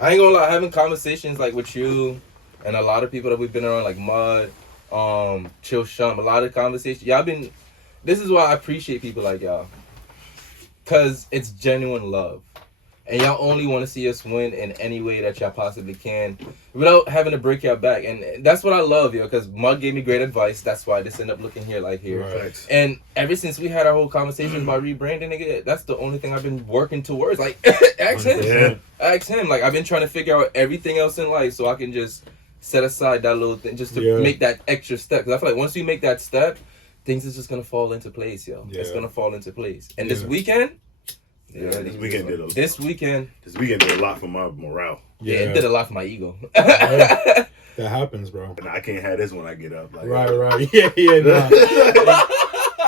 I ain't gonna lie, having conversations like with you and a lot of people that we've been around, like Mud, Chill Shump, a lot of conversations. Y'all been. This is why I appreciate people like y'all, cause it's genuine love, and y'all only want to see us win in any way that y'all possibly can, without having to break your back. And that's what I love, yo. Cause Mud gave me great advice. That's why this ended up looking here like here. Right. And ever since we had our whole conversation about rebranding, nigga, that's the only thing I've been working towards. Like, ask him. Yeah. Ask him. Like, I've been trying to figure out everything else in life so I can just set aside that little thing just to make that extra step. Because I feel like once we make that step, things is just gonna fall into place, yo. Yeah. It's gonna fall into place. And this weekend, this weekend did a lot for my morale. Yeah, it did a lot for my ego. That happens, bro. And I can't have this when I get up. Like, right. Yeah, nah.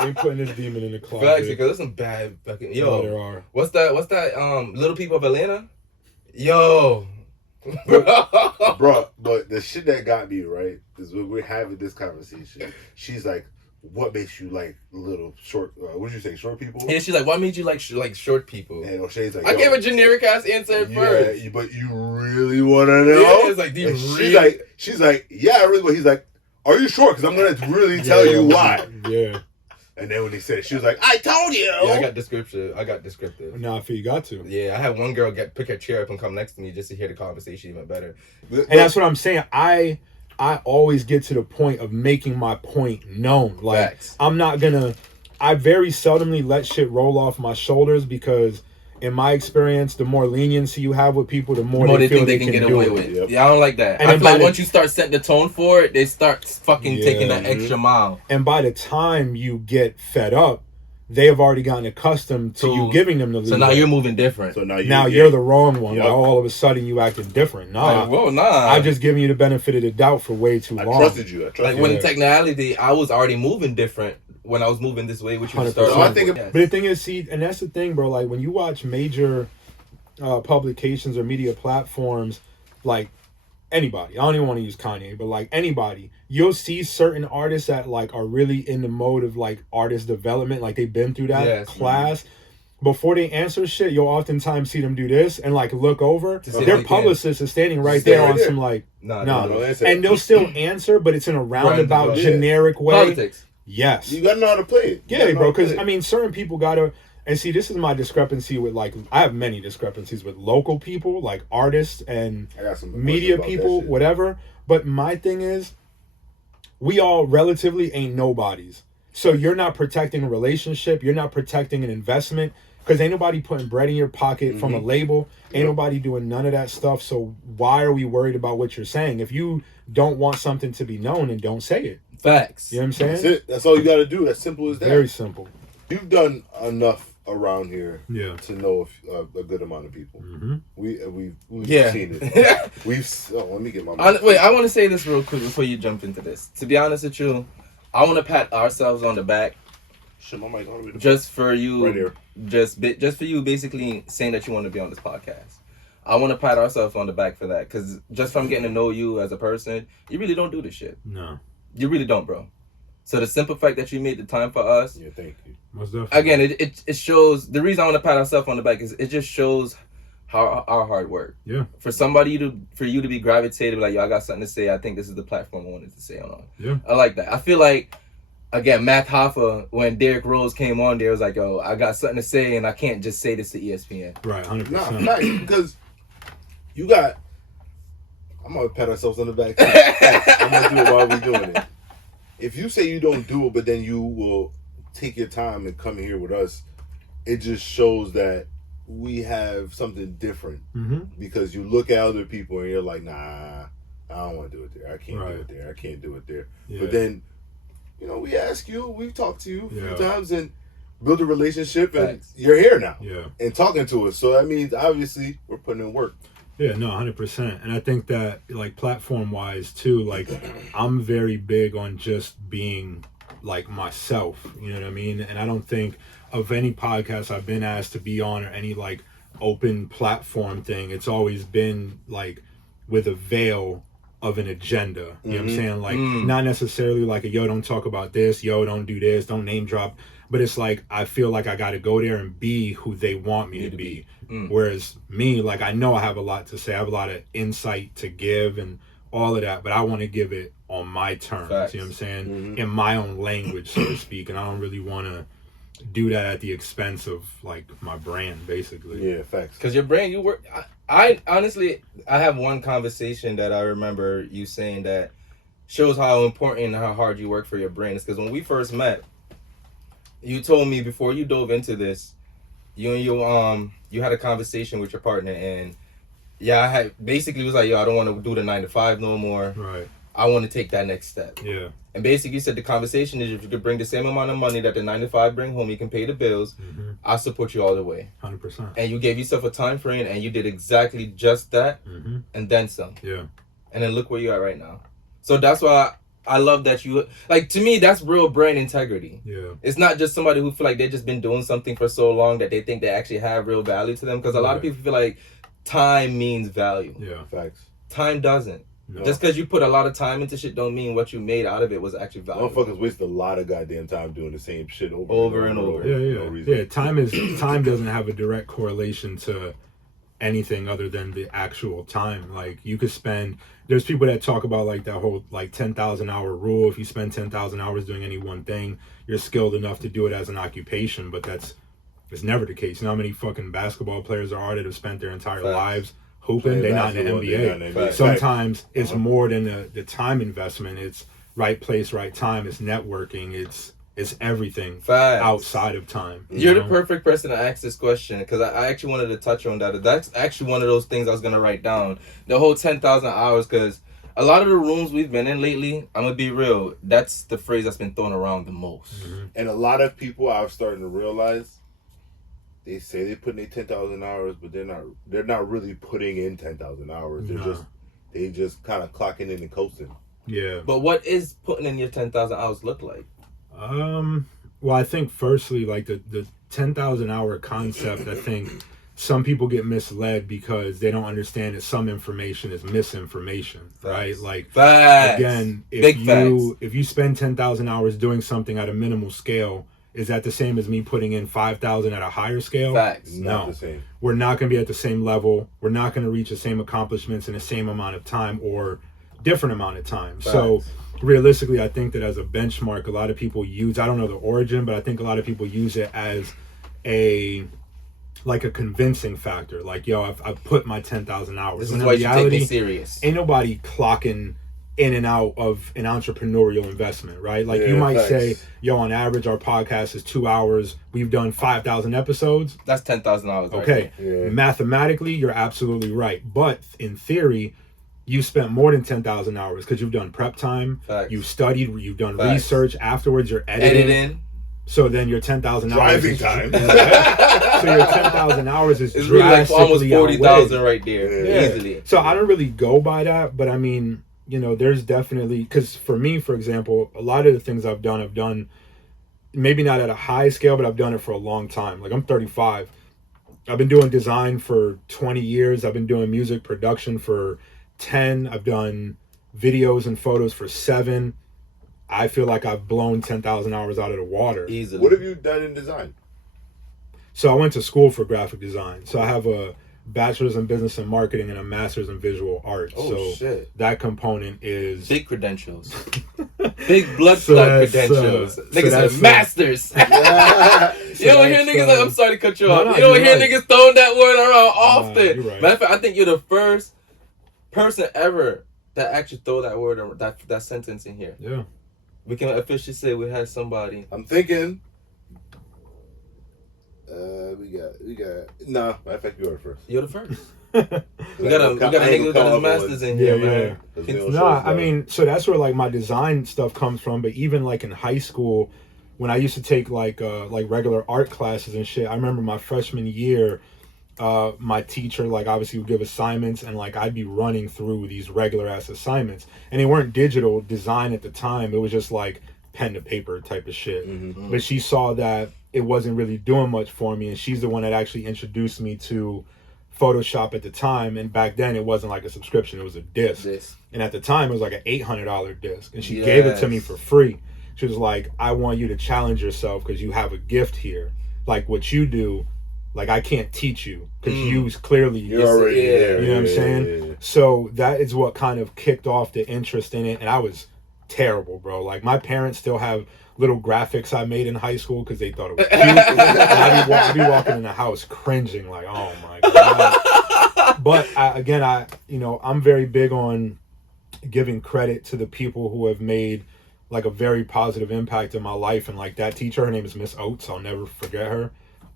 Ain't putting this demon in the closet. Facts, because there's some bad fucking There are. What's that? Little People of Atlanta? Yo. Bro, but the shit that got me, right, is when we're having this conversation. She's like, what makes you like little short, what did you say, short people? Yeah, she's like, what made you like short people? And O'Shea's like, I gave a generic ass answer at first. Yeah, but you really want to know? Yeah, it's like, she's like, yeah, I really want. He's like, are you sure? Because I'm going to really tell you why. Yeah. And then when he said it, she was like, I told you. Yeah, I got descriptive. Nah, I feel you got to. Yeah, I had one girl pick her chair up and come next to me just to hear the conversation even better. And that's what I'm saying. I always get to the point of making my point known. Like, Facts. I very seldomly let shit roll off my shoulders because in my experience, the more leniency you have with people, the more they feel they can get away with. Yep. Yeah, I don't like that. And I feel like once you start setting the tone for it, they start fucking taking that extra mile. And by the time you get fed up, they have already gotten accustomed to you giving them the leeway. So now you're moving different. So now you're the wrong one. Yep. Like all of a sudden you acting different. Nah. Like, whoa, nah. I've just given you the benefit of the doubt for way too long. I trusted you. When in technicality, I was already moving different when I was moving this way, which you started. But the thing is, see, and that's the thing, bro. Like when you watch major publications or media platforms, like anybody, I don't even want to use Kanye, but like anybody, you'll see certain artists that like are really in the mode of like artist development, like they've been through that class. Before they answer shit, you'll oftentimes see them do this and like look over. Their publicist is standing right there on some like no, and they'll still answer, but it's in a roundabout, generic way. Politics. Yes, you gotta know how to play it. Yeah, bro. Because I mean, certain people gotta. And see, this is my discrepancy with like I have many discrepancies with local people, like artists and media people, whatever. But my thing is, we all relatively ain't nobodies. So you're not protecting a relationship. You're not protecting an investment because ain't nobody putting bread in your pocket from a label. Ain't nobody doing none of that stuff. So why are we worried about what you're saying? If you don't want something to be known, then don't say it. Facts. You know what I'm saying? That's it. That's all you got to do. As simple as that. Very simple. You've done enough around here to know a good amount of people. We've seen it. Let me get my mind. Wait, I want to say this real quick before you jump into this. To be honest with you, I want to pat ourselves on the back. Just for you, right here. Just for you, basically saying that you want to be on this podcast. I want to pat ourselves on the back for that, because just from getting to know you as a person, you really don't do this shit. No, you really don't, bro. So the simple fact that you made the time for us, thank you. Again, it shows. The reason I want to pat ourselves on the back is it just shows how our hard work. Yeah. For you to be gravitated, like, yo, I got something to say. I think this is the platform I wanted to say on. Yeah. I like that. I feel like, again, Matt Hoffa, when Derrick Rose came on there, was like, yo, I got something to say, and I can't just say this to ESPN. Right, 100%. Nah, because you got. I'm gonna pat ourselves on the back. I'm gonna do it while we doing it. If you say you don't do it, but then you will take your time and come here with us, it just shows that we have something different. Because you look at other people and you're like, nah, I don't want to do it there. I can't do it there. I can't do it there. Yeah. But then, we ask you, we talk to you a few times and build a relationship, and you're here now and talking to us. So that means obviously we're putting in work. Yeah, no, 100%. And I think that, like, platform-wise, too, like, I'm very big on just being, like, myself, you know what I mean? And I don't think of any podcast I've been asked to be on or any, like, open platform thing, it's always been, like, with a veil of an agenda, you know what I'm saying? Like, not necessarily like, yo, don't talk about this, yo, don't do this, don't name drop but it's like I feel like I got to go there and be who they want me to be. Whereas me, like, I know I have a lot to say, I have a lot of insight to give and all of that, but I want to give it on my terms. Facts. You know what I'm saying? In my own language, so to speak, and I don't really want to do that at the expense of like my brand, basically. Yeah, facts. Because your brand, you work. I honestly, I have one conversation that I remember you saying that shows how important and how hard you work for your brand. It's because when we first met, you told me before you dove into this, you had a conversation with your partner, and I had basically was like, yo, I don't want to do the 9 to 5 no more. Right. I want to take that next step. Yeah. And basically you said the conversation is if you could bring the same amount of money that the 9 to 5 bring home, you can pay the bills. I'll support you all the way. 100%. And you gave yourself a time frame, and you did exactly just that, and then some. Yeah. And then look where you are right now. So that's why I love that you, like, to me, that's real brand integrity. Yeah. It's not just somebody who feel like they've just been doing something for so long that they think they actually have real value to them. Because a lot of people feel like time means value. Yeah. Facts. Time doesn't. No. Just because you put a lot of time into shit don't mean what you made out of it was actually valuable. Motherfuckers waste a lot of goddamn time doing the same shit Over and over. Yeah. Time doesn't have a direct correlation to anything other than the actual time. Like, you could spend, there's people that talk about like that whole like 10,000 hour rule. If you spend 10,000 hours doing any one thing, you're skilled enough to do it as an occupation, but it's never the case. You know how many fucking basketball players there are that have spent their entire lives hooping? They're not in the NBA. Sometimes it's more than the time investment. It's right place, right time. It's networking. It's everything outside of time. You're the perfect person to ask this question, because I actually wanted to touch on that. That's actually one of those things I was going to write down. The whole 10,000 hours, because a lot of the rooms we've been in lately, I'm going to be real, that's the phrase that's been thrown around the most. And a lot of people I'm starting to realize, they say they put in their 10,000 hours, but they're not really putting in 10,000 hours. They just kind of clocking in and coasting. Yeah. But what is putting in your 10,000 hours look like? Well, I think firstly, like the 10,000 hour concept, I think some people get misled because they don't understand that some information is misinformation, right? Like, again, if you spend 10,000 hours doing something at a minimal scale, is that the same as me putting in 5,000 at a higher scale? Not the same. We're not going to be at the same level. We're not going to reach the same accomplishments in the same amount of time or different amount of time. So realistically, I think that as a benchmark, a lot of people use, I don't know the origin, but I think a lot of people use it as a convincing factor. Like, yo, I've put my 10,000 hours. This is why you take me serious. Ain't nobody clocking in and out of an entrepreneurial investment, right? Like, you might say, yo, on average, our podcast is 2 hours. We've done 5,000 episodes. That's 10,000 hours. Okay. Mathematically, you're absolutely right. But in theory, you spent more than 10,000 hours because you've done prep time. You've studied, you've done research. Afterwards, you're editing. So then your 10,000 hours driving time. So your 10,000 hours is it's really like almost 40,000 right there, easily. So I don't really go by that, but I mean, you know, there's definitely, because for me, for example, a lot of the things I've done maybe not at a high scale, but I've done it for a long time. Like, I'm 35. I've been doing design for 20 years. I've been doing music production for 10. I've done videos and photos for 7. I feel like I've blown 10,000 hours out of the water. Easily. What have you done in design? So I went to school for graphic design. So I have a bachelor's in business and marketing and a master's in visual arts. Shit. That component is big credentials. Big blood credentials. Niggas have masters. You don't hear niggas like, I'm sorry to cut you off. You don't hear niggas throwing that word around often. Right. Matter of fact, I think you're the first person ever that actually throw that word or that sentence in here. Yeah. We can officially say we had somebody. I'm thinking. We got. Nah, matter of fact, you were first. You're the first. we got a nigga who got his masters in here, man. I mean, so that's where like my design stuff comes from. But even like in high school, when I used to take like regular art classes and shit, I remember my freshman year, my teacher like obviously would give assignments, and like I'd be running through these regular ass assignments, and they weren't digital design at the time. It was just like pen to paper type of shit. But she saw that it wasn't really doing much for me, and she's the one that actually introduced me to Photoshop at the time. And back then it wasn't like a subscription, it was a disc. And at the time it was like an $800 disc, and she gave it to me for free. She was like, I want you to challenge yourself because you have a gift here. Like what you do, like I can't teach you because you clearly You're already there. You know what I'm saying? Yeah. So that is what kind of kicked off the interest in it. And I was terrible, bro. Like my parents still have little graphics I made in high school because they thought it was cute. And I'd be walking in the house cringing like, oh my God. But I'm very big on giving credit to the people who have made like a very positive impact in my life. And like that teacher, her name is Miss Oates. I'll never forget her.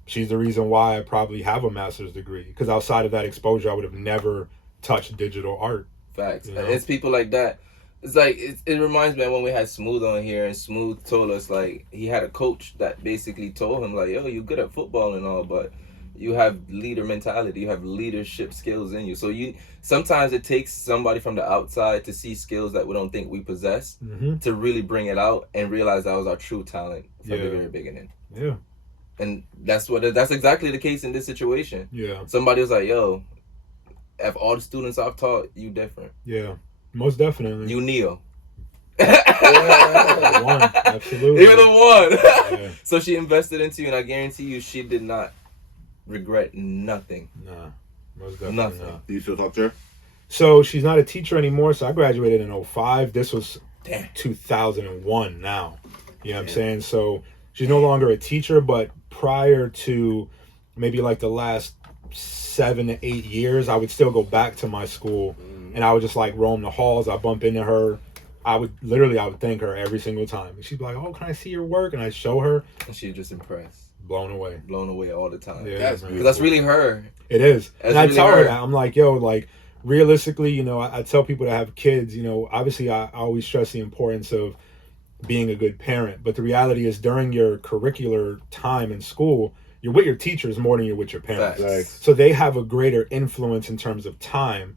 She's the reason why I probably have a master's degree, because outside of that exposure, I would have never touched digital art. Facts. You know? It's people like that. It's like, it reminds me of when we had Smooth on here, and Smooth told us, like, he had a coach that basically told him, like, yo, you're good at football and all, but you have leader mentality, you have leadership skills in you. So sometimes it takes somebody from the outside to see skills that we don't think we possess, to really bring it out and realize that was our true talent from the very beginning. Yeah. And that's exactly the case in this situation. Yeah. Somebody was like, yo, of all the students I've taught, you different. Yeah. Most definitely. You Neo. The one. Absolutely. You're the one. Yeah. So she invested into you, and I guarantee you she did not regret nothing. Nah. Most definitely Nothing. not. Do you still talk to her? So she's not a teacher anymore. So I graduated in 2005. This was Damn. 2001 now. You know what I'm saying? So she's no longer a teacher, but prior to maybe like the last 7 to 8 years, I would still go back to my school and I would just like roam the halls. I bump into her. I would thank her every single time. And she'd be like, oh, can I see your work? And I'd show her. And she's just impressed. Blown away all the time. Yeah, because that's really her. It is. That's and I really tell her her. that. I'm like, yo, like, realistically, you know, I tell people that have kids, you know, obviously I always stress the importance of being a good parent. But the reality is during your curricular time in school, you're with your teachers more than you're with your parents. Facts. So they have a greater influence in terms of time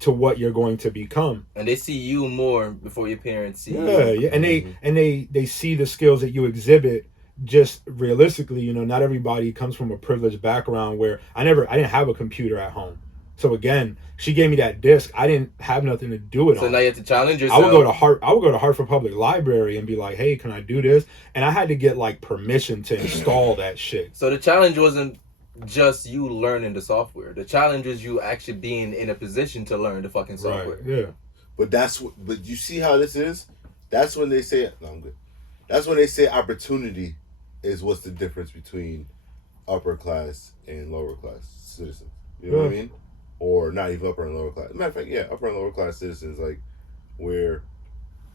to what you're going to become. And they see you more before your parents see you. Yeah. And they see the skills that you exhibit. Just realistically, you know, not everybody comes from a privileged background where I didn't have a computer at home. So again, she gave me that disc. I didn't have nothing to do it on. So now you have to challenge yourself. I would go to Hartford Public Library and be like, hey, can I do this? And I had to get like permission to install that shit. So the challenge wasn't just you learning the software. The challenge is you actually being in a position to learn the fucking software. Right, yeah. But you see how this is? That's when they say, no, I'm good. That's when they say opportunity is what's the difference between upper class and lower class citizens. You know what I mean? Or not even upper and lower class. Matter of fact, yeah, upper and lower class citizens, like, where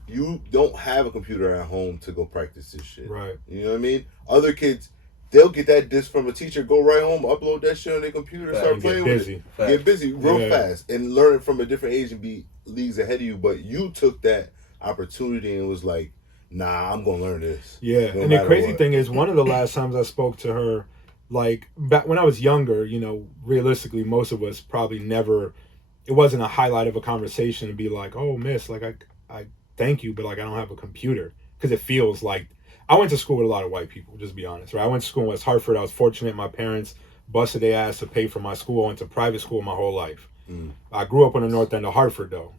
you don't have a computer at home to go practice this shit. Right. You know what I mean? Other kids, they'll get that disc from a teacher, go right home, upload that shit on their computer, start playing with it. Get busy real fast and learn it from a different age and be leagues ahead of you. But you took that opportunity and was like, nah, I'm gonna learn this. Yeah, and the crazy thing is, one of the last times I spoke to her, like back when I was younger, you know, realistically, most of us probably never. It wasn't a highlight of a conversation to be like, "Oh, miss, like I thank you, but like I don't have a computer," because it feels like I went to school with a lot of white people. Just to be honest, right? I went to school in West Hartford. I was fortunate; my parents busted their ass to pay for my school. I went to private school my whole life. I grew up on the north end of Hartford, though.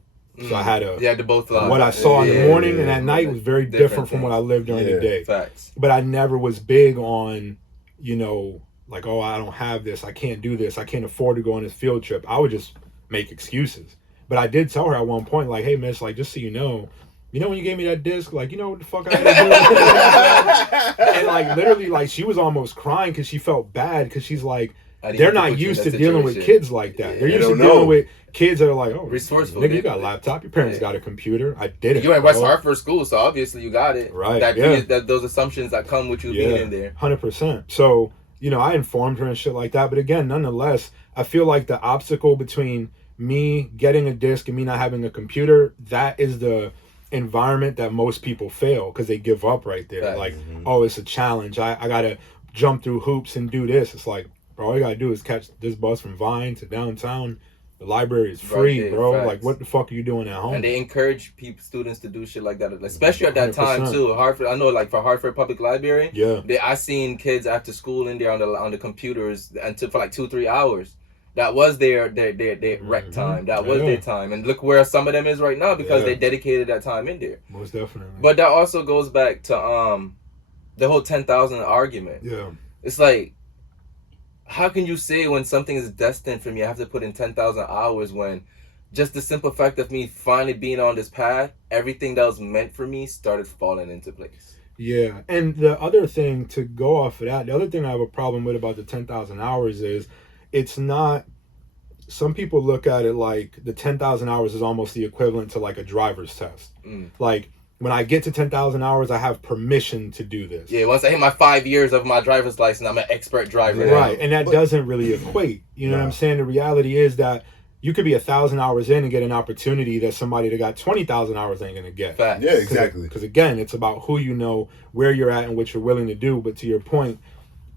So I had to both what I saw in the morning and at night was very different from what I lived during the day. Facts. But I never was big on, you know, like, oh, I don't have this, I can't do this, I can't afford to go on this field trip. I would just make excuses. But I did tell her at one point, like, hey, miss, like, just so you know when you gave me that disc, like, you know what the fuck I had to do? And like literally, like, she was almost crying because she felt bad because she's like, they're not used to dealing with kids like that. They're used to dealing with kids that are like, oh, resourceful. Nigga, you got a laptop. Your parents got a computer. I did it. You're at West Hartford School, so obviously you got it. Right. That those assumptions that come with you being in there. 100%. So, you know, I informed her and shit like that. But again, nonetheless, I feel like the obstacle between me getting a disc and me not having a computer, that is the environment that most people fail because they give up right there. Right. Like, oh, it's a challenge. I got to jump through hoops and do this. It's like, bro, all you gotta do is catch this bus from Vine to downtown. The library is free, bro. Facts. Like, what the fuck are you doing at home? And they encourage students to do shit like that, especially at that time 100%. too. Hartford, I know, like for Hartford Public Library, Yeah. I seen kids after school in there on the computers for like 2-3 hours. That was their rec time. That was their time. And look where some of them is right now because they dedicated that time in there. Most definitely. But that also goes back to the whole 10,000 argument. Yeah. It's like, how can you say when something is destined for me, I have to put in 10,000 hours when just the simple fact of me finally being on this path, everything that was meant for me started falling into place. Yeah. And the other thing, to go off of that, the other thing I have a problem with about the 10,000 hours is it's not, some people look at it like the 10,000 hours is almost the equivalent to like a driver's test. Like, when I get to 10,000 hours, I have permission to do this. Yeah, once I hit my 5 years of my driver's license, I'm an expert driver. Right, and that doesn't really equate. You know what I'm saying? The reality is that you could be 1,000 hours in and get an opportunity that somebody that got 20,000 hours ain't going to get. Fact. Yeah, exactly. Because again, it's about who you know, where you're at, and what you're willing to do. But to your point,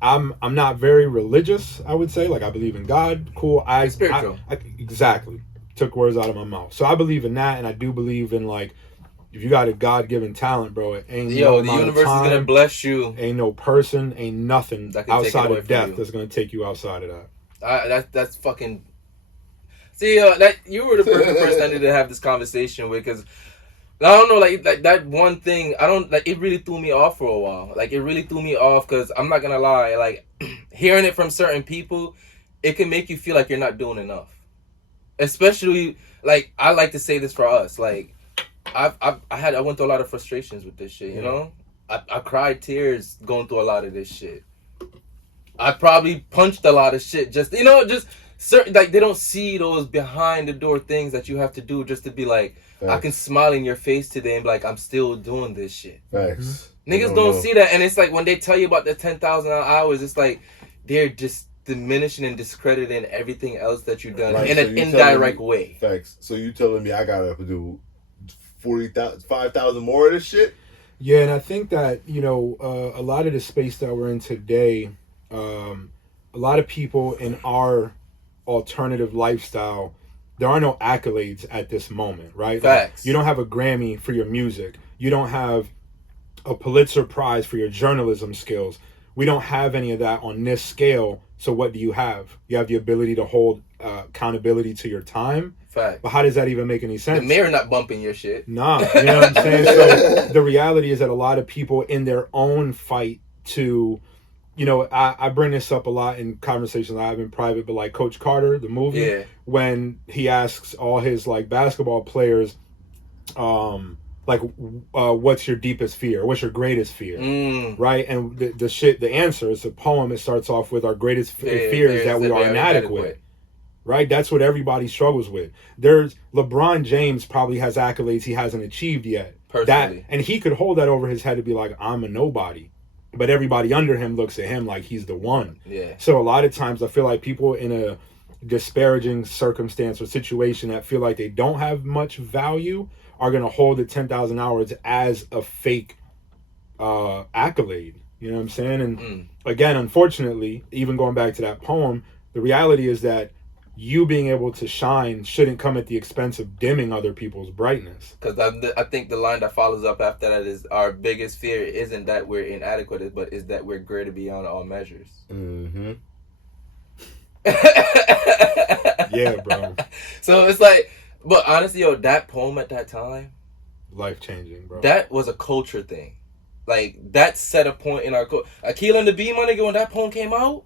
I'm not very religious, I would say. Like, I believe in God. Cool. Spiritual. Exactly. Took words out of my mouth. So I believe in that, and I do believe in, like, if you got a God-given talent, bro, it ain't the universe is gonna bless you. Ain't no person, ain't nothing outside of death that's gonna take you outside of that. That's fucking. See, that you were the perfect person I needed to have this conversation with, because I don't know, like that one thing. I don't like. It really threw me off for a while. Like, it really threw me off because I'm not gonna lie. Like, hearing it from certain people, it can make you feel like you're not doing enough. Especially, like, I like to say this for us, like. I went through a lot of frustrations with this shit, you know? I cried tears going through a lot of this shit. I probably punched a lot of shit just certain, like, they don't see those behind the door things that you have to do just to be like, Facts. I can smile in your face today and be like, I'm still doing this shit. Facts. Niggas don't see that, and it's like when they tell you about the 10,000 hours, it's like they're just diminishing and discrediting everything else that you've done in an indirect way. Facts. So you telling me I gotta do 5,000 more of this shit? Yeah, and I think that, you know, a lot of the space that we're in today, a lot of people in our alternative lifestyle, there are no accolades at this moment, right? Facts. Like, you don't have a Grammy for your music. You don't have a Pulitzer Prize for your journalism skills. We don't have any of that on this scale. So what do you have? You have the ability to hold accountability to your time. Fact. But how does that even make any sense? The mayor not bumping your shit. Nah, you know what I'm saying? So the reality is that a lot of people in their own fight to, you know, I bring this up a lot in conversations I have in private, but like Coach Carter, the movie, when he asks all his like basketball players, what's your deepest fear? What's your greatest fear? Right? And the answer is a poem. It starts off with our greatest fear is that we are inadequate. Right? That's what everybody struggles with. There's LeBron James probably has accolades he hasn't achieved yet. Personally. And he could hold that over his head to be like, I'm a nobody. But everybody under him looks at him like he's the one. Yeah. So a lot of times I feel like people in a disparaging circumstance or situation that feel like they don't have much value are going to hold the 10,000 hours as a fake accolade. You know what I'm saying? And again, unfortunately, even going back to that poem, the reality is that you being able to shine shouldn't come at the expense of dimming other people's brightness. Because I think the line that follows up after that is, our biggest fear isn't that we're inadequate, but is that we're greater beyond all measures. Mm-hmm. Yeah, bro. So it's like, but honestly, yo, that poem at that time, life-changing, bro. That was a culture thing. Like, that set a point in our culture. Akil and the Bee, my nigga, when that poem came out,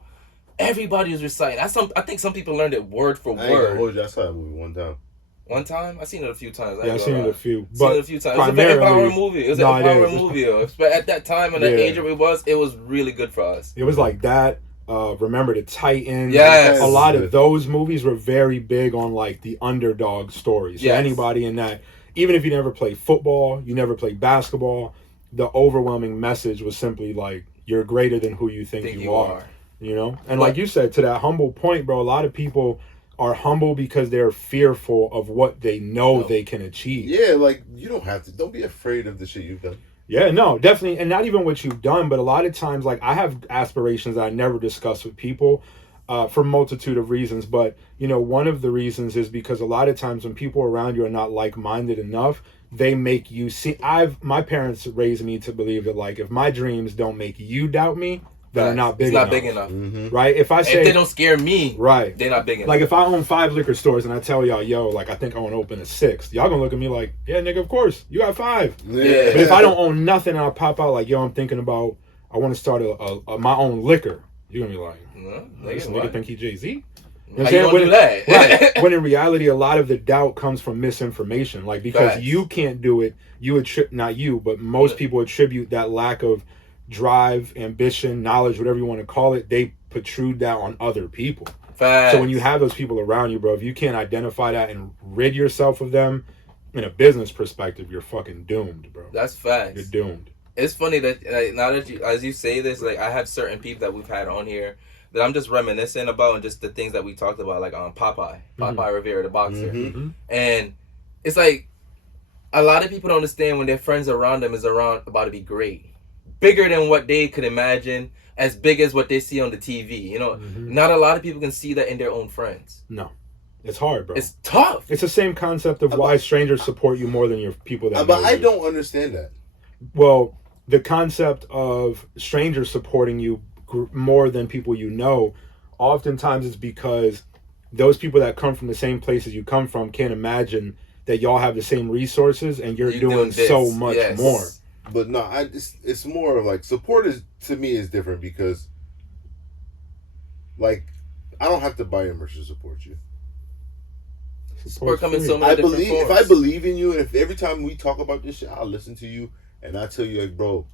everybody was reciting. I think some people learned it word for word. I saw that movie one time. One time? I've seen it a few times. I've seen it a few. It was an empowering movie. It was an empowering movie. But at that time and the age of it was really good for us. It was like that. Remember the Titans. Yes. A lot of those movies were very big on like the underdog stories. So anybody in that, even if you never played football, you never played basketball, the overwhelming message was simply like, you're greater than who you think you are. You know? And like you said, to that humble point, bro, a lot of people are humble because they're fearful of what they know they can achieve. Yeah, like, you don't be afraid of the shit you've done. Yeah, no, definitely. And not even what you've done, but a lot of times, like, I have aspirations that I never discuss with people for a multitude of reasons. But, you know, one of the reasons is because a lot of times when people around you are not like-minded enough, they make you see. My parents raised me to believe that, like, if my dreams don't make you doubt me, that are not big it's enough. not big enough. Mm-hmm. Right? If I say if they don't scare me, right, they're not big enough. Like if I own 5 liquor stores and I tell y'all, yo, like I think I want to open a 6th, y'all gonna look at me like, yeah, nigga, of course, you got 5. Yeah. But if I don't own nothing and I pop out like, yo, I'm thinking about, I want to start a my own liquor, you're gonna be like, this nigga think he Jay-Z? How you gonna do that? Right. When in reality, a lot of the doubt comes from misinformation. Like because Facts. you can't do it, not you, but most people attribute that lack of drive, ambition, knowledge, whatever you want to call it, they protrude that on other people. Facts. So when you have those people around you, bro, if you can't identify that and rid yourself of them, in a business perspective, you're fucking doomed, bro. That's facts. You're doomed. It's funny that like, now that you, as you say this, like I have certain people that we've had on here that I'm just reminiscing about and just the things that we talked about, like on Popeye Rivera, the boxer, and it's like a lot of people don't understand when their friends around them is about to be great, bigger than what they could imagine, as big as what they see on the TV. You know, not a lot of people can see that in their own friends. No. It's hard, bro. It's tough. It's the same concept of why strangers support you more than your people that But know I you. don't understand that. Well, the concept of strangers supporting you more than people you know, oftentimes it's because those people that come from the same places you come from can't imagine that y'all have the same resources and you're doing so much more. But no, it's more of like support is to me is different because like I don't have to buy your merch to support you. Support coming so many different forms. If I believe in you and if every time we talk about this shit, I'll listen to you and I tell you like, bro,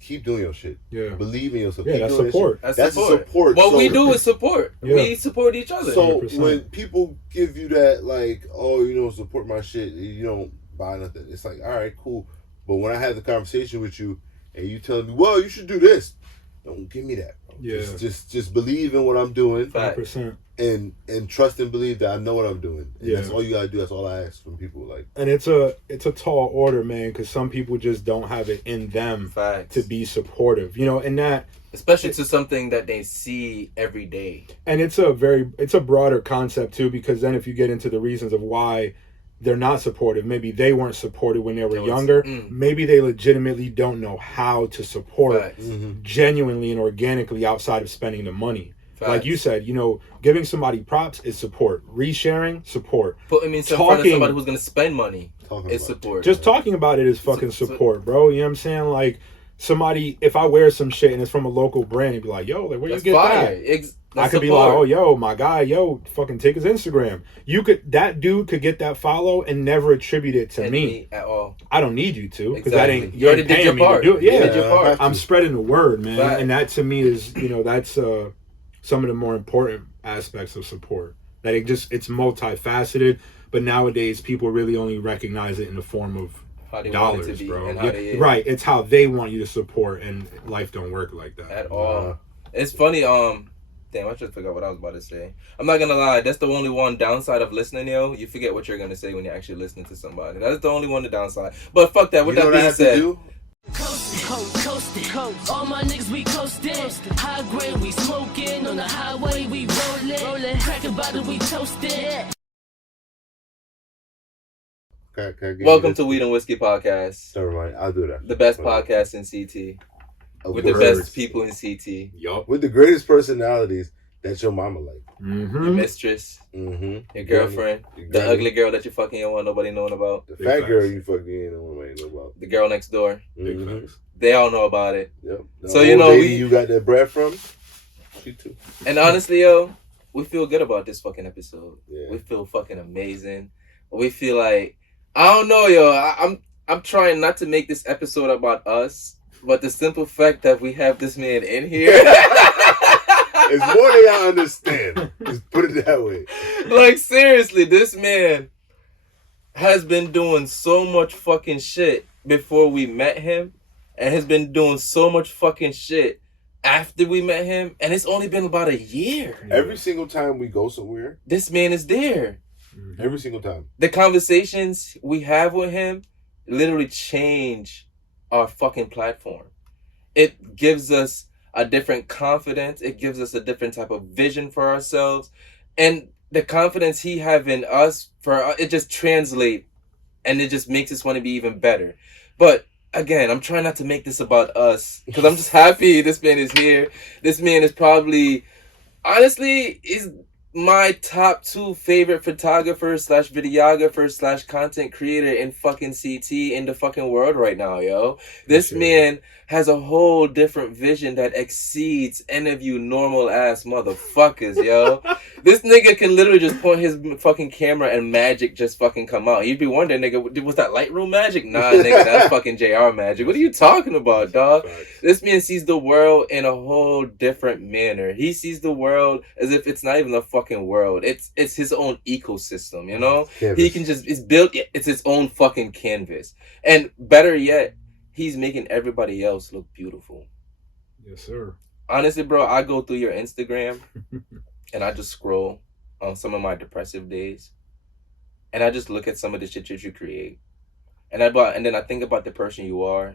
keep doing your shit. Yeah. Believe in yourself. Yeah, keep that's doing support. That's support. What we do is support. Yeah. We support each other. So 100%. when people give you that, like, oh, you know, support my shit, you don't buy nothing. It's like, all right, cool. But when I have the conversation with you and you tell me, well, you should do this, don't give me that, bro. Yeah. Just believe in what I'm doing 100%. and trust and believe that I know what I'm doing. And Yeah. that's all you gotta do. That's all I ask from people. Like, And it's a tall order, man, because some people just don't have it in them Facts. to be supportive, you know, and that, especially to something that they see every day. and it's a broader concept too, because then if you get into the reasons of why they're not supportive, maybe they weren't supported when they were younger, maybe they legitimately don't know how to support Facts. genuinely and organically outside of spending the money. Facts. Like you said, you know, giving somebody props is support. Resharing, support. Putting me in front of somebody who's gonna spend money is support. Just talking about it is fucking support, bro. You know what I'm saying? Like somebody, if I wear some shit and it's from a local brand, it'd be like, yo, like where you get that? I could be like, oh, yo, my guy, yo, fucking take his Instagram. That dude could get that follow and never attribute it to me at all. I don't need you to, because Exactly. that ain't, You already did your part. Yeah, You did your part. I'm spreading the word, man, Right. and that to me is, you know, that's some of the more important aspects of support. That it's multifaceted, but nowadays people really only recognize it in the form of how they dollars, want it to be, bro. and how they, right, it's how they want you to support, and life don't work like that at all. It's funny. Damn, I just forgot what I was about to say. I'm not gonna lie. That's the only one downside of listening, yo. You forget what you're gonna say when you're actually listening to somebody. That's the only one the downside. But fuck that. With that being said. Coast. All my niggas we coastin'. High grade we smoking. On the highway we rollin'. Crack a bottle we toastin'. Welcome to Weed and Whiskey Podcast. Never mind, I'll do that. The best podcast in CT. With the best people in CT. Yup. With the greatest personalities that your mama like. Mm-hmm. Your mistress. Mm-hmm. Your girlfriend. The ugly girl that you fucking don't want nobody knowing about. The fat girl you fucking ain't nobody know about. The girl next door. Mm-hmm. They all know about it. Yep. The So, you know, lady you got that bread from, she too. And honestly, yo, we feel good about this fucking episode. Yeah. We feel fucking amazing. We feel like, I don't know, yo. I'm trying not to make this episode about us, but the simple fact that we have this man in here. It's more than I understand. Just put it that way. Like, seriously, this man has been doing so much fucking shit before we met him, and has been doing so much fucking shit after we met him, and it's only been about a year. Every single time we go somewhere, This man is there. every single time. The conversations we have with him literally change our fucking platform. It gives us a different confidence. It gives us a different type of vision for ourselves. And the confidence he have in us, it just translates, and it just makes us want to be even better. But again, I'm trying not to make this about us because I'm just happy this man is here. This man is probably, honestly, is my top 2 favorite photographer slash videographer slash content creator in fucking CT in the fucking world right now, yo. This man has a whole different vision that exceeds any of you normal ass motherfuckers, yo. This nigga can literally just point his fucking camera and magic just fucking come out. You'd be wondering, nigga, was that Lightroom magic? Nah, nigga, that's fucking JR magic. What are you talking about, dog? This man sees the world in a whole different manner. He sees the world as if it's not even a fucking world. It's his own ecosystem, you know? Canvas. He can just, it's his own fucking canvas. And better yet, he's making everybody else look beautiful. Yes, sir. Honestly, bro, I go through your Instagram and I just scroll on some of my depressive days. And I just look at some of the shit that you create. And then I think about the person you are,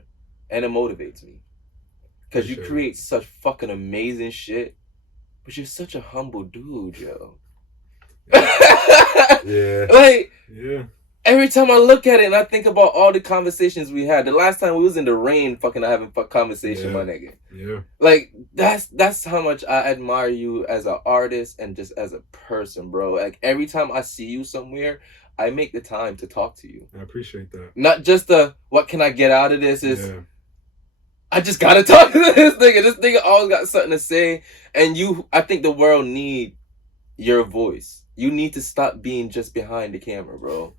and it motivates me. Because you create such fucking amazing shit, but you're such a humble dude, yo. Yeah. Like, yeah. Every time I look at it and I think about all the conversations we had, the last time we was in the rain fucking having a conversation, my nigga. Yeah. Like, that's how much I admire you as an artist and just as a person, bro. Like, every time I see you somewhere, I make the time to talk to you. I appreciate that. Not just what can I get out of this? I just gotta talk to this nigga. This nigga always got something to say. And I think the world need your voice. You need to stop being just behind the camera, bro.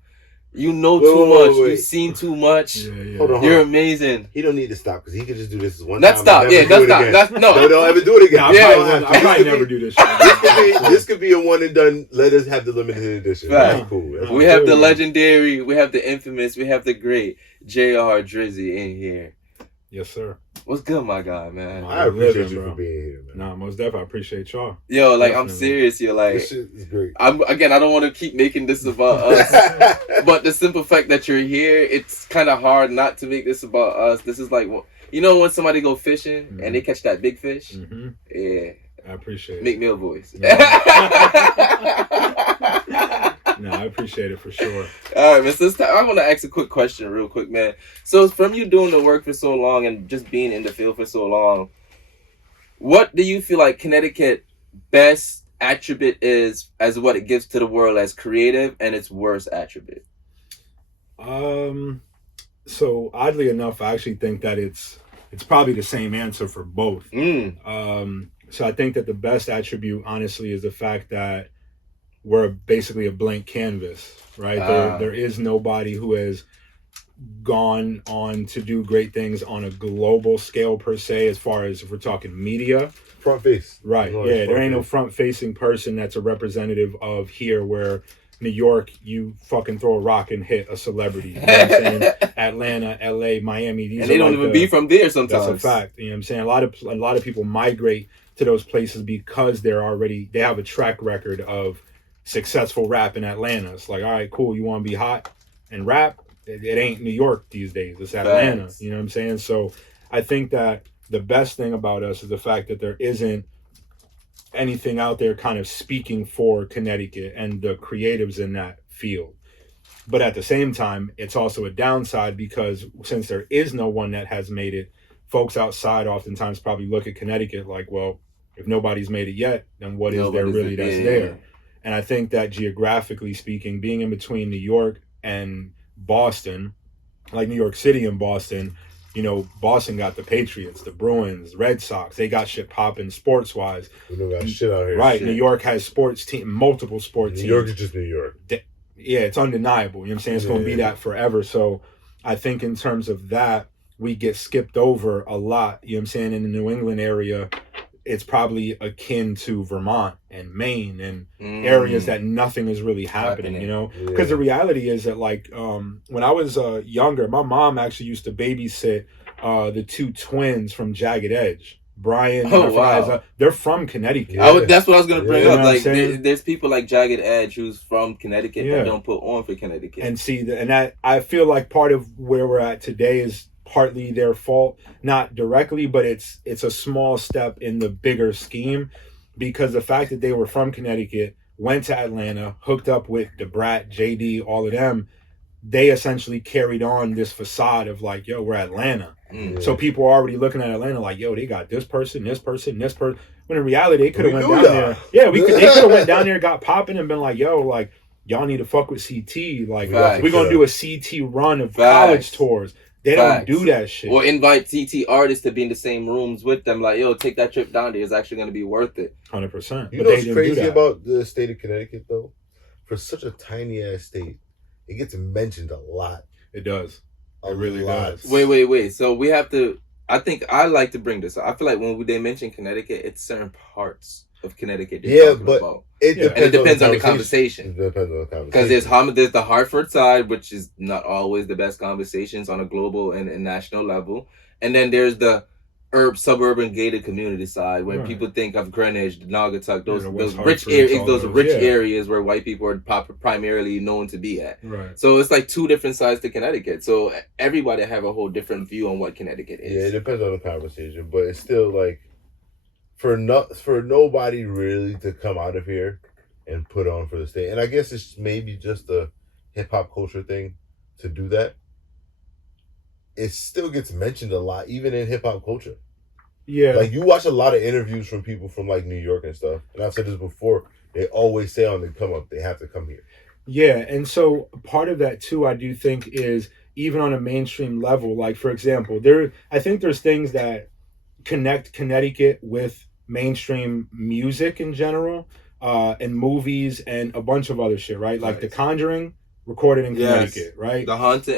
You know too much. You've seen too much. Yeah. Hold on. You're amazing. He don't need to stop because he could just do this one Let's time. stop. Yeah, let's stop. No, don't ever do it again. I probably never do this shit. This could be a one and done. Let us have the limited edition. Right. That's cool. That's We have the legendary, we have the infamous, we have the great JR Drizzy in here. Yes, sir. What's good, my guy, man? I appreciate you for being here, man. Nah, most definitely. I appreciate y'all. Yo, like, definitely. I'm serious. You're like, this shit is great. I don't want to keep making this about us, but the simple fact that you're here, it's kind of hard not to make this about us. This is like, you know, when somebody go fishing and they catch that big fish. Mm-hmm. Yeah, I appreciate it. Make me a voice. No, I appreciate it for sure. All right, man. So I want to ask a quick question real quick, man. So from you doing the work for so long and just being in the field for so long, what do you feel like Connecticut best attribute is as what it gives to the world as creative and its worst attribute? So oddly enough, I actually think that it's probably the same answer for both. So I think that the best attribute, honestly, is the fact that we're basically a blank canvas, right? There is nobody who has gone on to do great things on a global scale per se, as far as if we're talking media. Front face. Right, yeah, there ain't no front-facing person that's a representative of here where New York, you fucking throw a rock and hit a celebrity. You know what I'm saying? Atlanta, LA, Miami. These and they don't even be from there sometimes. That's a fact. You know what I'm saying? A lot of people migrate to those places because they have a track record of successful rap in Atlanta. It's like, all right, cool. You want to be hot and rap? It ain't New York these days. It's Atlanta. Thanks. You know what I'm saying? So I think that the best thing about us is the fact that there isn't anything out there kind of speaking for Connecticut and the creatives in that field. But at the same time, it's also a downside because since there is no one that has made it, folks outside oftentimes probably look at Connecticut like, well, if nobody's made it yet, then what is there really that's there? And I think that geographically speaking, being in between New York and Boston, like New York City and Boston, you know, Boston got the Patriots, the Bruins, Red Sox. They got shit popping sports-wise. We don't got shit out here. Right. Shit. New York has multiple sports teams. New York is just New York. Yeah, it's undeniable. You know what I'm saying? It's going to be that forever. So I think in terms of that, we get skipped over a lot. You know what I'm saying? In the New England area, it's probably akin to Vermont and Maine and areas that nothing is really happening, you know? Because the reality is that, like, when I was younger, my mom actually used to babysit the two twins from Jagged Edge. Brian and wow. They're from Connecticut. That's what I was going to bring up. Like, there's people like Jagged Edge who's from Connecticut that don't put on for Connecticut. And see, that I feel like part of where we're at today is partly their fault, not directly, but it's a small step in the bigger scheme, because the fact that they were from Connecticut, went to Atlanta, hooked up with DeBrat, JD, all of them, they essentially carried on this facade of like, yo, we're Atlanta. Mm. So people are already looking at Atlanta like, yo, they got this person, this person, this person. When in reality, they could have went down there. Yeah, they could have went down there, got popping, and been like, yo, like, y'all need to fuck with CT. Like, we're going to do a CT run of college tours. They don't do that shit. Or invite CT artists to be in the same rooms with them. Like, yo, take that trip down there. It's actually going to be worth it. 100%. You know what's crazy about the state of Connecticut, though? For such a tiny-ass state, it gets mentioned a lot. It does. It really does. Wait. So we have to... I think I like to bring this up. I feel like when they mention Connecticut, it's certain parts of Connecticut they're talking about. It depends on the conversation. It depends on the conversation. Because there's the Hartford side, which is not always the best conversations on a global and national level. And then there's the suburban gated community side, when people think of Greenwich, Naugatuck, those rich areas where white people are primarily known to be at. Right. So it's like two different sides to Connecticut. So everybody have a whole different view on what Connecticut is. Yeah, it depends on the conversation, but it's still like for nobody really to come out of here and put on for the state. And I guess it's maybe just a hip hop culture thing to do that. It still gets mentioned a lot, even in hip hop culture. Yeah. Like, you watch a lot of interviews from people from, like, New York and stuff. And I've said this before. They always say on the come up, they have to come here. Yeah. And so part of that, too, I do think is even on a mainstream level. Like, for example, I think there's things that connect Connecticut with mainstream music in general, and movies and a bunch of other shit, right? Like The Conjuring, recorded in Connecticut, right? The Haunted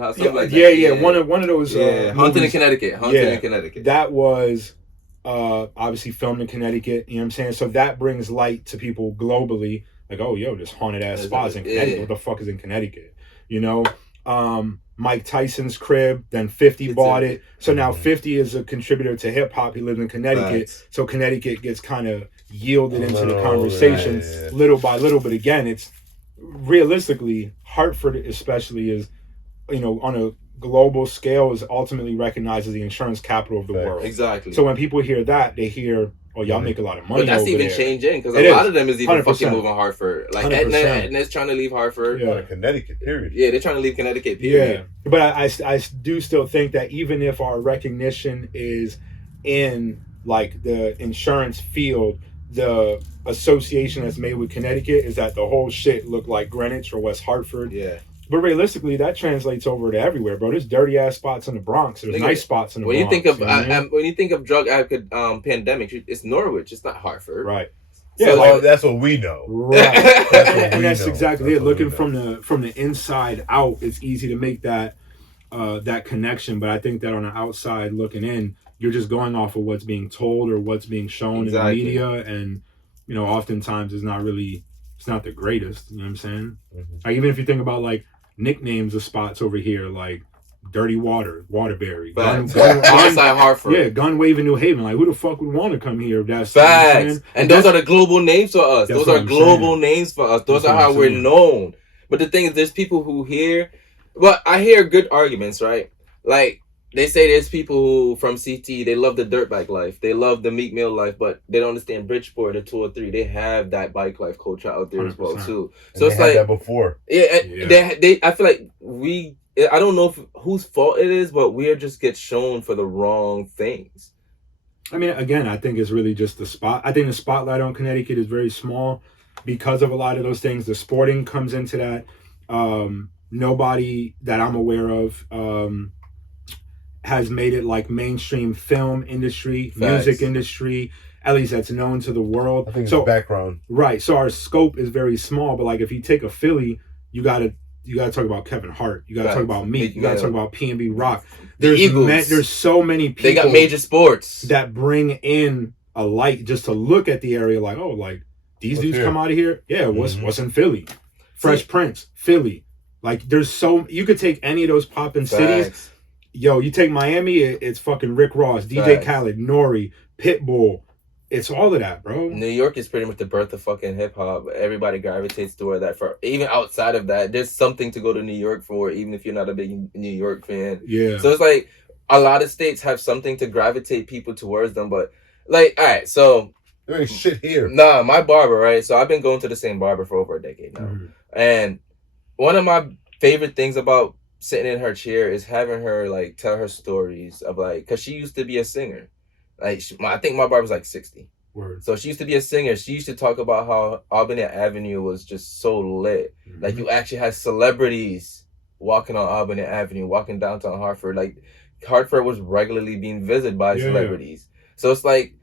House. Yeah. One of those. Haunted in Connecticut. In Connecticut. That was obviously filmed in Connecticut. You know what I'm saying? So that brings light to people globally. Like, oh, yo, this haunted ass spots in Connecticut. What the fuck is in Connecticut? You know, Mike Tyson's crib. Then 50 bought it. So now 50 is a contributor to hip hop. He lives in Connecticut. Right. So Connecticut gets kind of yielded into the conversation little by little. But again, it's realistically, Hartford especially is, you know, on a global scale, is ultimately recognized as the insurance capital of the world. Exactly. So when people hear that, they hear, oh, y'all make a lot of money. But that's over even there. changing, because a lot of them is even 100%. fucking moving Hartford. Like Edna's trying to leave Hartford. Yeah, Connecticut, period. Yeah, they're trying to leave Connecticut, period. Yeah, but I do still think that even if our recognition is in like the insurance field, the association that's made with Connecticut is that the whole shit look like Greenwich or West Hartford. Yeah. But realistically, that translates over to everywhere, bro. There's dirty ass spots in the Bronx. There's nice spots in the Bronx. When you think of drug pandemic, it's Norwich. It's not Hartford. Right. Yeah, so that's what we know. Right. That's exactly it. Looking from the inside out, it's easy to make that connection. But I think that on the outside looking in, you're just going off of what's being told or what's being shown in the media, and you know, oftentimes it's not the greatest. You know what I'm saying? Mm-hmm. Like, even if you think about like nicknames of spots over here, like Dirty Water, Waterbury, outside Hartford. Yeah, Gun Wave in New Haven. Like, who the fuck would want to come here if that's facts? You know, and those are the global names for us. Those are global names for us. Those are how we're known. But the thing is, there's people who hear. Well, I hear good arguments, right? Like, they say there's people who from CT, they love the dirt bike life, they love the Meek Mill life, but they don't understand Bridgeport or 203. They have that bike life culture out there 100%. As well too. So it's like that before. Yeah. They I feel like I don't know whose fault it is, but we just get shown for the wrong things. I mean, again, I think it's really just the spot. I think the spotlight on Connecticut is very small because of a lot of those things. The sporting comes into that. Nobody that I'm aware of has made it like mainstream film industry, music industry, at least that's known to the world. I think it's background. Right. So our scope is very small, but like if you take a Philly, you gotta talk about Kevin Hart. You gotta talk about Meek. You gotta talk about P&B Rock. There's so many people. They got major sports that bring in a light just to look at the area. Like, oh, like these dudes come out of here. Yeah, what's in Philly? Fresh Prince, Philly. Like, there's you could take any of those poppin' cities. Yo, you take Miami, it's fucking Rick Ross, DJ Khaled, Nori, Pitbull. It's all of that, bro. New York is pretty much the birth of fucking hip hop. Everybody gravitates toward that. For even outside of that, there's something to go to New York for, even if you're not a big New York fan. Yeah. So it's like a lot of states have something to gravitate people towards them, but like, all right, so there ain't shit here. Nah, my barber, right? So I've been going to the same barber for over a decade now, and one of my favorite things about sitting in her chair is having her like tell her stories of like, because she used to be a singer. Like I think my barber's like 60. Word. So she used to be a singer. She used to talk about how Albany Avenue was just so lit. Mm-hmm. Like you actually had celebrities walking on Albany Avenue, walking downtown Hartford. Like Hartford was regularly being visited by celebrities. So it's like,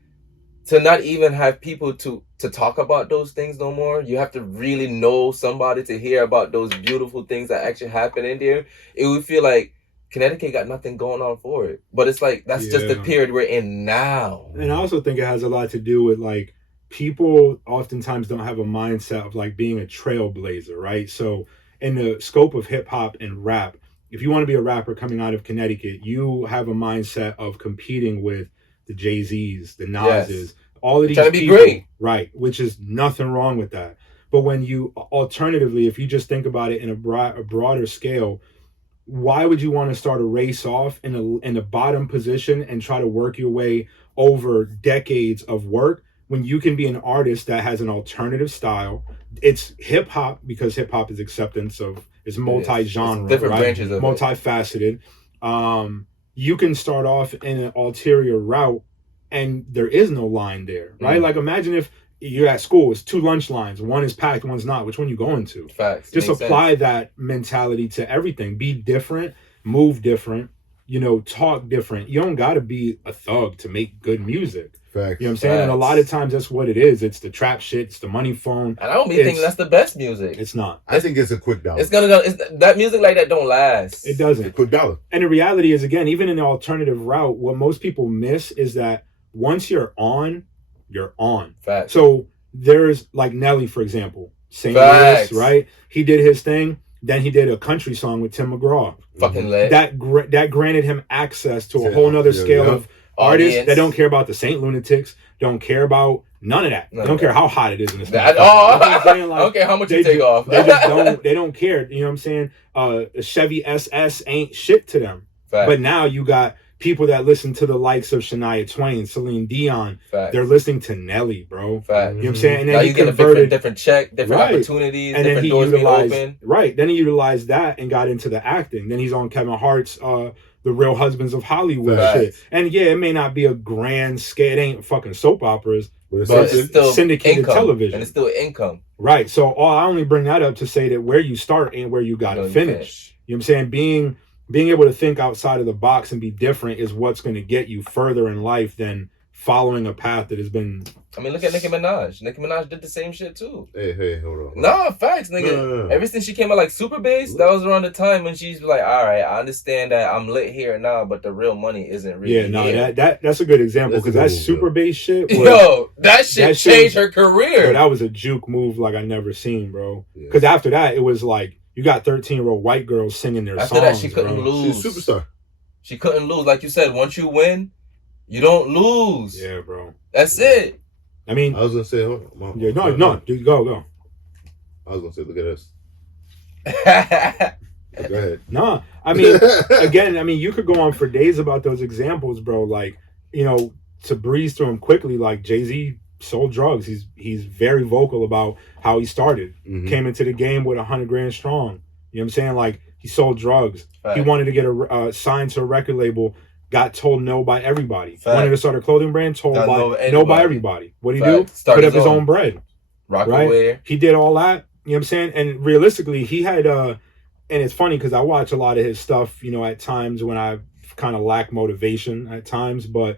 to not even have people to talk about those things no more, you have to really know somebody to hear about those beautiful things that actually happen in there. It would feel like Connecticut got nothing going on for it. But it's like, that's just the period we're in now. And I also think it has a lot to do with like, people oftentimes don't have a mindset of like being a trailblazer, right? So in the scope of hip hop and rap, if you want to be a rapper coming out of Connecticut, you have a mindset of competing with the Jay-Z's, the Nas's, all of these trying to be people, great, right? Which is nothing wrong with that. But when you alternatively, if you just think about it in a broader scale, why would you want to start a race off in the bottom position and try to work your way over decades of work when you can be an artist that has an alternative style? It's hip hop, because hip hop is acceptance of, it's multi-genre, different right? branches of multifaceted. You can start off in an ulterior route and there is no line there, right? Like imagine if you're at school, it's 2 lunch lines, one is packed, one's not. Which one you going to? Facts. Just apply that mentality to everything. Be different, move different, talk different. You don't got to be a thug to make good music. Facts. You know what I'm saying? And a lot of times that's what it is. It's the trap shit. It's the money phone. And I don't think that's the best music. It's not. I think it's a quick dollar. It's that music like that don't last. It doesn't. A quick dollar. And the reality is, again, even in the alternative route, what most people miss is that once you're on, you're on. Facts. So there's like Nelly, for example, St. Louis, right? He did his thing. Then he did a country song with Tim McGraw. Fucking lit. That granted him access to a whole nother scale of artists that don't care about the Saint Lunatics, don't care about none of that. They don't care how hot it is in this. I don't care how much you take off. They just don't. They don't care. You know what I'm saying? A Chevy SS ain't shit to them. Fact. But now you got people that listen to the likes of Shania Twain, Celine Dion. Fact. They're listening to Nelly, bro. Fact. You know what I'm saying? And then now he you get a different check, different opportunities, and different doors being open. Right. Then he utilized that and got into the acting. Then he's on Kevin Hart's The Real Husbands of Hollywood shit. And yeah, it may not be a grand scale. It ain't fucking soap operas. But it's still syndicated income, television. And it's still income. Right. So I only bring that up to say that where you start ain't where you gotta finish. You know what I'm saying? Being able to think outside of the box and be different is what's going to get you further in life than following a path that has been... I mean, look at Nicki Minaj. Nicki Minaj did the same shit too. Hey, hold on. Nah, facts, nigga. No. Ever since she came out like Super Bass, that was around the time when she's like, all right, I understand that I'm lit here now, but the real money isn't really here. That's a good example, because that Super Bass shit was... Yo, that shit changed her career. Yo, that was a juke move like I never seen, bro. Because after that, it was like, you got 13-year-old white girls singing their songs. After that, she couldn't lose. She's a superstar. She couldn't lose. Like you said, once you win, you don't lose. Yeah, bro. That's it. I mean... I was going to say... No, dude, go. I was going to say, look at us. Go ahead. Nah, I mean, again, you could go on for days about those examples, bro. Like, to breeze through them quickly, like Jay-Z sold drugs. He's very vocal about how he started. Mm-hmm. Came into the game with 100 grand strong. You know what I'm saying? Like, he sold drugs. Fact. He wanted to get a signed to a record label. Got told no by everybody. Fact. Wanted to start a clothing brand. Told no by everybody. What did he do? Put up his own bread. Right? He did all that. You know what I'm saying? And realistically, he had and it's funny because I watch a lot of his stuff, at times when I kind of lack motivation at times, but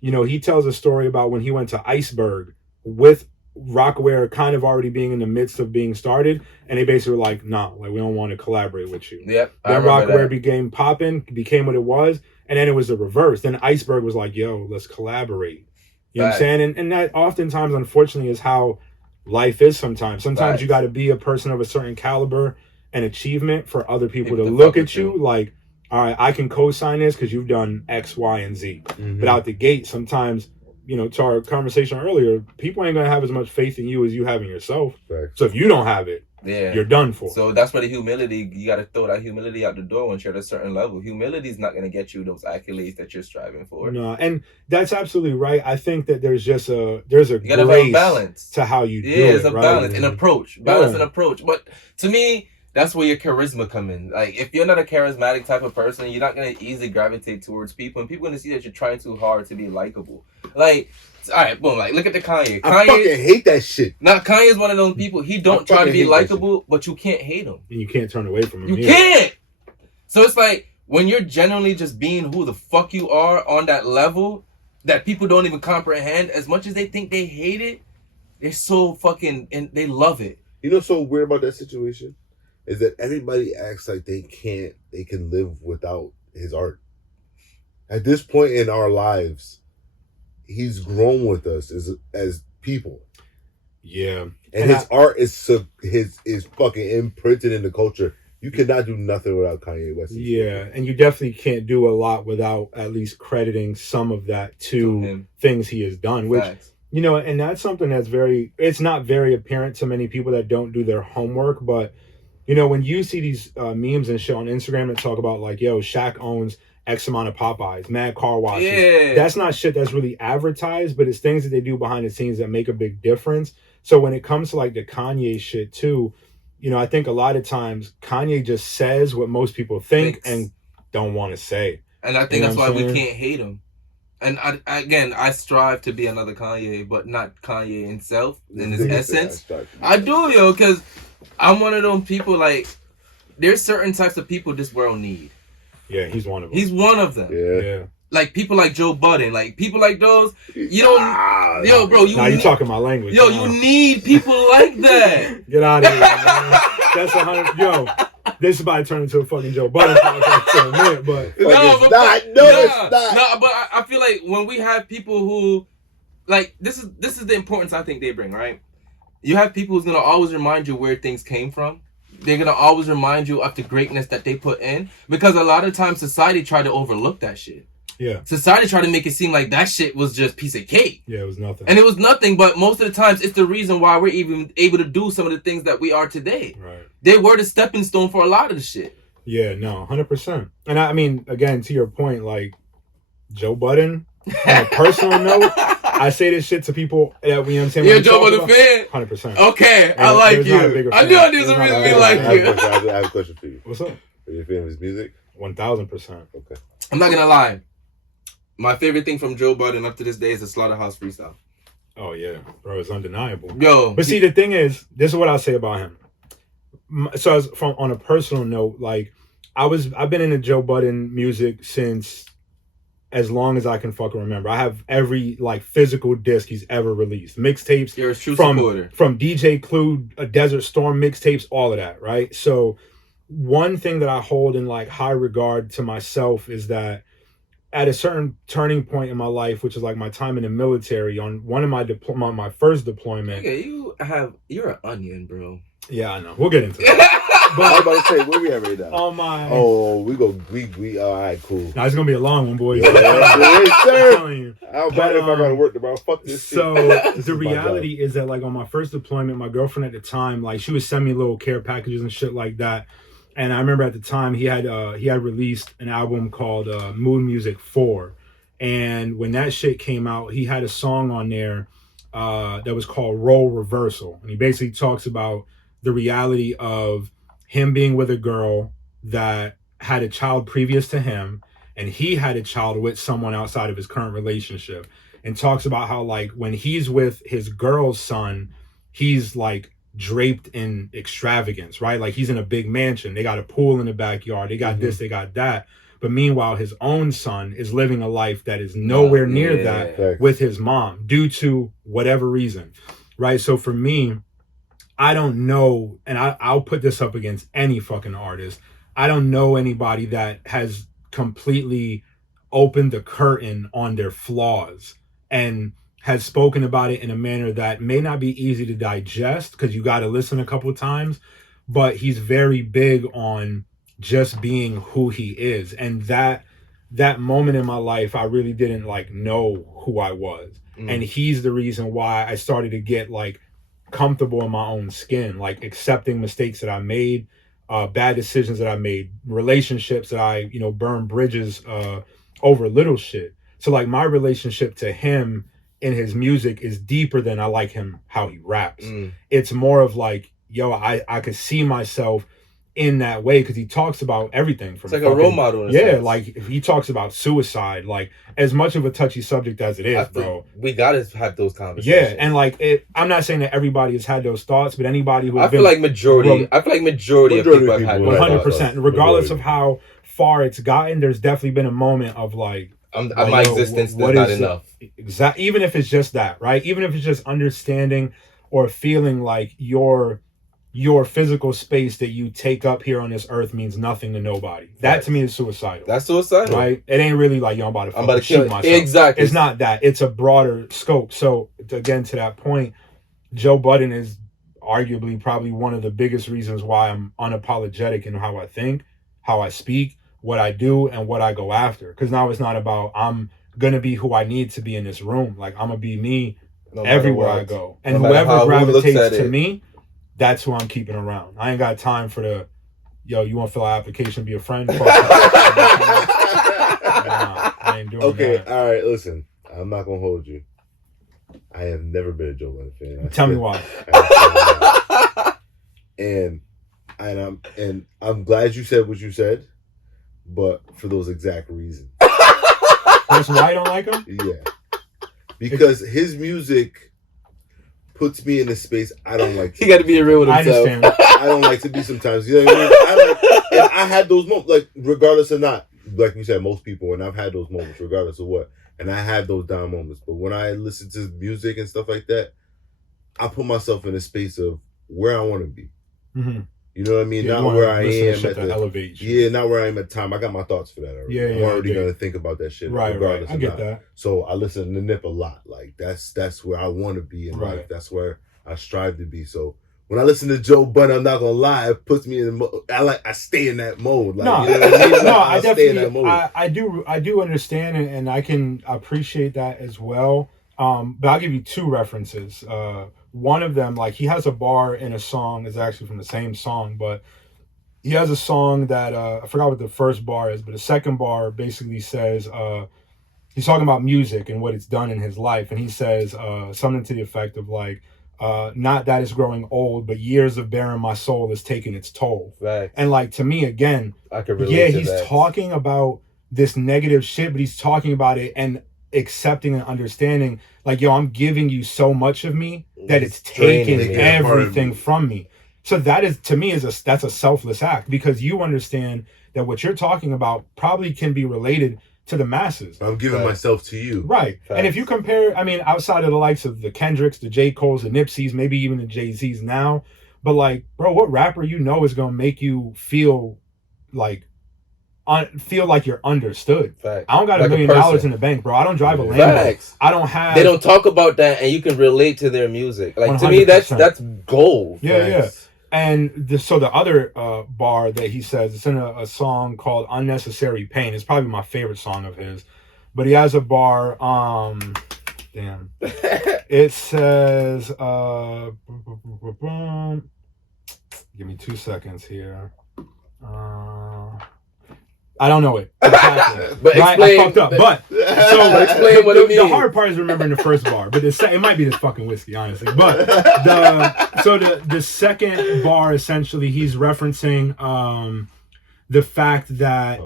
he tells a story about when he went to Iceberg with Rockaware kind of already being in the midst of being started, and they basically were like, nah, like we don't want to collaborate with you. Yep. Then Rockaware became what it was, and then it was the reverse. Then Iceberg was like, yo, let's collaborate. You know what I'm saying? And that oftentimes, unfortunately, is how life is sometimes. Sometimes you got to be a person of a certain caliber and achievement for other people to look at you like, all right, I can co-sign this because you've done X, Y, and Z. Mm-hmm. But out the gate, sometimes, to our conversation earlier, people ain't going to have as much faith in you as you have in yourself. Right. So if you don't have it, you're done for. So that's where the humility, you got to throw that humility out the door once you're at a certain level. Humility is not going to get you those accolades that you're striving for. No, and that's absolutely right. I think that there's just a you gotta have a balance to how you do it. Yeah, there's a balance, an approach. Balance and approach. But to me, that's where your charisma come in. Like, if you're not a charismatic type of person, you're not gonna easily gravitate towards people, and people are gonna see that you're trying too hard to be likable. Like, all right, boom. Like, look at the Kanye. I fucking hate that shit. Now, Kanye is one of those people. He don't try to be likable, but you can't hate him. And you can't turn away from him. You can't. So it's like when you're genuinely just being who the fuck you are on that level that people don't even comprehend. As much as they think they hate it, they're so fucking and they love it. You know what's so weird about that situation? Is that everybody acts like they can live without his art. At this point in our lives, he's grown with us as people. Yeah. And his art is fucking imprinted in the culture. You cannot do nothing without Kanye West. Yeah, and you definitely can't do a lot without at least crediting some of that to things he has done, which Facts. You know, and that's something that's it's not very apparent to many people that don't do their homework, but you know, when you see these memes and shit on Instagram that talk about like, yo, Shaq owns X amount of Popeyes, mad car washes. Yeah. That's not shit that's really advertised, but it's things that they do behind the scenes that make a big difference. So when it comes to like the Kanye shit too, you know, I think a lot of times Kanye just says what most people think and don't want to say. And I think that's why we can't hate him. And I strive to be another Kanye, but not Kanye himself in his essence. I do, yo, because I'm one of them people, like, there's certain types of people this world need. Yeah, he's one of them. He's one of them. Yeah. Like, people like Joe Budden, like, people like those, you don't, yo, bro, you're talking my language. Yo, you need people like that. Get out of here, man. That's 100, yo. This is about to turn into a fucking Joe Budden podcast in a minute, but it's not. No, but I feel like when we have people who, like, this is the importance I think they bring, right? You have people who's gonna always remind you where things came from. They're gonna always remind you of the greatness that they put in, because a lot of times society tried to overlook that shit. Yeah. Society tried to make it seem like that shit was just piece of cake. Yeah, it was nothing. And it was nothing, but most of the times it's the reason why we're even able to do some of the things that we are today. Right. They were the stepping stone for a lot of the shit. Yeah, no, 100%. And I mean, again, to your point, like, Joe Budden, on a personal note, I say this shit to people that we understand. You're a Joe Budden fan? 100%. Okay, I like you. I knew there's a reason we like you. I have a question for you. What's up? Are you a fan of his music? 1000%. Okay. I'm not gonna lie. My favorite thing from Joe Budden up to this day is the Slaughterhouse freestyle. Oh yeah, bro, it's undeniable. Yo, but see, the thing is, this is what I'll say about him. So, as on a personal note, like I've been into Joe Budden music since as long as I can fucking remember. I have every like physical disc he's ever released, mixtapes. You're a true supporter. From DJ Clue, Desert Storm mixtapes, all of that, right? So, one thing that I hold in like high regard to myself is that at a certain turning point in my life, which is like my time in the military, on one of my first deployment. Okay, you're an onion, bro. Yeah, I know. We'll get into that. But I was about to say, where we at right now? Oh my. Oh, we all right, cool. Now it's gonna be a long one, boys. Yes, sir. I'm telling you. How bad if I gotta work tomorrow? Fuck this shit. So the reality is that like on my first deployment, my girlfriend at the time, like she would send me little care packages and shit like that. And I remember at the time he had released an album called Mood Music 4. And when that shit came out, he had a song on there that was called Role Reversal. And he basically talks about the reality of him being with a girl that had a child previous to him, and he had a child with someone outside of his current relationship. And talks about how like when he's with his girl's son, he's like draped in extravagance, right? Like he's in a big mansion. They got a pool in the backyard. They got this, they got that. But meanwhile, his own son is living a life that is nowhere near that with his mom due to whatever reason, right? So for me, I don't know, and I'll put this up against any fucking artist. I don't know anybody that has completely opened the curtain on their flaws and has spoken about it in a manner that may not be easy to digest because you got to listen a couple of times, but he's very big on just being who he is. And that moment in my life, I really didn't like know who I was. And he's the reason why I started to get like comfortable in my own skin, like accepting mistakes that I made, bad decisions that I made, relationships that I, burned bridges over little shit. So like my relationship to him in his music is deeper than I like him how he raps. It's more of like, yo, I could see myself in that way because he talks about everything from it's like a role model in a sense. like he talks about suicide, like as much of a touchy subject as it is, bro. We gotta have those conversations. Yeah, and like I'm not saying that everybody has had those thoughts, but anybody who I feel like majority of people have had 100%, regardless of how far it's gotten, there's definitely been a moment of like my existence is not enough. Exactly. Even if it's just that, right? Even if it's just understanding or feeling like your physical space that you take up here on this earth means nothing to nobody. That to me is suicidal. That's suicidal, right? It ain't really like, yo, I'm about to shoot myself. Exactly. It's not that. It's a broader scope. So again, to that point, Joe Budden is arguably probably one of the biggest reasons why I'm unapologetic in how I think, how I speak, what I do, and what I go after. Because now it's not about I'm gonna be who I need to be in this room. Like I'm gonna be me everywhere I go, and whoever gravitates to me, that's who I'm keeping around. I ain't got time for the yo. You want to fill out an application, be a friend? Nah, I ain't doing that. All right. Listen, I'm not gonna hold you. I have never been a Joe Budden fan. Tell me why. And I'm glad you said what you said, but for those exact reasons. That's why you don't like him? Yeah. Because his music puts me in a space I don't like to. He got to be real with himself. I understand. I don't like to be sometimes. You know what I mean? And I had those moments, like, regardless of not, like you said, most people, and I've had those moments, regardless of what. And I had those down moments. But when I listen to music and stuff like that, I put myself in a space of where I want to be. Mm-hmm. You know what I mean? Not where I am at the elevate you. Yeah, not where I am at the time. I got my thoughts for that already. Yeah, I'm already gonna think about that shit. Right. I get that. So I listen to Nip a lot. Like that's where I want to be in life. That's where I strive to be. So when I listen to Joe Budden, I'm not gonna lie, it puts me in I stay in that mode. Like, no, you know what I mean? I definitely stay in that mode. I do understand and I can appreciate that as well. But I'll give you two references. One of them, like he has a bar in a song, is actually from the same song, but he has a song that I forgot what the first bar is, but the second bar basically says he's talking about music and what it's done in his life, and he says something to the effect of like, not that it's growing old, but years of bearing my soul is taking its toll. Right. And like to me, again, I could relate to he's that. talking about this negative shit, but he's talking about it and accepting and understanding like, yo, I'm giving you so much of me that it's taking everything from me. So that is, to me, that's a selfless act because you understand that what you're talking about probably can be related to the masses. I'm giving myself to you. Right. And if you compare, I mean, outside of the likes of the Kendricks, the J. Coles, the Nipseys, maybe even the Jay-Z's now, but like, bro, what rapper you know is going to make you feel like you're understood? Fact. I don't got like $1 million in the bank, bro. I don't drive a Lambo. Facts. I don't have. They don't talk about that, and you can relate to their music. Like 100%. To me, that's gold. Yeah, yeah. And so the other bar that he says, it's in a song called "Unnecessary Pain." It's probably my favorite song of his. But he has a bar. Damn. It says. Give me 2 seconds here. I don't know it. Exactly. But explain, I fucked up. But so explain what it means. The hard part is remembering the first bar, but it might be this fucking whiskey, honestly. But the second bar, essentially, he's referencing the fact that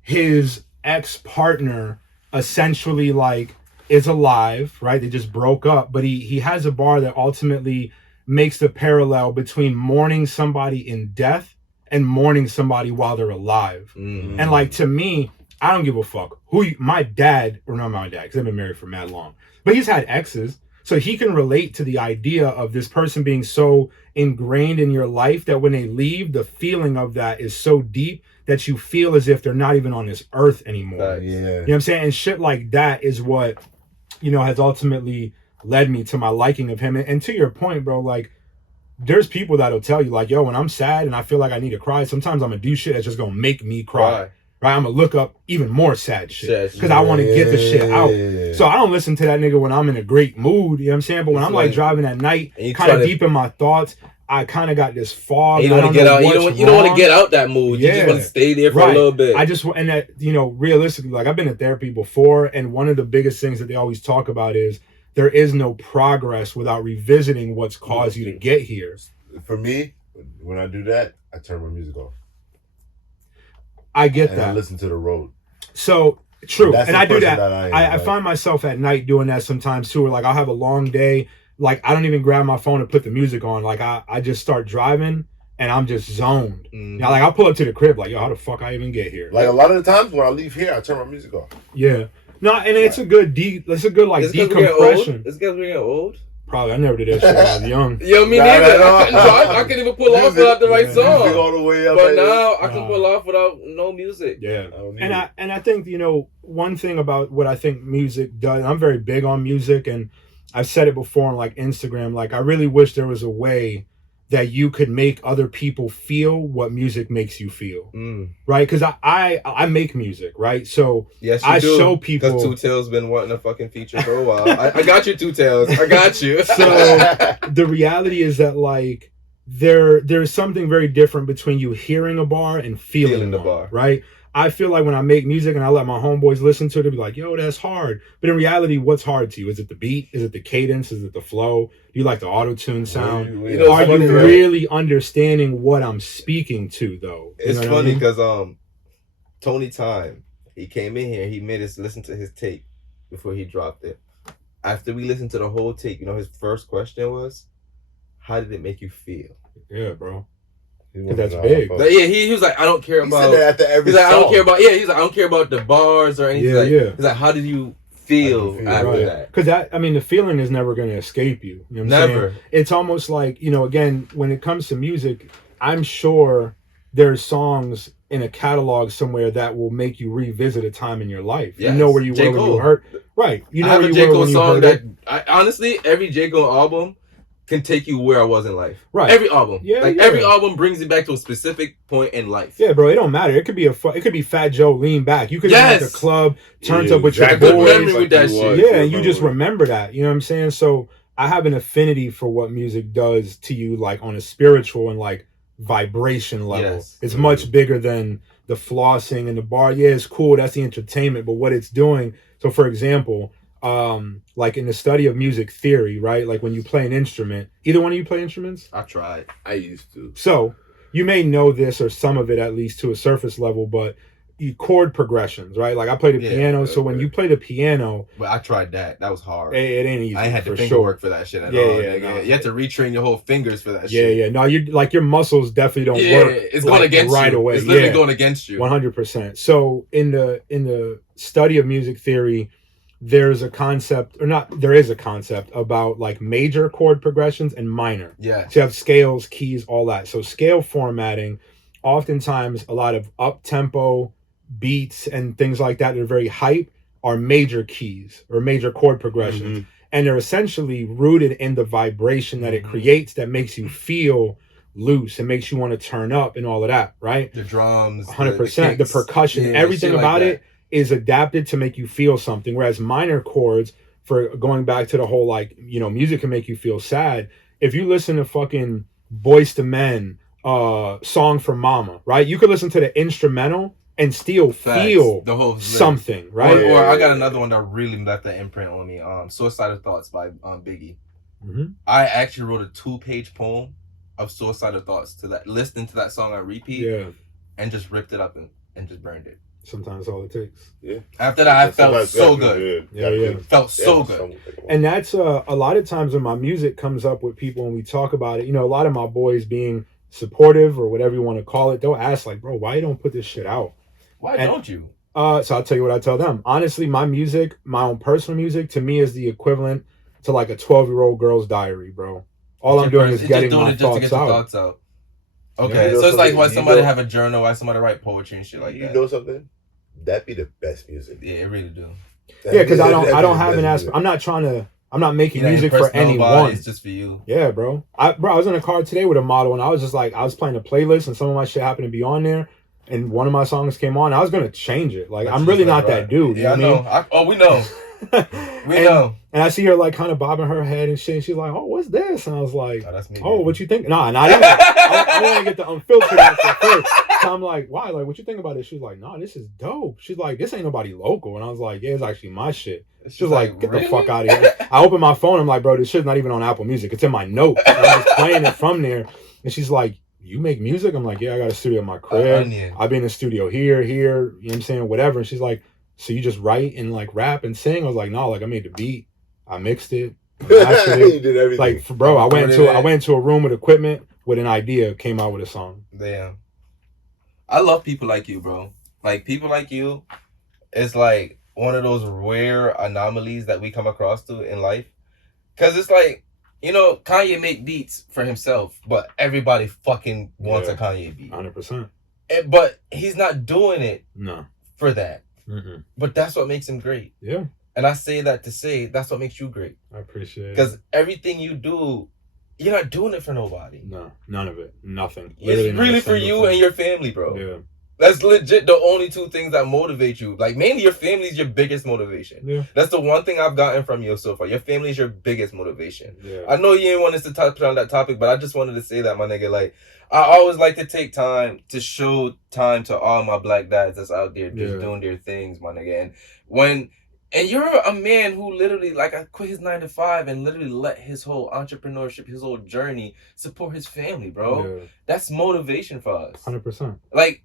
his ex-partner essentially like is alive, right? They just broke up, but he has a bar that ultimately makes the parallel between mourning somebody in death and mourning somebody while they're alive. Mm-hmm. And like, to me, I don't give a fuck my dad, or not my dad, because I've been married for mad long, but he's had exes. So he can relate to the idea of this person being so ingrained in your life that when they leave, the feeling of that is so deep that you feel as if they're not even on this earth anymore. Yeah. You know what I'm saying? And shit like that is what, has ultimately led me to my liking of him. And to your point, bro, like, there's people that'll tell you like, yo, when I'm sad and I feel like I need to cry, sometimes I'm gonna do shit that's just gonna make me cry. Right? I'm gonna look up even more sad shit because I want to get the shit out. So I don't listen to that nigga when I'm in a great mood. You know what I'm saying? But when I'm like driving at night, kind of deep in my thoughts, I kind of got this fog. You don't want to get out. You don't want to get out that mood. You just want to stay there for a little bit. And that, realistically, like I've been in therapy before, and one of the biggest things that they always talk about is there is no progress without revisiting what's caused you to get here. For me, when I do that, I turn my music off. I get and that. I listen to the road. So true, and I do that. I find myself at night doing that sometimes too. Where like I'll have a long day, like I don't even grab my phone and put the music on. Like I just start driving and I'm just zoned. Mm-hmm. Now like I'll pull up to the crib like, yo, how the fuck I even get here? Like a lot of the times when I leave here, I turn my music off. Yeah, no, and it's a good like decompression. It's because we're getting old. Probably, I never did that shit when I was young. Yo, me neither. I couldn't drive. I couldn't even pull off without the right song. Music all the way up. But now I can pull off without no music. Yeah, and I think one thing about what I think music does. I'm very big on music, and I've said it before on like Instagram. Like I really wish there was a way that you could make other people feel what music makes you feel, right? Because I make music, right? So yes, I show people. Because Two Tails been wanting a fucking feature for a while. I got you, Two Tails. I got you. So the reality is that like there's something very different between you hearing a bar and feeling the bar, right? I feel like when I make music and I let my homeboys listen to it, they'll be like, yo, that's hard. But in reality, what's hard to you? Is it the beat? Is it the cadence? Is it the flow? Do you like the auto-tune sound? Are you really understanding what I'm speaking to, though? It's funny because Tony Time, he came in here, he made us listen to his tape before he dropped it. After we listened to the whole tape, his first question was, how did it make you feel? Yeah, bro. That's big. Yeah, he was like, I don't care about. He said that after every song. I don't care about. Yeah, he's like, I don't care about the bars or anything. Yeah. He's like, how did you feel after that? Because the feeling is never going to escape you. You know what I'm Never. saying? It's almost like again, when it comes to music, I'm sure there's songs in a catalog somewhere that will make you revisit a time in your life. Yes. You know where you were when you heard. Right. You know I have where a you J. were Cole when you song heard that it. honestly, every J. Cole album can take you where I was in life. Right. Every album. Yeah. Every album brings you back to a specific point in life. Yeah, bro. It don't matter. It could be Fat Joe lean back. You could be at the club, turns up with your boys. Good memory with that shit. Yeah, and you just remember that. You know what I'm saying? So I have an affinity for what music does to you, like on a spiritual and like vibration level. Yes. It's much bigger than the flossing and the bar. Yeah, it's cool. That's the entertainment. But what it's doing. So, for example, like in the study of music theory, right? Like when you play an instrument, either one of you play instruments? I tried. I used to. So you may know this or some of it at least to a surface level, but chord progressions, right? Like I play the piano, so when you play the piano, but I tried that. That was hard. It ain't easy. I had to for finger sure. work for that shit at all. No. You have to retrain your whole fingers for that shit. Yeah. No, you like your muscles definitely don't work. It's going against right you. away. It's literally going against you. 100%. So in the study of music theory, there is a concept about like major chord progressions and minor. Yeah. So you have scales, keys, all that. So scale formatting, oftentimes a lot of up tempo beats and things like that are very hype are major keys or major chord progressions. Mm-hmm. And they're essentially rooted in the vibration that it creates that makes you feel loose and makes you want to turn up and all of that, right? The drums, 100%, the percussion, everything about it is adapted to make you feel something. Whereas minor chords, for going back to the whole like, music can make you feel sad. If you listen to fucking Boyz II Men, Song for Mama, right? You could listen to the instrumental and still feel the whole something, right? Or I got another one that really left an imprint on me. Suicidal Thoughts by Biggie. Mm-hmm. I actually wrote a 2-page poem of suicidal thoughts to that, listening to that song on repeat, and just ripped it up and just burned it. Sometimes all it takes. Yeah. After that, I felt so good. Felt so good. And that's a lot of times when my music comes up with people and we talk about it, a lot of my boys being supportive or whatever you want to call it, they'll ask like, bro, why you don't put this shit out? Why don't you? So I'll tell you what I tell them. Honestly, my music, my own personal music, to me is the equivalent to like a 12-year-old girl's diary, bro. All I'm doing is getting my thoughts out. Okay, so it's like why somebody have a journal, why somebody write poetry and shit like that. You know something? That'd be the best music. Yeah, it really do. Yeah, because I don't have an aspect. I'm not making music for anyone. It's just for you. Yeah, bro. I was in a car today with a model, and I was just like, I was playing a playlist, and some of my shit happened to be on there, and one of my songs came on. I was gonna change it. Like, I'm really not that dude. Yeah, you know what I mean? We know. We know. And I see her like kind of bobbing her head and shit. And she's like, "Oh, what's this?" And I was like, "Oh, that's me." "Oh, what you think?" Nah, I want to get the unfiltered answer first. So I'm like, "Why? Like, what you think about it?" She's like, "Nah, this is dope." She's like, "This ain't nobody local." And I was like, "Yeah, it's actually my shit." She's like, "Get the fuck out of here." I open my phone. I'm like, "Bro, this shit's not even on Apple Music. It's in my notes." And I'm just playing it from there. And she's like, you make music? I'm like, yeah, I got a studio in my crib. I've been in a studio here, you know what I'm saying? Whatever. And she's like, so you just write and like rap and sing? I was like, no, like I made the beat. I mixed it. I You did everything. Like, bro, I went into a room with equipment with an idea, came out with a song. Damn. I love people like you, bro. Like, people like you is like one of those rare anomalies that we come across to in life. Because it's like, you know, Kanye make beats for himself, but everybody fucking wants a Kanye beat. 100%. But he's not doing it for that. Mm-mm. But that's what makes him great. Yeah. And I say that to say that's what makes you great. I appreciate it. Because everything you do, you're not doing it for nobody. No, none of it. Nothing. Literally it's really for you and your family, bro. Yeah. That's legit the only two things that motivate you. Like, mainly your family is your biggest motivation. Yeah. That's the one thing I've gotten from you so far. Your family is your biggest motivation. Yeah. I know you didn't want us to touch on that topic, but I just wanted to say that, my nigga. Like, I always like to take time to show time to all my black dads that's out there just doing their things, my nigga. And you're a man who literally, like, I quit his 9 to 5 and literally let his whole entrepreneurship, his whole journey support his family, bro. Yeah. That's motivation for us. 100%. Like,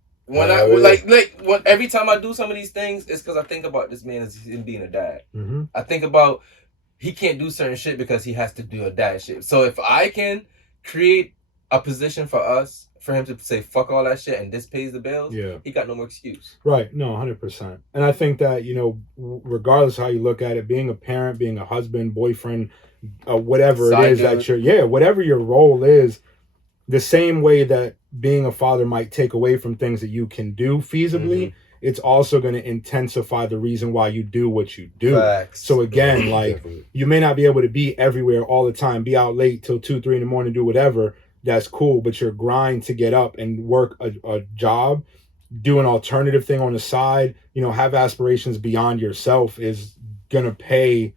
every time I do some of these things, it's because I think about this man as him being a dad. Mm-hmm. I think about he can't do certain shit because he has to do a dad shit. So if I can create a position for us, for him to say fuck all that shit and this pays the bills, he got no more excuse. Right. No, 100%. And I think that, you know, regardless of how you look at it, being a parent, being a husband, boyfriend, whatever Side it is note. that you're, whatever your role is, the same way that being a father might take away from things that you can do feasibly, it's also going to intensify the reason why you do what you do. Facts. So again, like, you may not be able to be everywhere all the time, be out late till 2, 3 in the morning, do whatever. That's cool. But your grind to get up and work a job, do an alternative thing on the side, you know, have aspirations beyond yourself is going to pay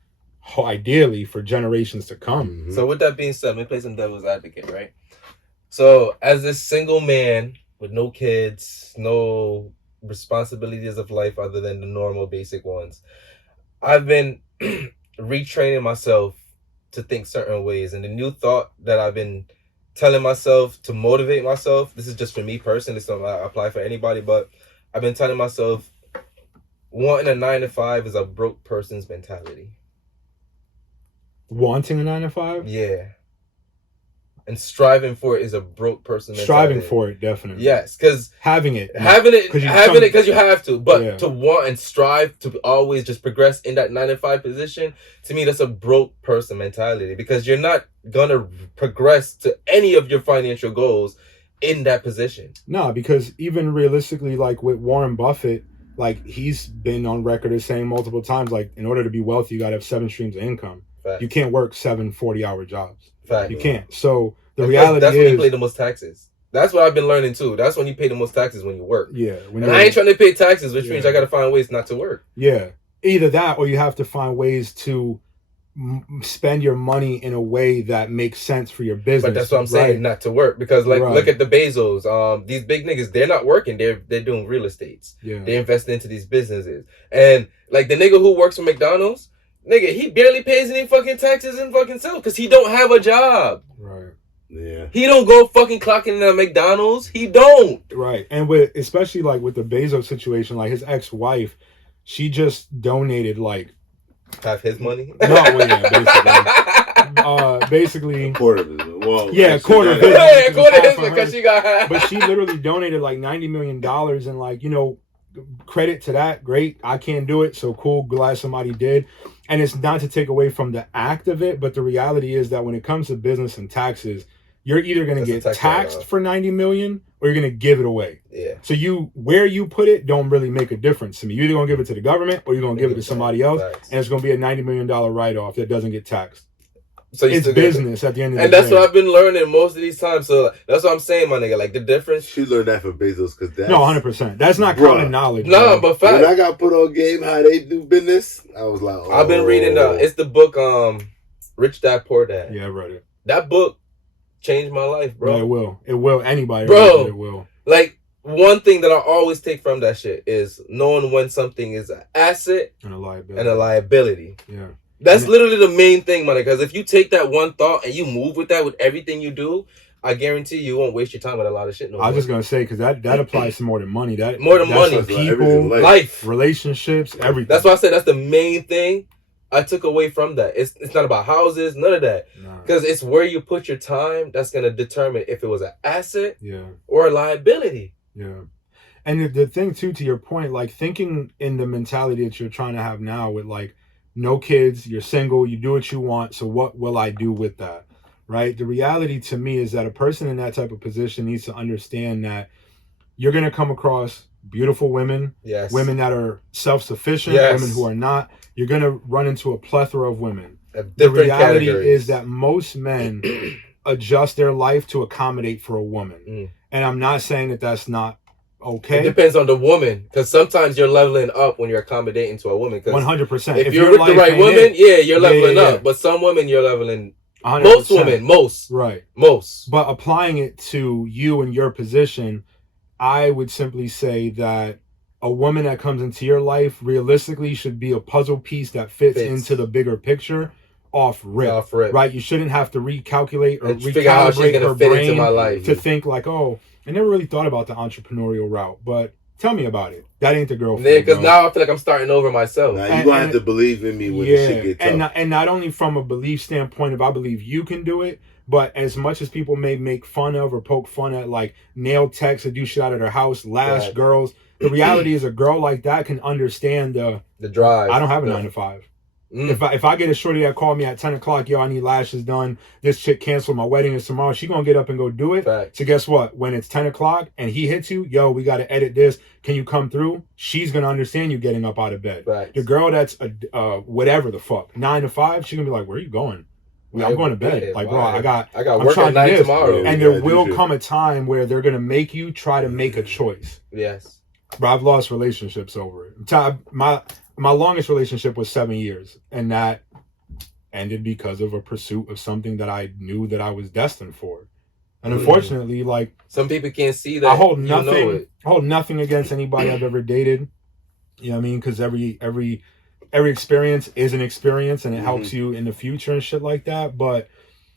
ideally for generations to come. Mm-hmm. So with that being said, let me play some devil's advocate, right? So as this single man with no kids, no responsibilities of life other than the normal basic ones, I've been retraining myself to think certain ways. And the new thought that I've been telling myself to motivate myself, this is just for me personally, this don't apply for anybody, but I've been telling myself wanting a 9 to 5 is a broke person's mentality. Wanting a 9 to 5? Yeah. And striving for it is a broke person mentality. Striving for it, definitely. Yes, because having it because you have to, but to want and strive to always just progress in that 9 to 5 position, to me that's a broke person mentality, because you're not gonna progress to any of your financial goals in that position. No, because even realistically, like with Warren Buffett, like he's been on record as saying multiple times, like in order to be wealthy, you gotta have 7 streams of income. Fact. You can't work 7 40-hour jobs. Fact. You can't. So the reality that's is, when you pay the most taxes. That's what I've been learning too. That's when you pay the most taxes, when you work. Yeah. And I ain't trying to pay taxes, which means I got to find ways not to work. Yeah. Either that, or you have to find ways to spend your money in a way that makes sense for your business. But that's what I'm saying, not to work. Because look at the Bezos. These big niggas, they're not working. They're doing real estates. Yeah. They're investing into these businesses. And like the nigga who works for McDonald's, nigga, he barely pays any fucking taxes in fucking self because he don't have a job. Right. Yeah. He don't go fucking clocking in at McDonald's. He don't. Right. And especially like with the Bezos situation, like his ex-wife, she just donated like half his money. No, well, yeah, basically. A quarter of it. Well, yeah, quarter of it. Yeah, quarter of it because she got half. But she literally donated like $90 million, and like, you know, credit to that. Great. I can't do it, so cool. Glad somebody did. And it's not to take away from the act of it, but the reality is that when it comes to business and taxes, you're either going to get taxed for $90 million or you're going to give it away. Yeah. So where you put it don't really make a difference to me. You're either going to give it to the government or you're going to give it to somebody else, and it's going to be a $90 million write-off that doesn't get taxed. So it's business at the end of the day. And that's what I've been learning most of these times. So that's what I'm saying, my nigga. Like the difference. She learned that from Bezos because that's... No, 100%. That's not common knowledge. No, but fact. When I got put on game how they do business, I was like, I've been reading it's the book Rich Dad Poor Dad. Yeah, I read it. That book changed my life, bro. Yeah, it will. It will. Anybody bro, it will. Like, one thing that I always take from that shit is knowing when something is an asset and a liability. Yeah. That's literally the main thing, man. Because if you take that one thought and you move with that with everything you do, I guarantee you won't waste your time with a lot of shit no more. I was just gonna say, because that applies to more than money. More than money. That's people, life, relationships, everything. That's why I said that's the main thing I took away from that. It's not about houses, none of that. Because it's where you put your time that's gonna determine if it was an asset or a liability. Yeah. And the thing too, to your point, like thinking in the mentality that you're trying to have now with like no kids, you're single, you do what you want, so what will I do with that? Right? The reality to me is that a person in that type of position needs to understand that you're going to come across beautiful women, women that are self-sufficient, women who are not. You're going to run into a plethora of women. The reality is that most men adjust their life to accommodate for a woman. And I'm not saying that that's not okay. It depends on the woman, because sometimes you're leveling up when you're accommodating to a woman. 100%. If you're with the right woman, you're leveling up. But some women, you're leveling. 100%. Most women, most. But applying it to you and your position, I would simply say that a woman that comes into your life realistically should be a puzzle piece that fits into the bigger picture. Off rip, right? You shouldn't have to recalculate or recalibrate her brain into my life to think like, oh, I never really thought about the entrepreneurial route, but tell me about it. That ain't the girl. Yeah, because now I feel like I'm starting over myself. Now you're gonna have to believe in me when the shit get tough. And not only from a belief standpoint, if I believe you can do it, but as much as people may make fun of or poke fun at like nail techs that do shit out of their house, lash girls, the reality is a girl like that can understand the drive. I don't have a 9 to 5. If I get a shorty that called me at 10 o'clock, yo, I need lashes done. This chick canceled. My wedding is tomorrow. She gonna get up and go do it. So guess what? When it's 10 o'clock and he hits you, yo, we got to edit this. Can you come through? She's gonna understand you getting up out of bed. The girl that's whatever the fuck 9 to 5, she's gonna be like, where are you going? I'm going to bed. Like, bro, I got work at 9 tomorrow. And there will come a time where they're gonna make you try to make a choice. Yes. But I've lost relationships over it. My longest relationship was 7 years, and that ended because of a pursuit of something that I knew that I was destined for. And unfortunately, like, some people can't see that. I hold nothing against anybody I've ever dated. You know what I mean? Because every experience is an experience, and it helps you in the future and shit like that. But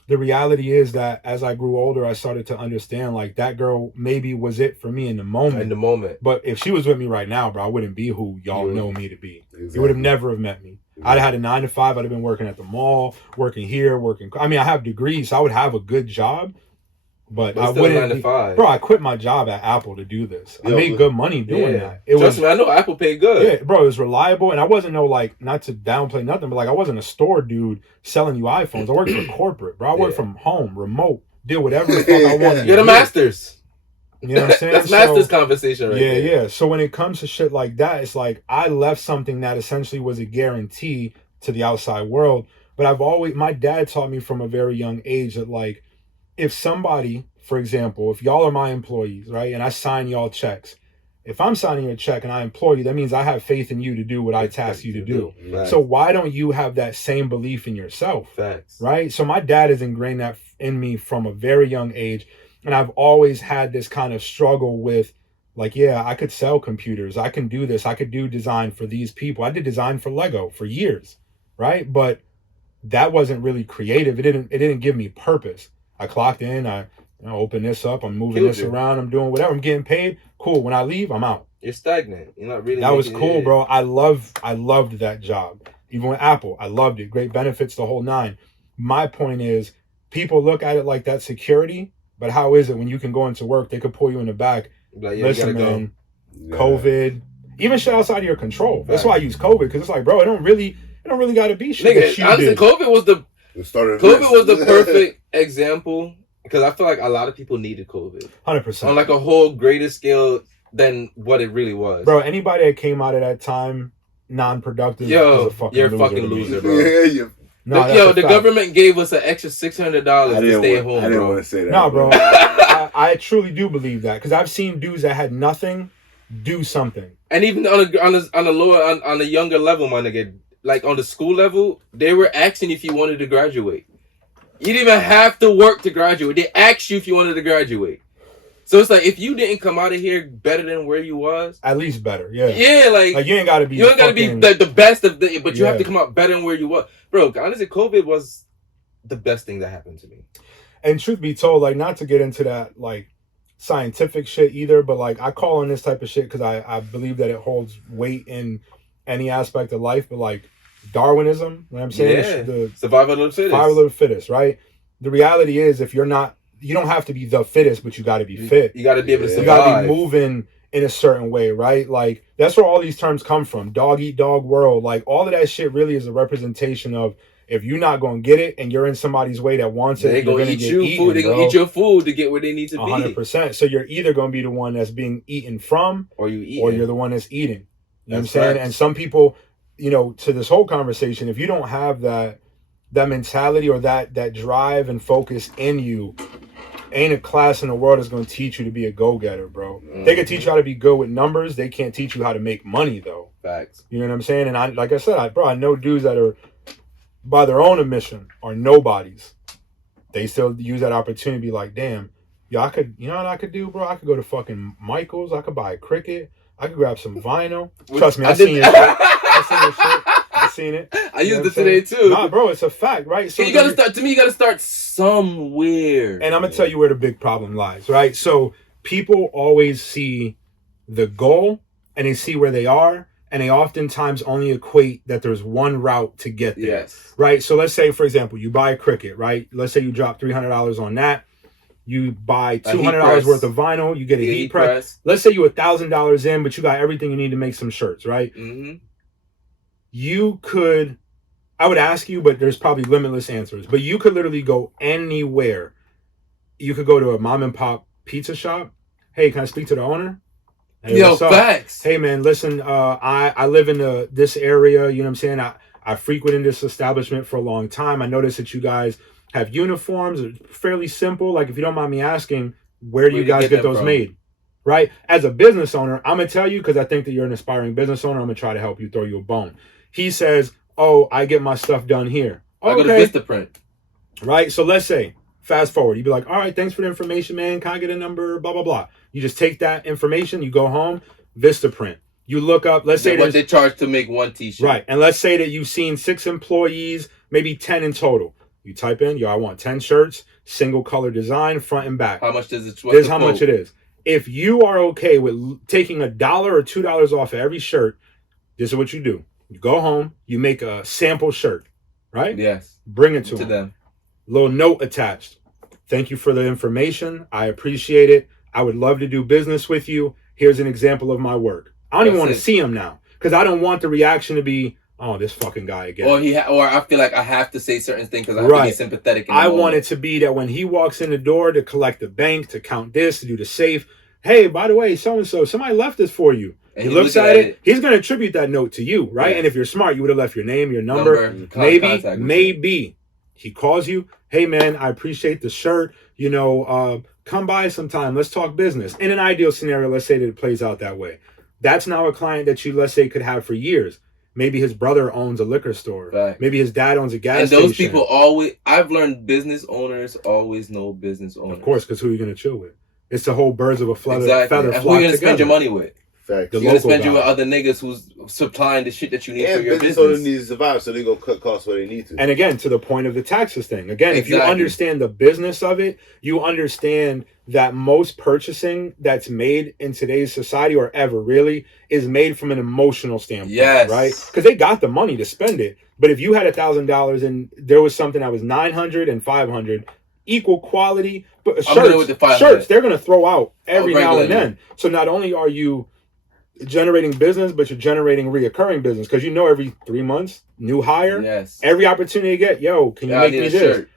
the reality is that as I grew older, I started to understand like that girl maybe was it for me in the moment. But if she was with me right now, bro, I wouldn't be who y'all know me to be. Exactly. You would have never have met me. I'd have had a 9 to 5. I'd have been working at the mall, working here, I mean, I have degrees, so I would have a good job. But I wouldn't. 9 to 5. Bro, I quit my job at Apple to do this. I made good money doing that. Trust me, I know Apple paid good. Yeah, bro, it was reliable, and I wasn't not to downplay nothing, but like I wasn't a store dude selling you iPhones. I worked for corporate, bro. I worked from home, remote, did whatever the fuck I wanted. You're the masters. You know what I'm saying? That's master's conversation right there. Yeah. So when it comes to shit like that, it's like I left something that essentially was a guarantee to the outside world. But my dad taught me from a very young age that like, if somebody, for example, if y'all are my employees, right, and I sign y'all checks, if I'm signing a check and I employ you, that means I have faith in you to do what I task you to do. Right. So why don't you have that same belief in yourself? Facts. Right? So my dad has ingrained that in me from a very young age. And I've always had this kind of struggle with like, yeah, I could sell computers. I can do this. I could do design for these people. I did design for Lego for years, right? But that wasn't really creative. It didn't give me purpose. I clocked in, I open this up, I'm moving this around, I'm doing whatever, I'm getting paid. Cool. When I leave, I'm out. You're stagnant. You're not really. That was cool, bro. I loved that job. Even with Apple, I loved it. Great benefits, the whole 9. My point is, people look at it like that's security, but how is it when you can go into work, they could pull you in the back. Like, listen, man, COVID, even shit outside of your control. That's why I use COVID, because it's like, bro, it don't really got to be shit. Nigga, honestly, COVID was the perfect example, because I feel like a lot of people needed COVID 100% on like a whole greater scale than what it really was. Bro, anybody that came out of that time non-productive, you're a fucking loser, bro. The government gave us an extra $600 to stay at home. I didn't want to say that. No, bro. I truly do believe that, because I've seen dudes that had nothing do something, and even on a younger level, my nigga, like on the school level, they were asking if you wanted to graduate. You didn't even have to work to graduate. They asked you if you wanted to graduate. So it's like, if you didn't come out of here better than where you was, at least better, yeah. Yeah, like you ain't got to be. You ain't got to be the best of the, but you have to come out better than where you was, bro. Honestly, COVID was the best thing that happened to me. And truth be told, like, not to get into that like scientific shit either, but like I call on this type of shit because I believe that it holds weight in any aspect of life. But like Darwinism, you know what I'm saying? Yeah. The Survival of the fittest. survival of the fittest, right? The reality is, if you're not, you don't have to be the fittest, but you got to be fit. You got to be able to survive. You got to be moving in a certain way, right? Like that's where all these terms come from. Dog eat dog world. Like all of that shit really is a representation of, if you're not gonna get it and you're in somebody's way that wants it, They're you're gonna eat you food. They're gonna eat your food to get where they need to be. 100%. So you're either gonna be the one that's being eaten from, or you're the one that's eating. You know what I'm That's saying? facts. And some people, you know, to this whole conversation, if you don't have that mentality or that drive and focus in you, ain't a class in the world that's gonna teach you to be a go-getter, bro. They can teach you how to be good with numbers. They can't teach you how to make money, though. Facts. You know what I'm saying? And I, like I said, I know dudes that are, by their own admission, are nobodies. They still use that opportunity to be like, damn, yo, I could, you know what I could do, bro? I could go to fucking Michael's. I could buy a Cricket. I could grab some vinyl. Trust me, I seen your shit. I seen it. I used it today too. Nah, bro, it's a fact, right? So you gotta start. To me, you gotta start somewhere. And I'm gonna tell you where the big problem lies, right? So people always see the goal and they see where they are, and they oftentimes only equate that there's one route to get there. Yes. Right? So let's say, for example, you buy a Cricket, right? Let's say you drop $300 on that. You buy $200 worth of vinyl. You get a heat press. Let's say you're $1,000 in, but you got everything you need to make some shirts, right? Mm-hmm. You could, I would ask you, but there's probably limitless answers. But you could literally go anywhere. You could go to a mom and pop pizza shop. Hey, can I speak to the owner? Hey, yo, facts. Hey, man, listen, I live in this area. You know what I'm saying? I frequented this establishment for a long time. I noticed that you guys have uniforms. It's fairly simple. Like, if you don't mind me asking, where do you guys get those made? Right? As a business owner, I'm going to tell you, because I think that you're an aspiring business owner, I'm going to try to help you, throw you a bone. He says, oh, I get my stuff done here. I go to Vistaprint. Right? So let's say, fast forward, you'd be like, all right, thanks for the information, man. Can I get a number? Blah, blah, blah. You just take that information, you go home, Vistaprint. You look up, let's say what they charge to make one t-shirt. Right. And let's say that you've seen 6 employees, maybe 10 in total. You type in, yo, I want 10 shirts, single color design, front and back. How much does it? This is how much it is. If you are okay with taking $1 or $2 off of every shirt, this is what you do. You go home, you make a sample shirt, right? Yes. Bring it to them. Little note attached. Thank you for the information. I appreciate it. I would love to do business with you. Here's an example of my work. I don't even want to see him now, because I don't want the reaction to be, oh, this fucking guy again. Or I feel like I have to say certain things because I have to be sympathetic. I want it to be that when he walks in the door to collect the bank, to count this, to do the safe, hey, by the way, so-and-so, somebody left this for you. He looks at it. He's going to attribute that note to you, right? Yes. And if you're smart, you would have left your name, your number. Maybe he calls you. Hey, man, I appreciate the shirt. You know, come by sometime. Let's talk business. In an ideal scenario, let's say that it plays out that way. That's now a client that you, let's say, could have for years. Maybe his brother owns a liquor store. Right. Maybe his dad owns a gas station. And those people always, I've learned business owners always know business owners. Of course, because who are you going to chill with? It's the whole birds of a feather flock together. Who are you going to spend your money with? Facts. You're going to spend you with other niggas who's supplying the shit that you need for your business. Business owners need to survive, so they're going to cut costs where they need to. And again, to the point of the taxes thing. Again, if you understand the business of it, you understand that most purchasing that's made in today's society, or ever really, is made from an emotional standpoint. Yes. Right? Because they got the money to spend it. But if you had $1,000 and there was something that was $900 and $500, equal quality, but shirts they're going to throw out every now and then. So not only are you generating business, but you're generating reoccurring business, because you know every 3 months, new hire. Yes. Every opportunity you get, yo, can you make me this? Shirt.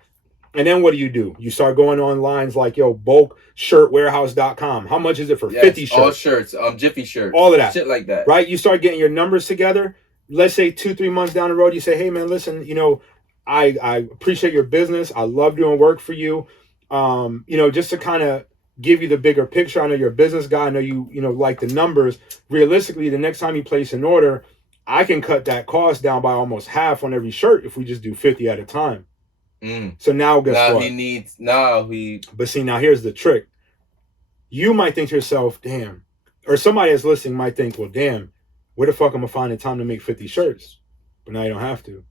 And then what do? You start going on lines like, yo, bulkshirtwarehouse.com. How much is it for 50 shirts? All shirts, Jiffy shirts. All of that. Shit like that. Right? You start getting your numbers together. Let's say 2-3 months down the road, you say, hey, man, listen, you know, I appreciate your business. I love doing work for you. You know, just to kind of give you the bigger picture. I know you're a business guy. I know you know, like the numbers. Realistically, the next time you place an order, I can cut that cost down by almost half on every shirt if we just do 50 at a time. So now guess what? But see, now here's the trick. You might think to yourself, damn, or somebody that's listening might think, well, damn, where the fuck am I finding time to make 50 shirts? But now you don't have to.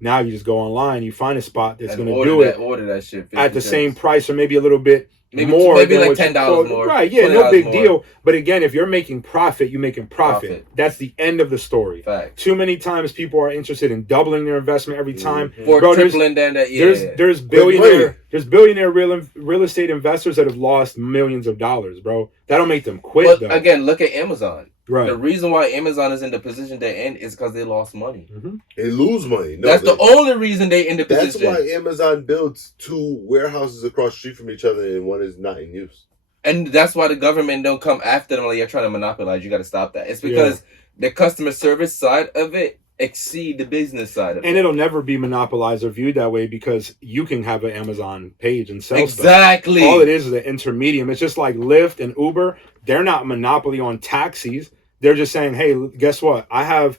Now you just go online, you find a spot that's And going to do it order that shit 50 at the cents. same price or maybe a little bit more. Maybe than like what you $10 quote. more. Right, yeah, no big more. deal. But again, if you're making profit, you're making profit. That's the end of the story. Fact. Too many times people are interested in doubling their investment every time. Or Bro, tripling that, yeah. There's billionaire real estate investors that have lost millions of dollars, bro. That don't make them quit, though. Again, look at Amazon. Right. The reason why Amazon is in the position they're in is because they lost money. Mm-hmm. They lose money. No, that's the only reason they in the position. That's why Amazon builds 2 warehouses across the street from each other and one is not in use. And that's why the government don't come after them like you're trying to monopolize. You got to stop that. It's because the customer service side of it exceed the business side of it. And it'll never be monopolized or viewed that way because you can have an Amazon page and sell exactly. stuff. All it is an intermedium. It's just like Lyft and Uber. They're not monopoly on taxis. They're just saying, hey, guess what? I have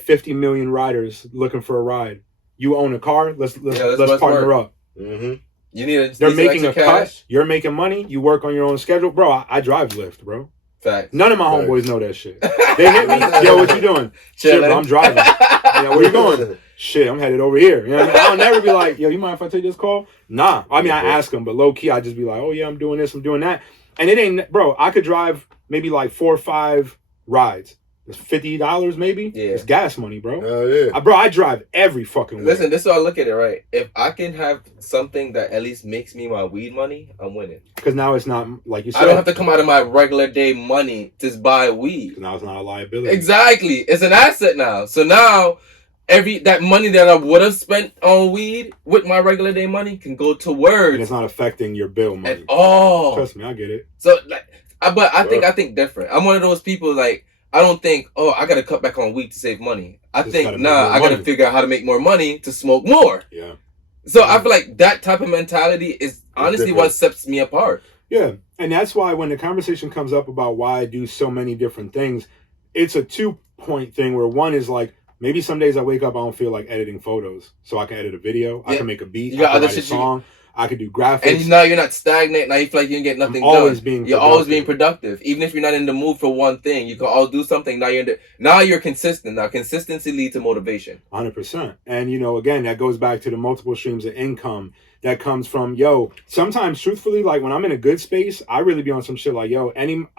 50 million riders looking for a ride. You own a car? Let's partner up. Mm-hmm. You need They're making a cash. cut. You're making money. You work on your own schedule, bro. I drive Lyft, bro. Fact. None of my homeboys know that shit. They hit me. Yo, what you doing? Shit, bro, I'm driving. Where you going? Shit, I'm headed over here. You know what I mean? I'll never be like, yo, you mind if I take this call? Nah. I mean, I ask them, but low key, I just be like, oh yeah, I'm doing this, I'm doing that, and it ain't, bro. I could drive maybe like 4 or 5 rides. It's $50 maybe. Yeah. It's gas money, bro. Oh yeah. Bro, I drive every fucking way. Listen, this is how I look at it, right? If I can have something that at least makes me my weed money, I'm winning. Because now it's not, like you said, I don't have to come out of my regular day money to buy weed. Now it's not a liability. Exactly. It's an asset now. So now that money that I would have spent on weed with my regular day money can go towards. And it's not affecting your bill money at all. Trust me, I get it. So, but I think different. I'm one of those people like, I don't think, I got to cut back on weed to save money. I think, I got to figure out how to make more money to smoke more. Yeah. So I feel like that type of mentality is honestly what sets me apart. Yeah. And that's why when the conversation comes up about why I do so many different things, it's a 2-point thing where one is like, maybe some days I wake up, I don't feel like editing photos. So I can edit a video. I can make a beat. I can write a song. I could do graphics. And now you're not stagnant. Now you feel like you can get nothing done. You're always being productive. Even if you're not in the mood for one thing, you can all do something. Now you're consistent. Now consistency leads to motivation. 100%. And again, that goes back to the multiple streams of income that comes from, sometimes truthfully, like when I'm in a good space, I really be on some shit like,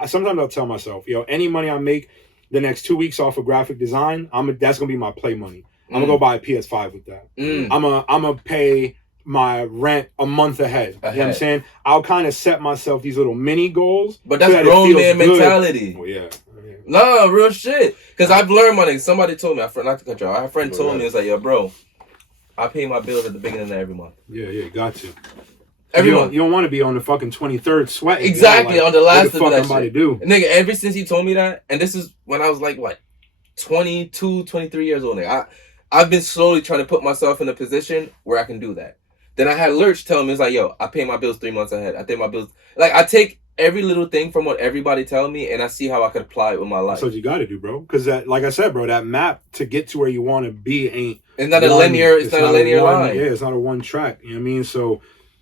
sometimes I'll tell myself, any money I make the next 2 weeks off of graphic design, that's going to be my play money. I'm going to go buy a PS5 with that. I'm going to pay my rent a month ahead. You know what I'm saying? I'll kind of set myself these little mini goals. But that's grown man mentality. Well, yeah. No, real shit. Because I've learned money. Somebody told me, not to cut you off, a friend told me, it was like, yo, bro, I pay my bills at the beginning of every month. Yeah, got to. Every month. You don't want to be on the fucking 23rd sweating. Exactly, on the last of that shit. Do. Nigga, ever since he told me that, and this is when I was like, 22, 23 years old, nigga. I've been slowly trying to put myself in a position where I can do that. Then I had Lurch tell me, it's like, yo, I pay my bills 3 months ahead. I pay my bills. Like, I take every little thing from what everybody tell me, and I see how I could apply it with my life. That's what you got to do, bro. Because like I said, bro, that map to get to where you want to be ain't. It's not a linear. It's not a linear line. Yeah, it's not a one track. You know what I mean? So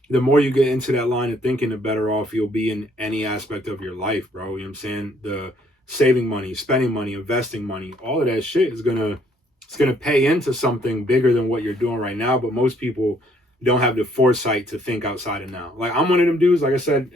the more you get into that line of thinking, the better off you'll be in any aspect of your life, bro. You know what I'm saying? The saving money, spending money, investing money, all of that shit is gonna pay into something bigger than what you're doing right now. But most people don't have the foresight to think outside of now. Like, I'm one of them dudes, like I said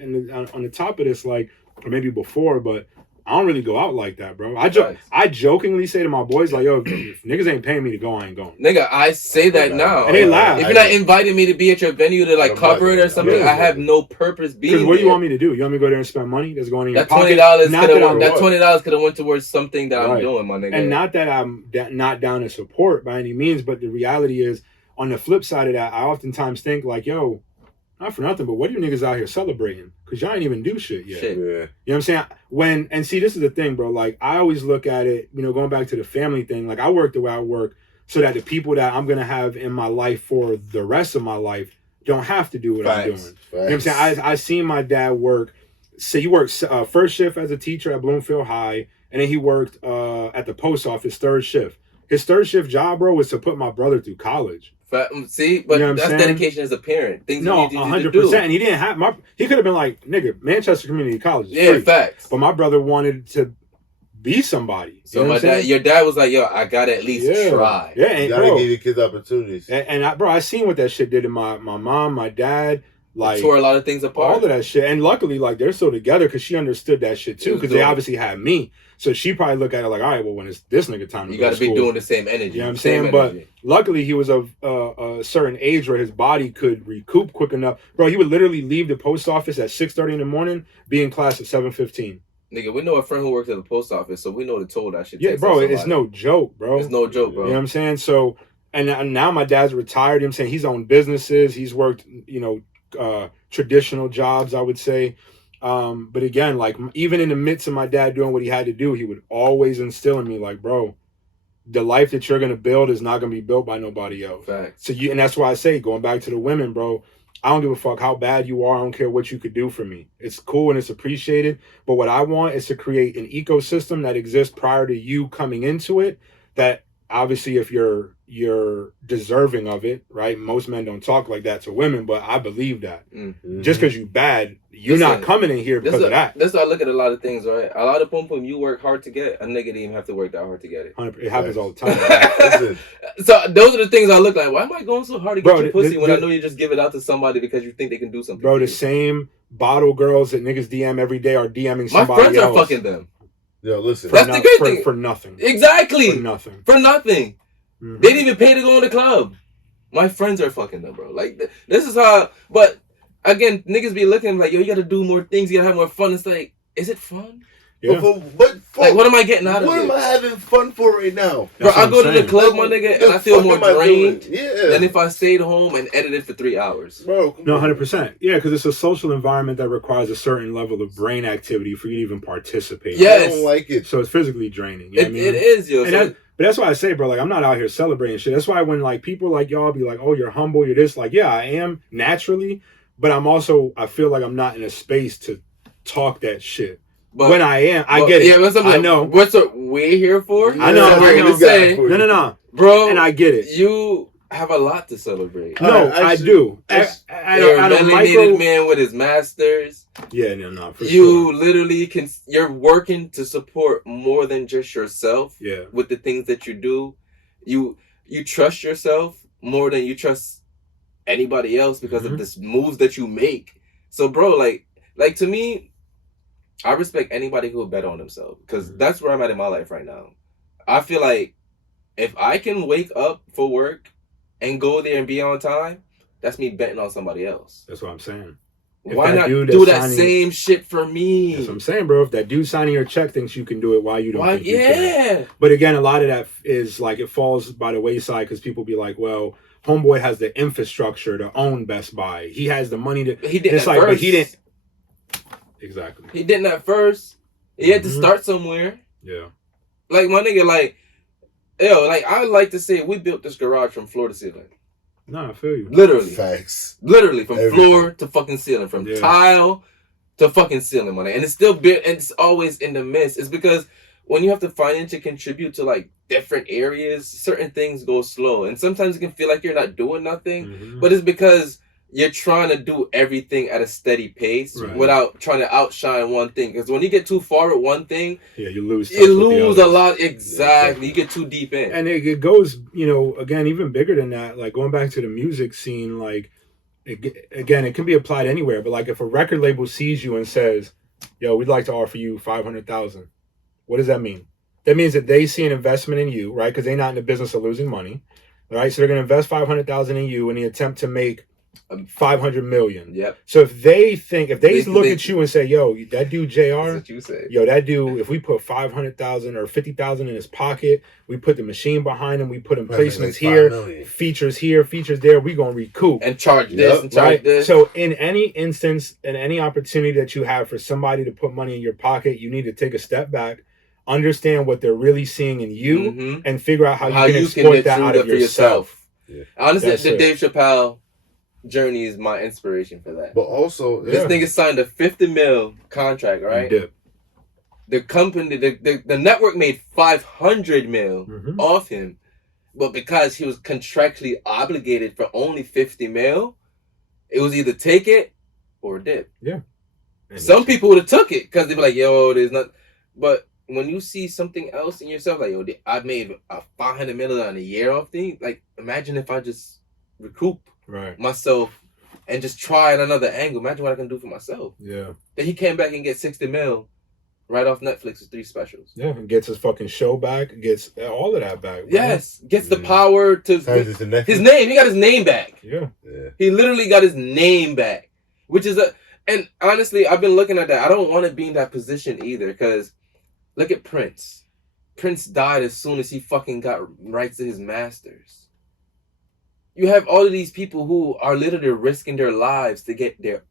on the top of this, like, or maybe before, but I don't really go out like that, bro. I jokingly say to my boys, like, yo, if niggas ain't paying me to go, I ain't going. Nigga, I say that now. And they laugh. If you're not inviting me to be at your venue to cover it or something, I have no purpose being there. Because what do you want me to do? You want me to go there and spend money that's going in your pocket? That $20 could have went towards something that I'm doing, my nigga. And not that I'm not down to support by any means, but the reality is, on the flip side of that, I oftentimes think like, yo, not for nothing, but what are you niggas out here celebrating? Because y'all ain't even do shit yet. Yeah. You know what I'm saying? And see, this is the thing, bro. Like, I always look at it, going back to the family thing. Like, I work the way I work so that the people that I'm going to have in my life for the rest of my life don't have to do what I'm doing. You know what I'm saying? I seen my dad work. So he worked first shift as a teacher at Bloomfield High, and then he worked at the post office third shift. His third shift job, bro, was to put my brother through college. See, but that's dedication as a parent. Things you need to 100%. Do. And he didn't have he could have been like, nigga, Manchester Community College is free. Facts. But my brother wanted to be somebody. So your dad was like, yo, I gotta at least try. Yeah, and you gotta give your kids opportunities. And I seen what that shit did to my mom, my dad. Like, it tore a lot of things apart. All of that shit. And luckily, like, they're still together because she understood that shit too. Because they obviously had me. So she probably looked at it like, all right, well, when it's this nigga time to you go to school, you gotta be doing the same energy. You know what I'm saying? But luckily, he was of a certain age where his body could recoup quick enough. Bro, he would literally leave the post office at 6:30 in the morning, be in class at 7:15. Nigga, we know a friend who works at the post office, so we know the toll that shit takes. Yeah, bro, it's no joke, bro. It's no joke, bro. You know what I'm saying? So, and now my dad's retired. You know what I'm saying? He's owned businesses. He's worked, traditional jobs, I would say. But again, like, even in the midst of my dad doing what he had to do, he would always instill in me, like, bro, the life that you're going to build is not going to be built by nobody else. Facts. So and that's why I say, going back to the women, bro, I don't give a fuck how bad you are. I don't care what you could do for me. It's cool and it's appreciated. But what I want is to create an ecosystem that exists prior to you coming into it, that obviously if you're deserving of it, right? Most men don't talk like that to women, but I believe that. Mm-hmm. Just because you bad, you're not coming in here because of that. That's why I look at a lot of things, right? A lot of pum you work hard to get, a nigga didn't even have to work that hard to get it. It happens all the time. So those are the things I look like. Why am I going so hard to get your pussy when I know you just give it out to somebody because you think they can do something? Bro, the same bottle girls that niggas DM every day are DMing somebody else. My friends are fucking them. Yo, listen. That's the good thing. For nothing. Exactly. For nothing. For nothing. Mm-hmm. They didn't even pay to go in the club. My friends are fucking them, bro. Like, this is how... But, again, niggas be looking like, yo, you gotta do more things. You gotta have more fun. It's like, is it fun? Yeah. Like, what am I getting out of it? What am I having fun for right now? Bro, I go to the club, my nigga, and I feel more drained than if I stayed home and edited for 3 hours. Bro, no, 100%. Yeah, because it's a social environment that requires a certain level of brain activity for you to even participate. Yes. I don't like it. So it's physically draining. You know what I mean? It is, yo. But that's why I say, bro, like, I'm not out here celebrating shit. That's why when, like, people like y'all be like, oh, you're humble, you're this. Like, yeah, I am naturally. But I feel like I'm not in a space to talk that shit. But when I am, I get it. Yeah, I know. What's what we're here for? I know. No. Bro. And I get it. You have a lot to celebrate. No, I do. You're a melanated man with his masters. Yeah, no, for you literally you're working to support more than just yourself. Yeah. With the things that you do. You trust yourself more than you trust anybody else because of the moves that you make. So, bro, like to me, I respect anybody who will bet on themselves because that's where I'm at in my life right now. I feel like if I can wake up for work and go there and be on time, that's me betting on somebody else. That's what I'm saying. Why not do that same shit for me? That's what I'm saying, bro. If that dude signing your check thinks you can do it, why you don't think you can? But again, a lot of that is like it falls by the wayside because people be like, well, homeboy has the infrastructure to own Best Buy. He has the money to... He did that first. But he didn't... Exactly. He didn't at first. He had to start somewhere. Yeah. Like, my nigga, like... Yo, like, I would like to say we built this garage from floor to ceiling. No, I feel you. Literally. Facts. Literally, from floor to fucking ceiling. From tile to fucking ceiling, money. And it's still built, and it's always in the midst. It's because when you have to financially contribute to, like, different areas, certain things go slow. And sometimes it can feel like you're not doing nothing. But it's because you're trying to do everything at a steady pace without trying to outshine one thing. Because when you get too far with one thing, you lose a lot. Exactly. You get too deep in. And it goes, again, even bigger than that. Like going back to the music scene, like, again, it can be applied anywhere. But like if a record label sees you and says, yo, we'd like to offer you $500,000. What does that mean? That means that they see an investment in you, right? Because they're not in the business of losing money, right? So they're going to invest $500,000 in you in the attempt to make 500 million. Yep. So if they look at you and say, yo, that dude JR, that's what you say. Yo, that dude, if we put 500,000 or 50,000 in his pocket, we put the machine behind him, we put in placements here, features here, features there, we gonna recoup and charge this and charge this. So in any instance, in any opportunity that you have for somebody to put money in your pocket, you need to take a step back, understand what they're really seeing in you, and figure out how you can exploit that out of yourself. Yeah. Honestly, the Dave Chappelle journey is my inspiration for that. But also, this nigga signed a 50 mil contract, right? The company, the network made 500 mil off him, but because he was contractually obligated for only 50 mil, it was either take it or dip. Yeah. Some people would have took it because they'd be like, "Yo, there's not." But when you see something else in yourself, like, yo, I made a 500 million a year off thing. Like, imagine if I just recoup myself and just try at another angle. Imagine what I can do for myself. Yeah. Then he came back and get 60 mil right off Netflix with 3 specials. Yeah, and gets his fucking show back, gets all of that back. Bro. Yes, gets the power to his name. He got his name back. Yeah. He literally got his name back, which is and honestly, I've been looking at that. I don't want to be in that position either, because look at Prince. Prince died as soon as he fucking got rights to his masters. You have all of these people who are literally risking their lives to get their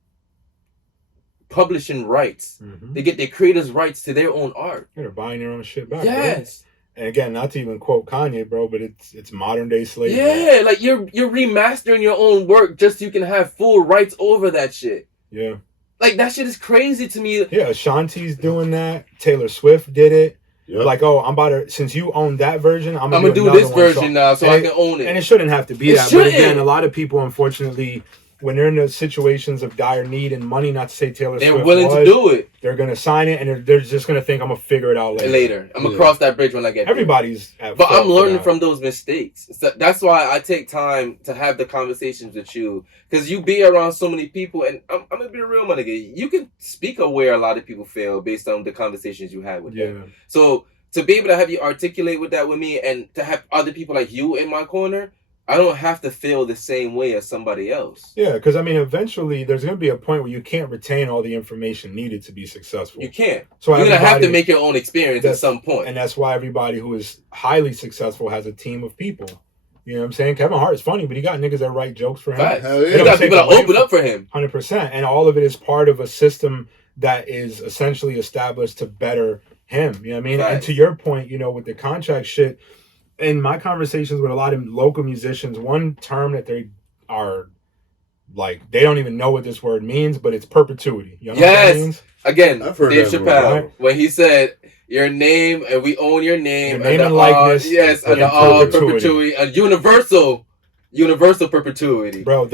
publishing rights. They get their creators' rights to their own art. Yeah, they're buying their own shit back. Yes. Bro. And again, not to even quote Kanye, bro, but it's modern day slavery. Yeah, like you're remastering your own work just so you can have full rights over that shit. Yeah. Like, that shit is crazy to me. Yeah, Ashanti's doing that. Taylor Swift did it. Yep. Like, oh, I'm about to, since you own that version, I'm gonna do this version now so I can own it. And it shouldn't have to be that. But again, a lot of people, unfortunately, when they're in those situations of dire need and money, not to say Taylor Swift, they're willing to do it. They're gonna sign it, and they're just gonna think, I'm gonna figure it out later. I'm gonna cross that bridge when I get there. Everybody's but I'm learning from those mistakes. So that's why I take time to have the conversations with you, because you be around so many people, and I'm gonna be real, my nigga. You can speak of where a lot of people fail based on the conversations you had with them. So to be able to have you articulate with that with me, and to have other people like you in my corner, I don't have to feel the same way as somebody else. Yeah, because I mean, eventually there's going to be a point where you can't retain all the information needed to be successful. You can't. So you're going to have to make your own experience at some point. And that's why everybody who is highly successful has a team of people. You know what I'm saying? Kevin Hart is funny, but he got niggas that write jokes for him. Right. He got people that open up for him. 100%. And all of it is part of a system that is essentially established to better him. You know what I mean? Right. And to your point, you know, with the contract shit, in my conversations with a lot of local musicians, one term that they are like, they don't even know what this word means, but it's perpetuity. You know what that means? Again, Dave Chappelle, right? When he said, your name, and we own your name and likeness. Yes, under all perpetuity. A universal perpetuity. Bro,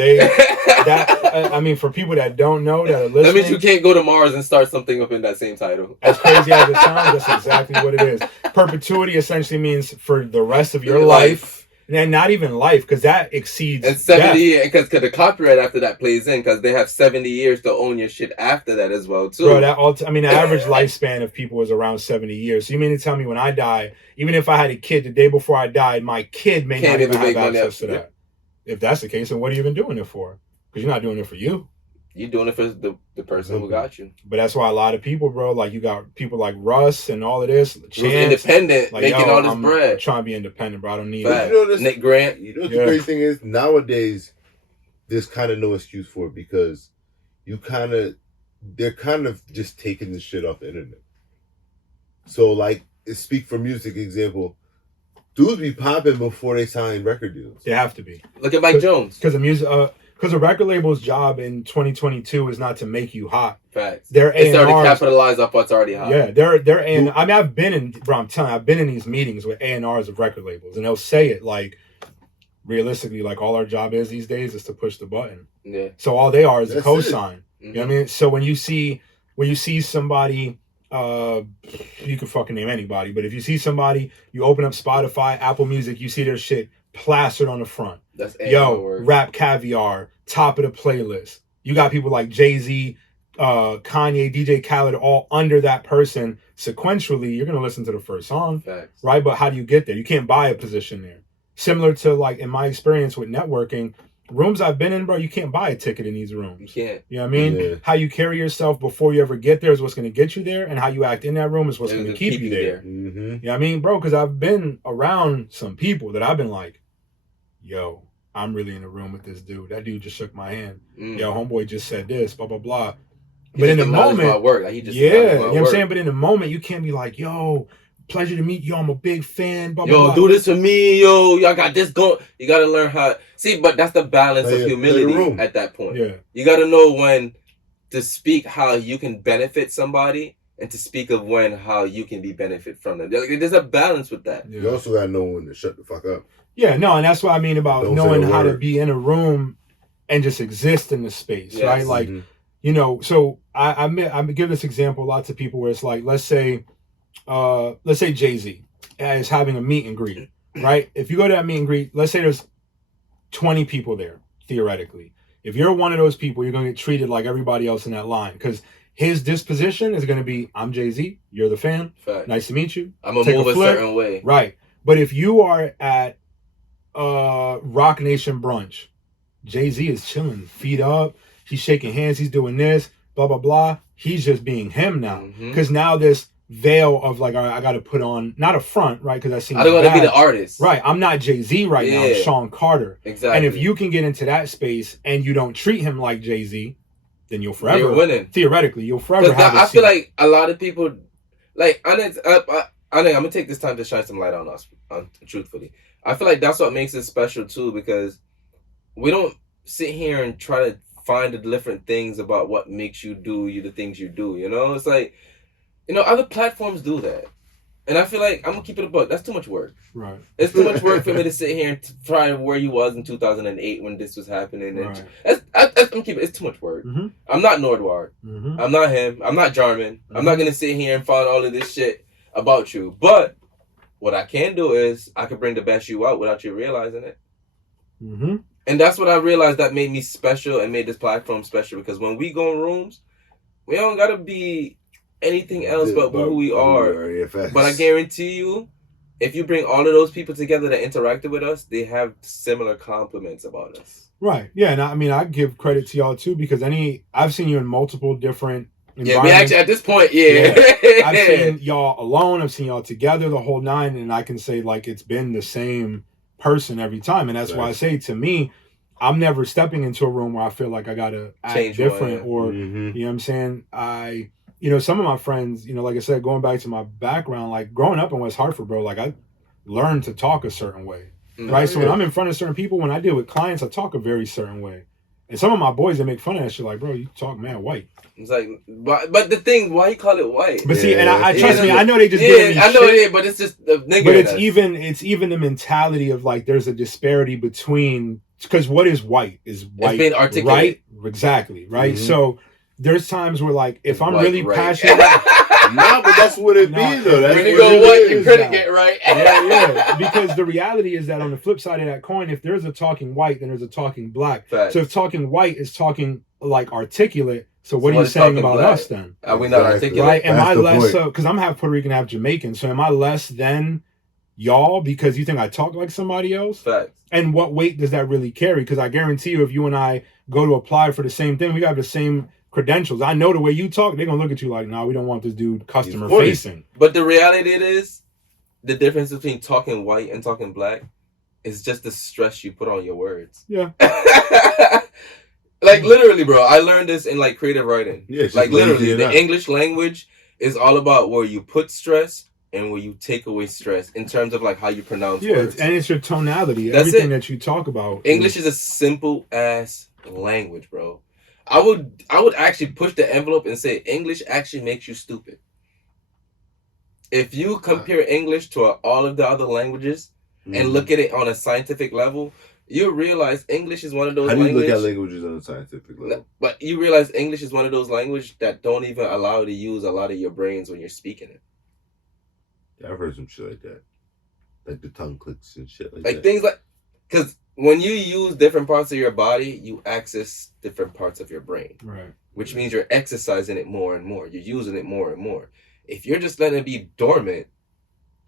I mean, for people that don't know, that are listening. That means you can't go to Mars and start something up in that same title. As crazy as it sounds, that's exactly what it is. Perpetuity essentially means for the rest of your life. And not even life, because that exceeds and 70 years, because the copyright after that plays in, because they have 70 years to own your shit after that as well, too. Bro, the average lifespan of people is around 70 years. So you mean to tell me when I die, even if I had a kid the day before I died, my kid may not even have access to that? If that's the case, then what are you even doing it for? Because you're not doing it for you. You're doing it for the person who got you. But that's why a lot of people, bro, like you got people like Russ and all of this. Who's independent, like, making all this bread. I'm trying to be independent, bro. I don't need it. You know, Nick Grant. You know what the great thing is? Nowadays, there's kind of no excuse for it, because they're kind of just taking this shit off the internet. So, like, Speak for Music example, dudes be popping before they sign record deals. They have to be. Look at Mike Jones. Because the music, because a record label's job in 2022 is not to make you hot. Facts. They're it's there to capitalize off what's already hot. Yeah, they're A&R. I mean, I'm telling you, I've been in these meetings with A&Rs of record labels, and they'll say it like, realistically, like all our job is these days is to push the button. Yeah. So all they are is a cosign. You know what I mean? So when you see somebody, you can fucking name anybody, but if you see somebody, you open up Spotify, Apple Music, you see their shit plastered on the front. That's Rap Caviar, top of the playlist. You got people like Jay-Z, Kanye, DJ Khaled, all under that person. Sequentially, you're going to listen to the first song. Facts. Right? But how do you get there? You can't buy a position there. Similar to, like, in my experience with networking, rooms I've been in, bro, you can't buy a ticket in these rooms. You can't. You know what I mean? Yeah. How you carry yourself before you ever get there is what's going to get you there, and how you act in that room is what's going to keep you there. Mm-hmm. You know what I mean, bro? Because I've been around some people that I've been like, yo, I'm really in a room with this dude. That dude just shook my hand. Yo, homeboy just said this, blah, blah, blah. But in the moment, my work. Like, you know what I'm saying? But in the moment, you can't be like, yo, pleasure to meet you. I'm a big fan. Blah, blah, blah. Do this for me. Yo, y'all got this going. You got to learn how. See, but that's the balance of humility at that point. Yeah. You got to know when to speak how you can benefit somebody, and to speak of how you can be benefit from them. There's a balance with that. You also got to know when to shut the fuck up. Yeah, no, and that's what I mean about knowing how to be in a room and just exist in the space, right? Like, you know, so I give this example lots of people where it's like, let's say let's say Jay-Z is having a meet and greet, right? If you go to that meet and greet, let's say there's 20 people there, theoretically. If you're one of those people, you're going to get treated like everybody else in that line because his disposition is going to be, I'm Jay-Z, you're the fan, Fact. nice to meet you. I'm going to move a certain way. Right. But if you are at Rock Nation brunch, Jay-Z is chilling, feet up, he's shaking hands, he's doing this, blah, blah, blah. He's just being him now. Because now this veil of like, all right, I got to put on, not a front, right? Because I don't want to be the artist. Right. I'm not Jay-Z right now. I'm Sean Carter. Exactly. And if you can get into that space and you don't treat him like Jay-Z, then you'll forever, you're winning. Theoretically, you'll forever have I feel like a lot of people, like, I'm going to take this time to shine some light on us, truthfully. I feel like that's what makes it special, too, because we don't sit here and try to find the different things about what makes you do the things you do, you know? It's like, you know, other platforms do that. And I feel like, I'm going to keep it a buck. That's too much work. Right. It's too much work for me to sit here and try where you was in 2008 when this was happening. And it's too much work. Mm-hmm. I'm not Nordward. Mm-hmm. I'm not him. I'm not Jarman. Mm-hmm. I'm not going to sit here and find all of this shit about you. But what I can do is I can bring the best you out without you realizing it. Mm-hmm. And that's what I realized that made me special and made this platform special. Because when we go in rooms, we don't got to be anything else but who we are. But I guarantee you, if you bring all of those people together that interacted with us, they have similar compliments about us. Right. Yeah. And I mean, I give credit to y'all too, because I've seen you in multiple different environments. Yeah, we actually, at this point, yeah. I've seen y'all alone. I've seen y'all together, the whole nine. And I can say like, it's been the same person every time. And that's why I say, to me, I'm never stepping into a room where I feel like I got to act change different or, you know what I'm saying? You know, some of my friends, you know, like I said, going back to my background, like growing up in West Hartford, bro, like I learned to talk a certain way, right? So when I'm in front of certain people, when I deal with clients, I talk a very certain way. And some of my boys, they make fun of that shit, like, bro, you talk mad white. It's like, but the thing, why you call it white? But see, and I trust me, I know they just giving me I know shit, it is, but it's just the nigga. But it's even the mentality of like, there's a disparity between, because what is white is white, it's being articulate. Right? Exactly, right? So there's times where like, if I'm really passionate. No, but that's what it be though. That's when you go white, you couldn't get right. Yeah. Because the reality is that on the flip side of that coin, if there's a talking white, then there's a talking black. Facts. So if talking white is talking like articulate, so what are you saying about black? Us then? Are we not articulate? Right? Am I less so? Because I'm half Puerto Rican, half Jamaican. So am I less than y'all because you think I talk like somebody else? Facts. And what weight does that really carry? Because I guarantee you, if you and I go to apply for the same thing, we got the same credentials. I know the way you talk, they're gonna look at you like, nah, we don't want this dude customer facing. But the reality is, the difference between talking white and talking black is just the stress you put on your words. Yeah. Like literally, bro. I learned this in like creative writing. Yeah, like literally, the English language is all about where you put stress and where you take away stress in terms of like how you pronounce words. And it's your tonality. That's everything it. That you talk about. English is a simple ass language, bro. I would actually push the envelope and say English actually makes you stupid. If you compare English to all of the other languages and look at it on a scientific level, you realize English is one of those languages. How do you look at languages on a scientific level? But you realize English is one of those languages that don't even allow you to use a lot of your brains when you're speaking it. Yeah, I've heard some shit like that. Like the tongue clicks and shit like that. Like things like... Because when you use different parts of your body, you access different parts of your brain. Right. Which means you're exercising it more and more. You're using it more and more. If you're just letting it be dormant,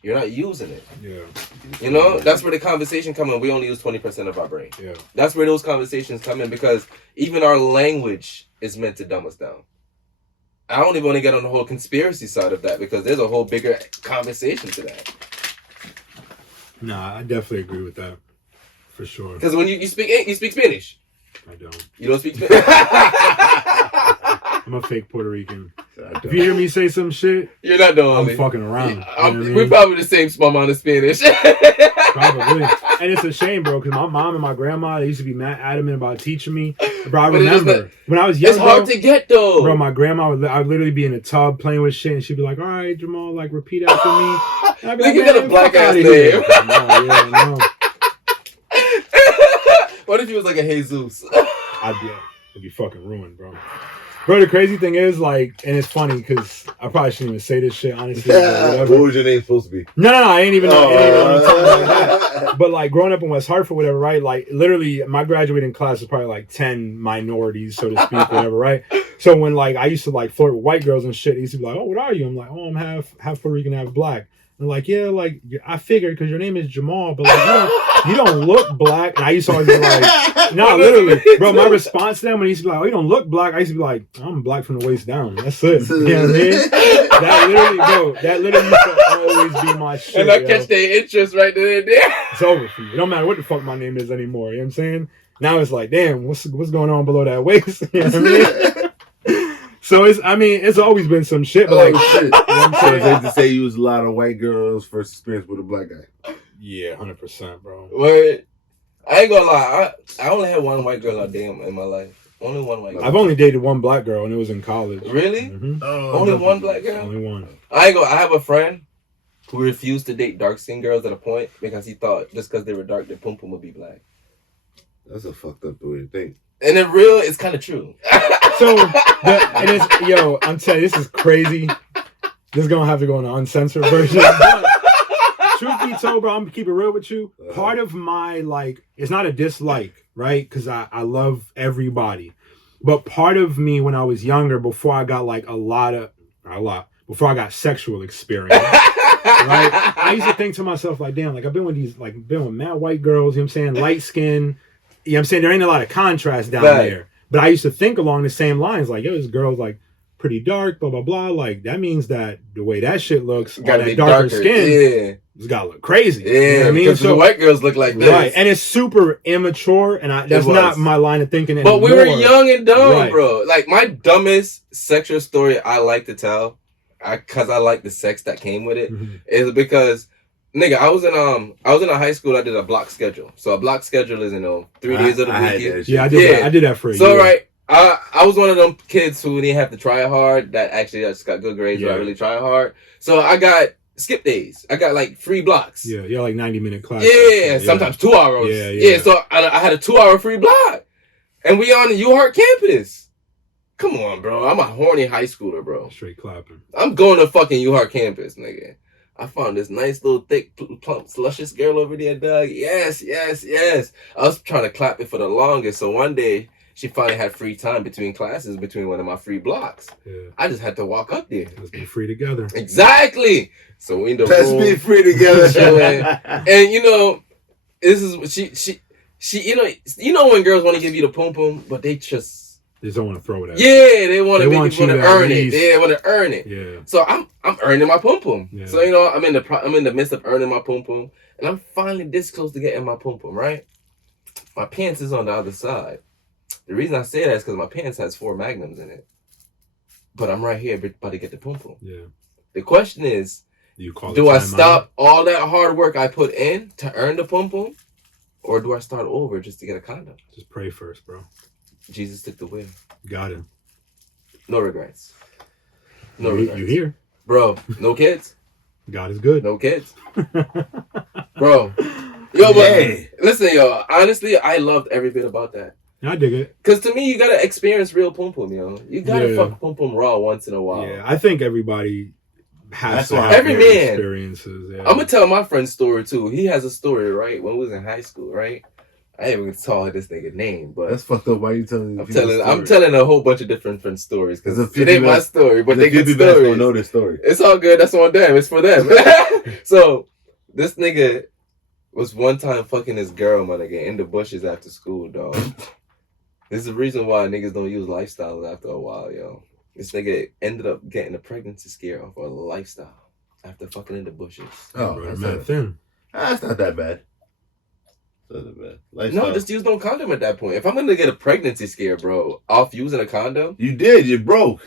you're not using it. Yeah. You know, that's where the conversation comes in. We only use 20% of our brain. Yeah. That's where those conversations come in because even our language is meant to dumb us down. I don't even want to get on the whole conspiracy side of that because there's a whole bigger conversation to that. Nah, I definitely agree with that. For sure. Because when you speak Spanish. I don't. You don't speak Spanish? I'm a fake Puerto Rican. If you hear me say some shit, you're not the only. I'm fucking around. You know what I mean? We're probably the same small amount of Spanish. Probably. And it's a shame, bro, because my mom and my grandma, they used to be mad adamant about teaching me. Bro, I remember when I was young. It's hard to get, though. Bro, my grandma I'd literally be in a tub playing with shit, and she'd be like, all right, Jamal, like, repeat after me. And I'd be like, you got a black ass name. No. What if he was like a Jesus? I'd be fucking ruined, bro. Bro, the crazy thing is, like, and it's funny because I probably shouldn't even say this shit, honestly. What was your name supposed to be? No, I ain't even know. Like that. But, like, growing up in West Hartford, whatever, right? Like, literally, my graduating class was probably, like, 10 minorities, so to speak, whatever, right? So when, like, I used to, like, flirt with white girls and shit, they used to be like, oh, what are you? I'm like, oh, I'm half Puerto Rican, half black. And like, yeah, like, I figured because your name is Jamal, but like, you don't look black. And I used to always be like, no, literally, bro, my response to them when he used to be like, oh, you don't look black, I used to be like, I'm black from the waist down. That's it. You know what I mean? That literally used to always be my shit. And I catch their interest right there and there. It's over for you. It don't matter what the fuck my name is anymore. You know what I'm saying? Now it's like, damn, what's going on below that waist? You know what I mean? So it's always been some shit, but like, shit. You know what I'm saying? So to say you was a lot of white girls first experience with a black guy. Yeah, 100%, bro. Word. I ain't gonna lie. I only had one white girl I dated in my life. Only one white girl. I've only dated one black girl, and it was in college. Really? Mm-hmm. Only one black girl? Only one. I have a friend who refused to date dark-skinned girls at a point because he thought just because they were dark, their pum-pum would be black. That's a fucked up way to think. And it's kind of true. So, I'm telling you, this is crazy. This is gonna have to go in an uncensored version. But, truth be told, bro, I'm gonna keep it real with you. Part of my, like, it's not a dislike, right? Because I love everybody. But part of me when I was younger, before I got like before I got sexual experience, right? I used to think to myself, like, damn, like I've been with mad white girls, you know what I'm saying, light skin. You know what I'm saying? There ain't a lot of contrast down there. But I used to think along the same lines, like, yo, this girl's like pretty dark, blah, blah, blah. Like, that means that the way that shit looks, gotta that be darker skin, it's gotta look crazy. Yeah, you know what I mean? Because the white girls look like this. Right, and it's super immature, and that's not my line of thinking anymore. But we were young and dumb, bro. Like, my dumbest sexual story I like to tell, because I like the sex that came with it, is because... Nigga, I was in a high school. I did a block schedule. So a block schedule is 3 days of the week. Yeah, I did that for a year. So right, I was one of them kids who didn't have to try hard. That actually just got good grades. Where I really try hard. So I got skip days. I got like free blocks. Yeah, you're like 90-minute class. Yeah, sometimes 2 hours. Yeah. So I had a 2-hour free block, and we on the UHart campus. Come on, bro. I'm a horny high schooler, bro. Straight clapping. I'm going to fucking UHart campus, nigga. I found this nice little thick, plump, luscious girl over there, Doug. Yes. I was trying to clap it for the longest. So one day, she finally had free time between classes, between one of my free blocks. Yeah. I just had to walk up there. Let's be free together. Exactly. So we in the Let's room, be free together. And this is she when girls want to give you the pum pum, but they just don't want to throw it at you. Yeah, they want to earn it. They want to earn it. Yeah. So I'm earning my pum pum. Yeah. So I'm in the midst of earning my pum pum, and I'm finally this close to getting my pum pum. Right. My pants is on the other side. The reason I say that is because my pants has 4 magnums in it. But I'm right here about to get the pum pum. Yeah. The question is, do I stop all that hard work I put in to earn the pum pum, or do I start over just to get a condom? Just pray first, bro. Jesus took the wheel. Got him. No regrets. No regrets. You here? Bro, no kids? God is good. No kids. Bro. Yo, but listen, honestly, I loved every bit about that. I dig it. Because to me, you got to experience real pum pum, yo. You got to fuck pum pum raw once in a while. Yeah, I think everybody has to have every man experiences. Yeah. I'm going to tell my friend's story, too. He has a story, right? When we was in high school, right? I ain't even tell this nigga name, but that's fucked up. Why you telling? I'm telling a whole bunch of different stories because it ain't my story, but they good stories. Don't know this story. It's all good. That's on them. It's for them. So this nigga was one time fucking this girl, my nigga, in the bushes after school, dog. This is the reason why niggas don't use lifestyles after a while, yo. This nigga ended up getting a pregnancy scare off of a lifestyle after fucking in the bushes. Oh, that's not that bad. No, just use no condom at that point. If I'm gonna get a pregnancy scare, bro, off using a condom, you broke.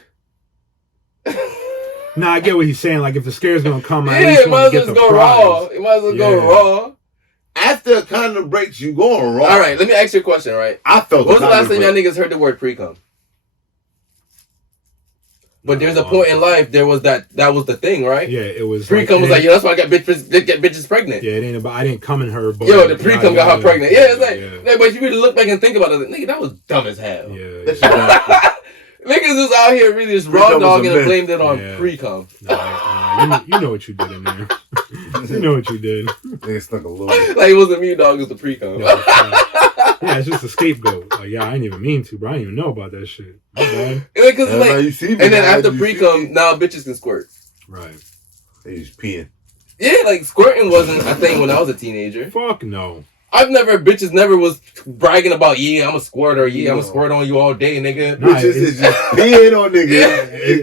Nah, I get what he's saying. Like, if the scare's gonna come, it might as well go raw. It might as well go raw. After a condom breaks, you going raw. All right, let me ask you a question. Right? I felt. When was the last time y'all niggas heard the word pre-cum? But there's a point in life. There was that was the thing, right? Yeah, it was. Pre-cum was like, that's why I got bitches pregnant. Yeah, it ain't about. I didn't come in her. But yo, the pre-cum got her pregnant. Yeah, it's like, but if you really look back and think about it, nigga, that was dumb as hell. Yeah. Niggas was out here really just raw dogging and blamed it on pre-cum. Nah, you know what you did in there. You know what you did. Nigga snuck a little bit. Like it wasn't me, dog. It was the pre-cum. Yeah, it's just a scapegoat. Like, yeah, I didn't even mean to, bro. I didn't even know about that shit. My bad. Because like, and then after pre-cum, now bitches can squirt. Right. They just peeing. Yeah, like squirting wasn't a thing when I was a teenager. Fuck no. Bitches never was bragging about, yeah, I'm a squirter, yeah, I'm a squirt on you all day, nigga. Nah, bitches is just peeing on niggas.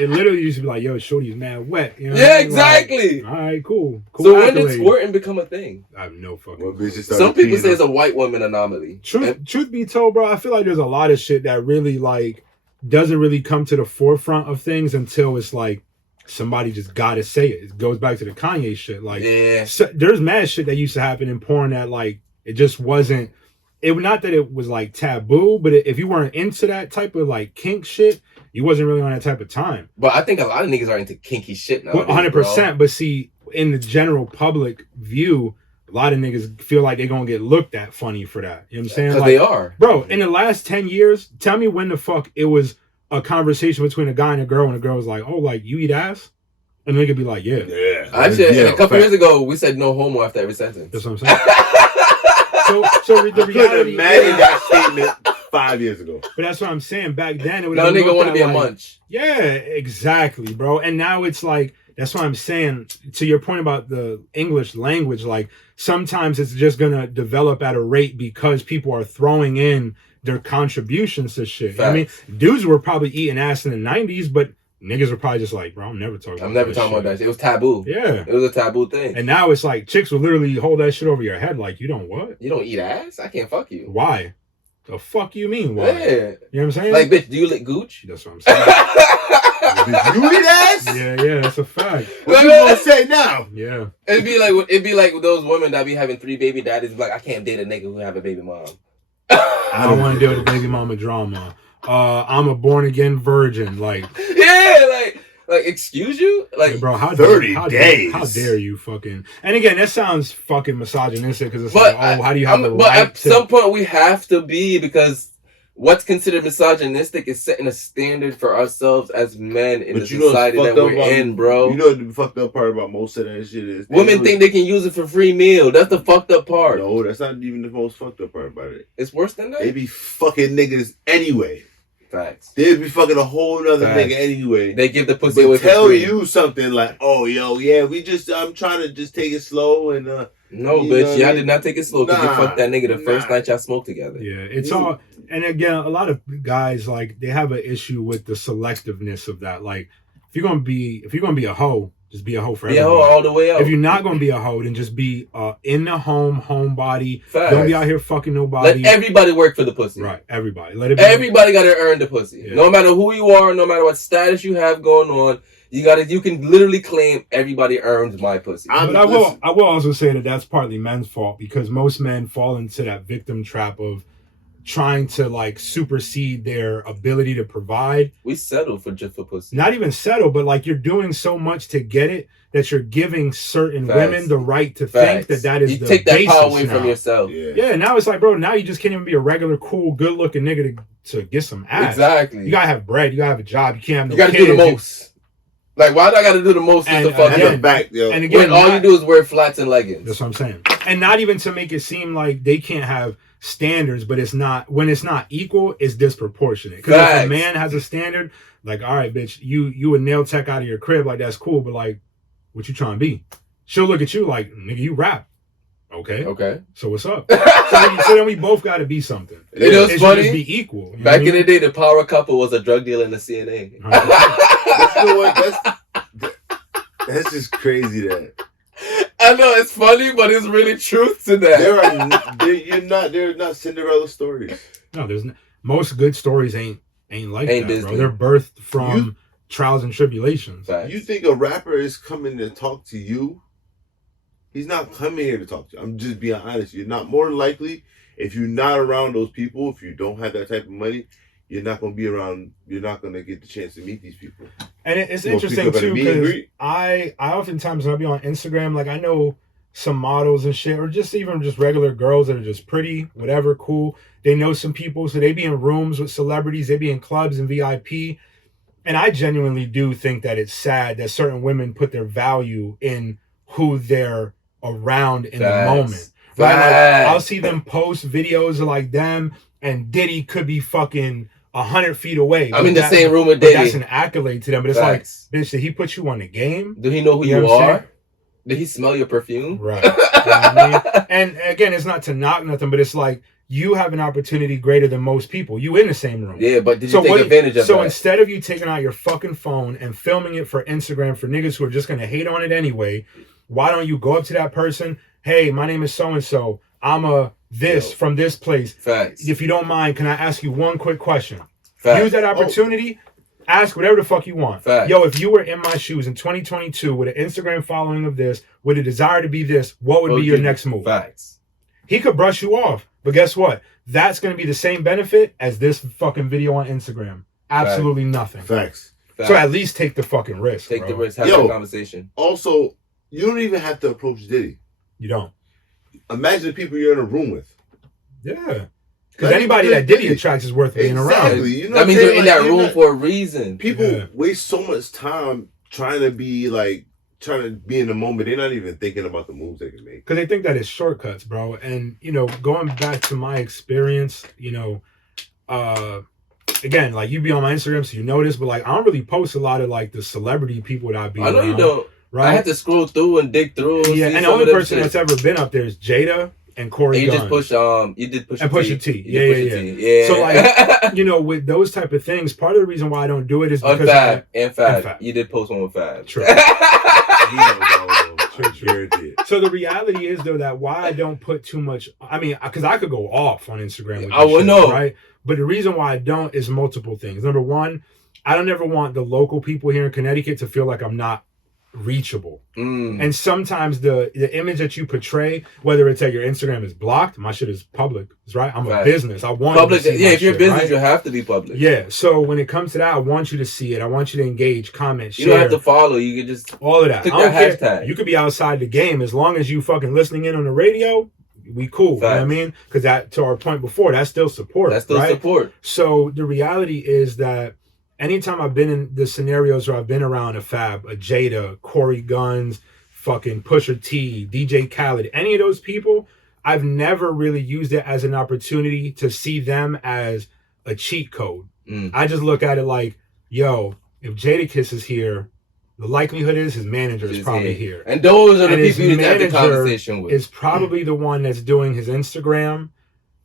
It literally used to be like, yo, shorty's mad wet. You know yeah, exactly. Like, all right, cool. So when did squirting become a thing? I have no fucking Some people say it's a white woman anomaly. Truth be told, bro, I feel like there's a lot of shit that really, like, doesn't really come to the forefront of things until it's like, somebody just gotta say it. It goes back to the Kanye shit. Like, there's mad shit that used to happen in porn that, like, it just wasn't. It not that it was like taboo, but if you weren't into that type of like kink shit, you wasn't really on that type of time. But I think a lot of niggas are into kinky shit now. 100%. But see, in the general public view, a lot of niggas feel like they're gonna get looked at funny for that. You know what I'm saying? Because like, they are, bro. In the last 10 years, tell me when the fuck it was a conversation between a guy and a girl, and the girl was like, "Oh, like you eat ass," and they could be like, "Yeah." Actually, a couple years ago, we said no homo after every sentence. That's what I'm saying. so the reality. Imagine that statement 5 years ago. But that's what I'm saying. Back then, it was no nigga want to be a munch. Yeah, exactly, bro. And now it's like that's what I'm saying. To your point about the English language, like sometimes it's just gonna develop at a rate because people are throwing in their contributions to shit. I mean, dudes were probably eating ass in the 90s, but niggas were probably just like, bro, I'm never talking about that shit. It was taboo. Yeah. It was a taboo thing. And now it's like chicks will literally hold that shit over your head like, you don't what? You don't eat ass? I can't fuck you. Why? The fuck you mean why? Yeah. You know what I'm saying? Like, bitch, do you lick gooch? That's what I'm saying. Did you eat ass? Yeah, that's a fact. What you gonna say now? Yeah. It'd be like those women that be having 3 baby daddies. Like, I can't date a nigga who have a baby mom. I don't want to deal with the baby mama drama. I'm a born again virgin. Like, yeah, like excuse you, like, hey bro, how 30 days? How how dare you fucking? And again, that sounds fucking misogynistic because it's but like, oh, how do you have the right? But at some point, we have to be, because what's considered misogynistic is setting a standard for ourselves as men in the society that we're in, bro. You know the fucked up part about most of that shit is women think they can use it for free meal. That's the fucked up part. No, that's not even the most fucked up part about it. It's worse than that. They be fucking niggas anyway. Facts. They be fucking a whole nother nigga anyway. They give the pussy away for free. Tell you something like, oh, yo, yeah, I'm trying to just take it slow and no, bitch, y'all did not take it slow because you fucked that nigga the first night y'all smoked together. Yeah, it's all. And again, a lot of guys, like, they have an issue with the selectiveness of that. Like, if you're gonna be a hoe, just be a hoe for everybody. Be a hoe all the way up. If you're not gonna be a hoe, then just be in the homebody. Facts. Don't be out here fucking nobody. Let everybody work for the pussy. Right, everybody. Let it. Everybody gotta earn the pussy. Yeah. No matter who you are, no matter what status you have going on, you can literally claim everybody earns my pussy. But I will also say that that's partly men's fault, because most men fall into that victim trap of trying to like supersede their ability to provide. We settle for just for pussy. Not even settle, but like you're doing so much to get it that you're giving certain women the right to think that is the basis. You take that power away from yourself. Yeah, now it's like, bro, now you just can't even be a regular, cool, good-looking nigga to get some ass. Exactly. You gotta have bread. You gotta have a job. You can't have no You gotta kids. do the most. Like, why do I gotta do the most just to fuck back, yo? And again, all you do is wear flats and leggings. That's what I'm saying. And not even to make it seem like they can't have standards, but it's not, when it's not equal, it's disproportionate. Because if a man has a standard, like, all right, bitch, you a nail tech out of your crib, like, that's cool, but like, what you trying to be? She'll look at you like, nigga, you rap. Okay. So what's up? so then we both got to be something. You know what's funny? Just be equal. Back in the day, the power couple was a drug dealer in the CNA. You know what? That's just crazy. That I know it's funny, but it's really truth to that. They're not Cinderella stories. No, there's most good stories ain't like that, Disney. bro. They're birthed from trials and tribulations. Facts. You think a rapper is coming to talk to you? He's not coming here to talk to you. I'm just being honest. You're not, more than likely, if you're not around those people, if you don't have that type of money, you're not going to be around, you're not going to get the chance to meet these people. And it's interesting too, because I oftentimes when I be on Instagram, like, I know some models and shit, or just even just regular girls that are just pretty, whatever, cool. They know some people, so they be in rooms with celebrities, they be in clubs and VIP. And I genuinely do think that it's sad that certain women put their value in who they're around in the moment. Right? Like, I'll see them post videos of like them and Diddy could be fucking 100 feet away. I'm in the same room with Diddy. That's an accolade to them. But it's like, bitch, did he put you on the game? Do he know who you are? Did he smell your perfume? Right. You know what I mean? And again, it's not to knock nothing, but it's like you have an opportunity greater than most people. You in the same room. Yeah, but did you take advantage of that? So instead of you taking out your fucking phone and filming it for Instagram for niggas who are just going to hate on it anyway, why don't you go up to that person? Hey, my name is so-and-so. I'm from this place. Facts. If you don't mind, can I ask you one quick question? Facts. Use that opportunity. Ask whatever the fuck you want. Facts. Yo, if you were in my shoes in 2022 with an Instagram following of this, with a desire to be this, what would be your next move? Facts. He could brush you off, but guess what? That's going to be the same benefit as this fucking video on Instagram. Absolutely nothing. Facts. So at least take the fucking risk. Take the risk. Have a conversation. Also, you don't even have to approach Diddy. You don't. Imagine the people you're in a room with. Yeah. Because anybody that Diddy attracts is worth being around. You know that means they're in that room for a reason. People waste so much time trying to be in the moment. They're not even thinking about the moves they can make. Because they think that it's shortcuts, bro. And, going back to my experience, again, like you be on my Instagram, so you know this, but like I don't really post a lot of like the celebrity people that I be around. I know you don't. Right? I have to scroll through and dig through. Yeah, and the only person that's ever been up there is Jada and Corey Guns. You did push and Pusha T. Yeah. So like, with those type of things, part of the reason why I don't do it is because Fab. You did post one with Fab. True. So the reality is though that why I don't put too much. I mean, because I could go off on Instagram. With I would know, right? But the reason why I don't is multiple things. Number one, I don't ever want the local people here in Connecticut to feel like I'm not reachable. And sometimes the image that you portray, whether it's that your Instagram is blocked, my shit is public, right? I'm a business. I want public. You to see if you're business, right? you have to be public. Yeah. So when it comes to that, I want you to see it. I want you to engage, comment, share. You don't have to follow. You can just all of that. Click that hashtag. You could be outside the game as long as you fucking listening in on the radio. We cool. Facts. You know what I mean? Because that, to our point before, that's still support. That's still support. So the reality is that anytime I've been in the scenarios where I've been around a Fab, a Jada, Corey Guns, fucking Pusha T, DJ Khaled, any of those people, I've never really used it as an opportunity to see them as a cheat code. I just look at it like, yo, if Jadakiss is here, the likelihood is his manager is probably here. And those are the people you need to have the conversation with. Is probably the one that's doing his Instagram.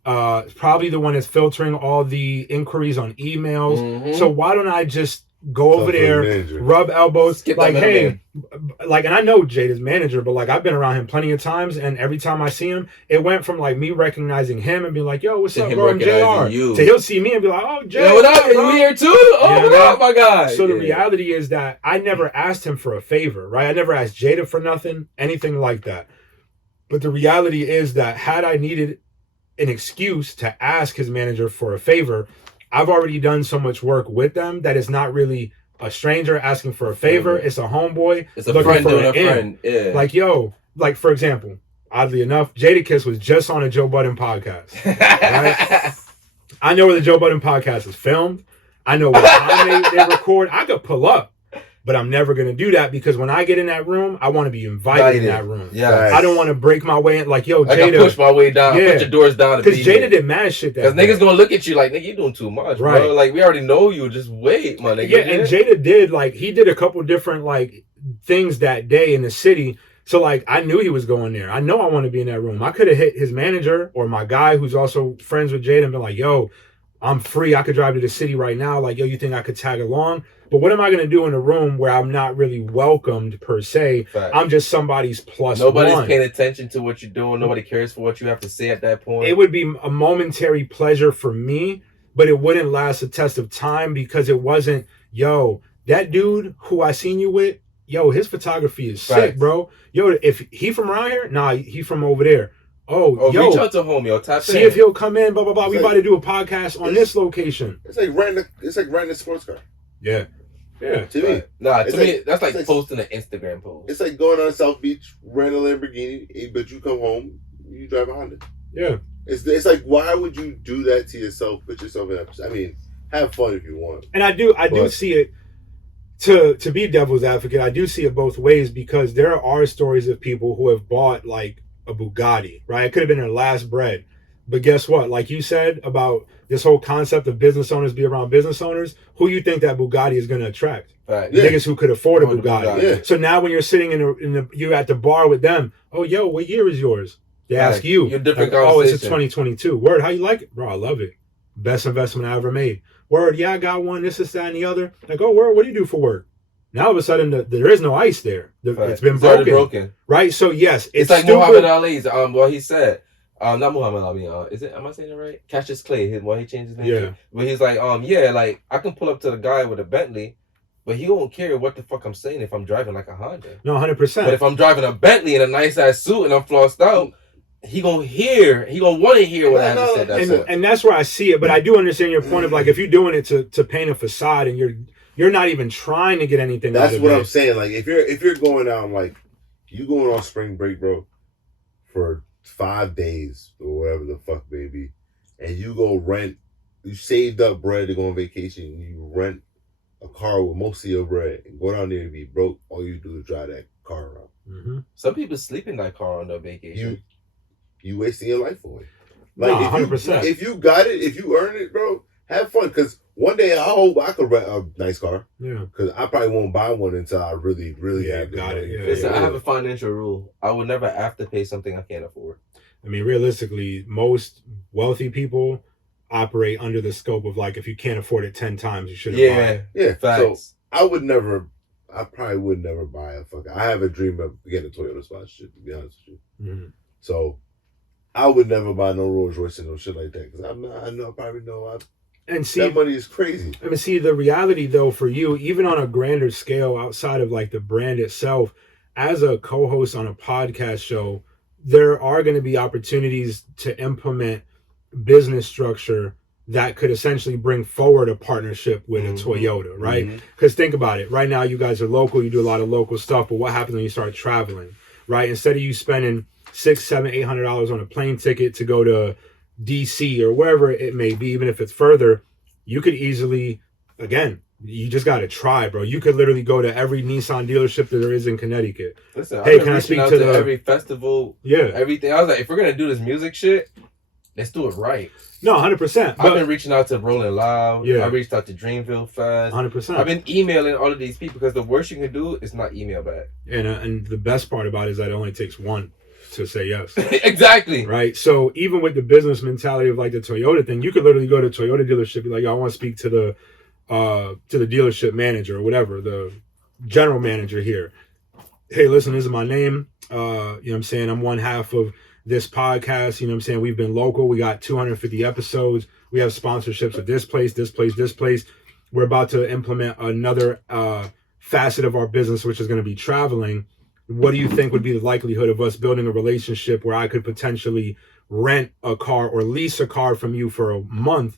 Probably the one that's filtering all the inquiries on emails. Mm-hmm. So why don't I just go over there, rub elbows, skip like, hey, like, and I know Jada's manager, but like I've been around him plenty of times, and every time I see him, it went from like me recognizing him and being like, yo, what's up, bro, I'm JR, to he'll see me and be like, oh, Jay, what up? You here too? Oh, what up, my guy? So the reality is that I never asked him for a favor, right? I never asked Jada for nothing, anything like that. But the reality is that had I needed an excuse to ask his manager for a favor, I've already done so much work with them that it's not really a stranger asking for a favor. It's a homeboy. It's a friend doing a friend. Yeah. Like, yo, like for example, oddly enough, Jadakiss was just on a Joe Budden podcast. Right? I know where the Joe Budden podcast is filmed. I know what time they record. I could pull up. But I'm never going to do that because when I get in that room, I want to be invited in that room. Yeah, I don't want to break my way in. Like, yo, I Jada. can push my way down. Put your doors down. Because Jada did mad shit that because niggas going to look at you like, nigga, you doing too much, bro. Like, we already know you. Just wait, my nigga. Yeah, and Jada did, like, he did a couple different, like, things that day in the city. So, like, I knew he was going there. I know I want to be in that room. I could have hit his manager or my guy who's also friends with Jada and been like, yo, I'm free. I could drive to the city right now. Like, yo, you think I could tag along? But what am I going to do in a room where I'm not really welcomed per se? Fact. I'm just somebody's plus Nobody's one. Paying attention to what you're doing. Nobody cares for what you have to say at that point. It would be a momentary pleasure for me, but it wouldn't last a test of time because it wasn't, yo, that dude who I seen you with, yo, his photography is sick, bro. Yo, if he from around here, nah, he from over there. Oh, yo, reach out to home, yo. Tap see if he'll come in. Blah blah blah. We about to do a podcast on this location. It's like renting a sports car. Yeah, Yeah. To me. Nah, to It's me, like- that's like it's like- posting an Instagram post. It's like going on South Beach, rent a Lamborghini, but you come home, you drive a Honda. Yeah. It's like, why would you do that to yourself? Put yourself in that. I mean, have fun if you want. And I do But- see it. To be devil's advocate, I do see it both ways because there are stories of people who have bought like a Bugatti, right? It could have been their last bread. But guess what? Like you said about this whole concept of business owners be around business owners, who you think that Bugatti is going to attract? Fact. Yeah. Niggas who could afford a Afford a Bugatti. Bugatti. Yeah. So now when you're sitting you're at the bar with them, oh, yo, what year is yours? They Right. ask you. Your different oh, it's a conversation. 2022. Word, how you like it? Bro, I love it. Best investment I ever made. Word, yeah, I got one, this, that, and the other. Like, oh, word, what do you do for work? Now all of a sudden, there is no ice there. It's been already broken. Right? So, yes, It's like stupid. Muhammad Ali's. What he said. Not Muhammad Ali. Is it? Am I saying it right? Cassius Clay. He changed his name. Yeah. To. But he's like, yeah, like I can pull up to the guy with a Bentley, but he won't care what the fuck I'm saying if I'm driving like a Honda. No, 100%. But if I'm driving a Bentley in a nice ass suit and I'm flossed out, he gonna want to hear what I have to say. That's and that's where I see it. But I do understand your point of like if you're doing it to paint a facade and you're not even trying to get anything out That's of what it. I'm saying. Like if you're going out, like you going on spring break, bro, for 5 days or whatever the fuck, baby, and you go rent, you saved up bread to go on vacation, and you rent a car with most of your bread and go down there and be broke. All you do is drive that car around. Mm-hmm. Some people sleep in that car on their vacation. You wasting your life away. No, Like 100%. if you got it, if you earn it, bro, have fun. Because one day I hope I could rent a nice car. Yeah. Because I probably won't buy one until I really, really Yeah, have the got it, money. yeah. Listen, I have a financial rule. I will never afterpay something I can't afford. I mean, realistically, most wealthy people operate under the scope of like, if you can't afford it 10 times, you shouldn't buy it. Yeah. Facts. So I probably would never buy a fucking. I have a dream of getting a Toyota sponsorship, to be honest with you. Mm-hmm. So I would never buy no Rolls Royce and no shit like that. Because I probably know And see, that money is crazy. I mean, see, the reality though for you, even on a grander scale outside of like the brand itself, as a co-host on a podcast show, there are going to be opportunities to implement business structure that could essentially bring forward a partnership with a Toyota, right? Because think about it. Right now, you guys are local. You do a lot of local stuff. But what happens when you start traveling, right? Instead of you spending $600, $700, $800 on a plane ticket to go to DC or wherever it may be, even if it's further, you could easily, again, you just got to try, bro. You could literally go to every Nissan dealership that there is in Connecticut. Listen, Hey, I've been can I reaching speak out to to the- every festival, Yeah. everything. I was like, if we're gonna do this music shit, let's do it right. No, 100%. I've been reaching out to Rolling Loud. Yeah. I reached out to Dreamville Fest. 100%. I've been emailing all of these people because the worst you can do is not email back. And the best part about it is that it only takes one to say yes. Exactly. Right. So even with the business mentality of like the Toyota thing, you could literally go to a Toyota dealership, be like, I want to speak to the dealership manager or whatever, the general manager here. Hey, listen, this is my name. You know what I'm saying? I'm one half of this podcast. You know what I'm saying? We've been local. We got 250 episodes. We have sponsorships of this place, this place, this place. We're about to implement another facet of our business, which is going to be traveling. What do you think would be the likelihood of us building a relationship where I could potentially rent a car or lease a car from you for a month?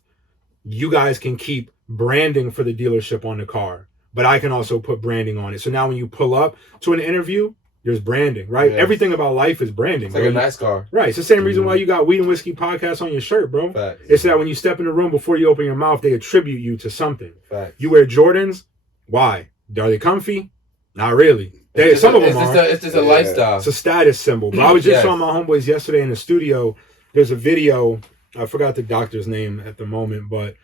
You guys can keep branding for the dealership on the car, but I can also put branding on it. So now when you pull up to an interview, there's branding, right? Yes. Everything about life is branding. It's like a NASCAR. Right. It's the same reason why you got Weed and Whiskey Podcast on your shirt, bro. Facts. It's that when you step in the room, before you open your mouth, they attribute you to something. Facts. You wear Jordans. Why? Are they comfy? Not really. Some of them are. It's just a lifestyle. It's a status symbol. But I was just Yes. on my homeboys yesterday in the studio. There's a video. I forgot the doctor's name at the moment, but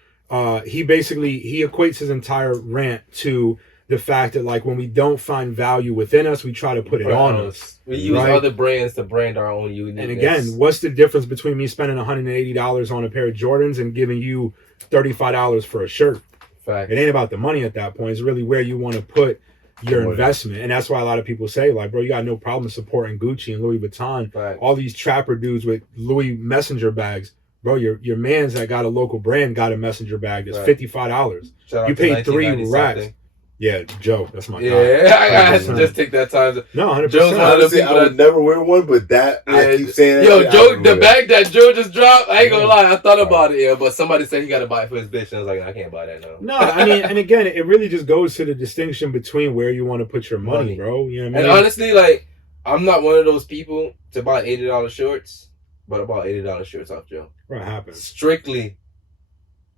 he equates his entire rant to the fact that like when we don't find value within us, we try to put it on us. We use right? other brands to brand our own uniqueness. And again, what's the difference between me spending $180 on a pair of Jordans and giving you $35 for a shirt? Facts. It ain't about the money at that point. It's really where you want to put your investment. And that's why a lot of people say, like, bro, you got no problem supporting Gucci and Louis Vuitton. Right. All these trapper dudes with Louis messenger bags. Bro, your man's that got a local brand got a messenger bag that's Right. $55. Shout out You to paid 3 1990 racks. something. Yeah, Joe, that's my guy. Yeah, I had to 100%. just take that time. No, 100%. Joe's one of the Honestly, people I would that. never wear one, but that I keep saying that. Yo, shit, I Joe, would the wear it. bag that Joe just dropped, I ain't gonna Yeah. lie, I thought about it, yeah, but somebody said he gotta buy it for his bitch, and I was like, I can't buy that now. No, I mean, and again, it really just goes to the distinction between where you want to put your money, bro. You know what I mean? And honestly, like, I'm not one of those people to buy $80 shorts, but I bought $80 shorts off Joe. What happens? Strictly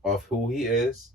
off who he is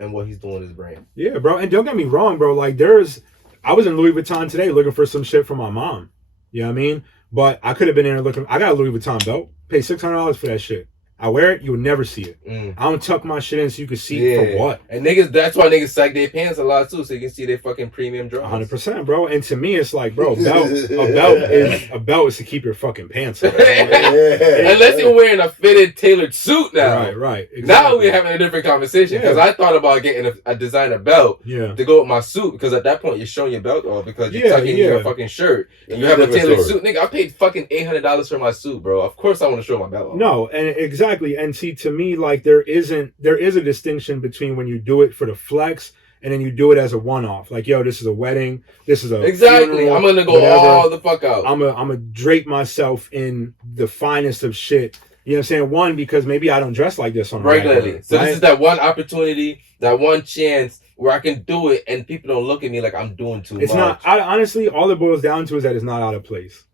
and what he's doing in his brand. Yeah, bro. And don't get me wrong, bro. Like, I was in Louis Vuitton today looking for some shit for my mom. You know what I mean? But I could have been in there looking. I got a Louis Vuitton belt. Paid $600 for that shit. I wear it, you would never see it. I don't tuck my shit in so you can see for what. And niggas, that's why niggas sag their pants a lot too, so you can see their fucking premium drawers. 100%, bro. And to me, it's like, bro, a belt is to keep your fucking pants on. Unless you're wearing a fitted, tailored suit now. Right. Exactly. Now we're having a different conversation because I thought about getting a designer belt to go with my suit because at that point you're showing your belt off because you're tucking in your fucking shirt and you have a tailored suit. Nigga, I paid fucking $800 for my suit, bro. Of course I want to show my belt off. No, and exactly. And see, to me, like there is a distinction between when you do it for the flex and then you do it as a one-off. Like, yo, this is a wedding. This is a funeral, I'm gonna go all the fuck out. I'm a drape myself in the finest of shit. You know what I'm saying? One, because maybe I don't dress like this on regularly. Regular, So right? this is that one opportunity, that one chance where I can do it and people don't look at me like I'm doing too much. It's not. Honestly, all it boils down to is that it's not out of place.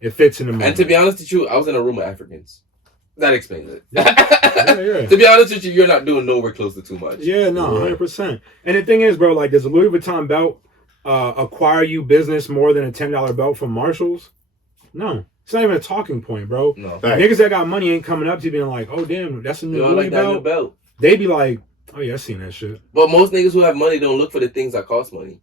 It fits in the moment. And to be honest with you, I was in a room with Africans. That explains it. Yeah. To be honest with you, you're not doing nowhere close to too much. Yeah, no, 100%. And the thing is, bro, like, does a Louis Vuitton belt acquire you business more than a $10 belt from Marshalls? No. It's not even a talking point, bro. No. Niggas that got money ain't coming up to you being like, oh, damn, that's a new Louis belt. They be like, oh, yeah, I seen that shit. But most niggas who have money don't look for the things that cost money.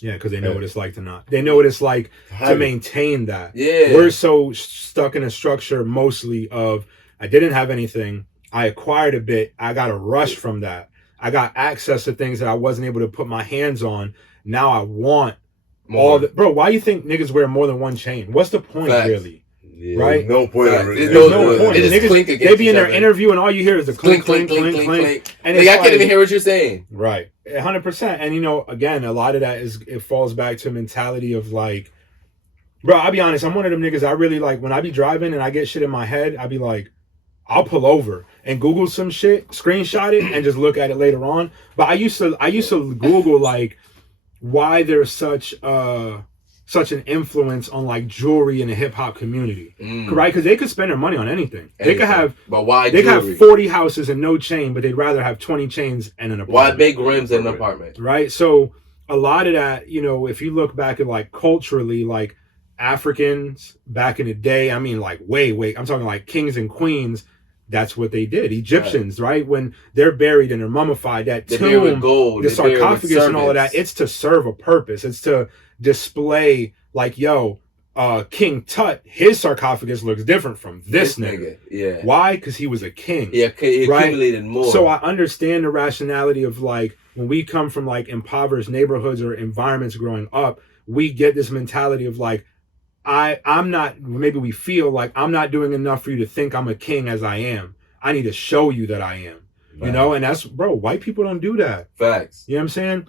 Yeah, because they know what it's like to not. They know what it's like to maintain that. Yeah. We're so stuck in a structure mostly of, I didn't have anything. I acquired a bit. I got a rush from that. I got access to things that I wasn't able to put my hands on. Now I want more. all the... Bro, why you think niggas wear more than one chain? What's the point, really? Yeah, right? No point. There's no point. Niggas, they be in their interview and all you hear is the clink. And I can't even hear what you're saying. Right. 100%. And, you know, again, a lot of that it falls back to a mentality of like, bro, I'll be honest. I'm one of them niggas I really like when I be driving and I get shit in my head, I be like, I'll pull over and Google some shit, screenshot it, and just look at it later on. But I used to Google like why there's such an influence on like jewelry in the hip hop community, right? Because they could spend their money on anything. They could have, but why? They could have 40 houses and no chain, but they'd rather have 20 chains and an apartment. Why big rims in an apartment? Right. So a lot of that, you know, if you look back at like culturally, like Africans back in the day, I mean, like way, I'm talking like kings and queens. That's what they did. Egyptians, right? When they're buried and they're mummified, that tomb, gold, the sarcophagus and all of that, it's to serve a purpose. It's to display like, yo, King Tut, his sarcophagus looks different from this nigga. Yeah. Why? Because he was a king. Yeah, he accumulated more. So I understand the rationality of like, when we come from like impoverished neighborhoods or environments growing up, we get this mentality of like, I'm not, maybe we feel like I'm not doing enough for you to think I'm a king as I am. I need to show you that I am. Right. You know, and that's, bro, white people don't do that. Facts. You know what I'm saying?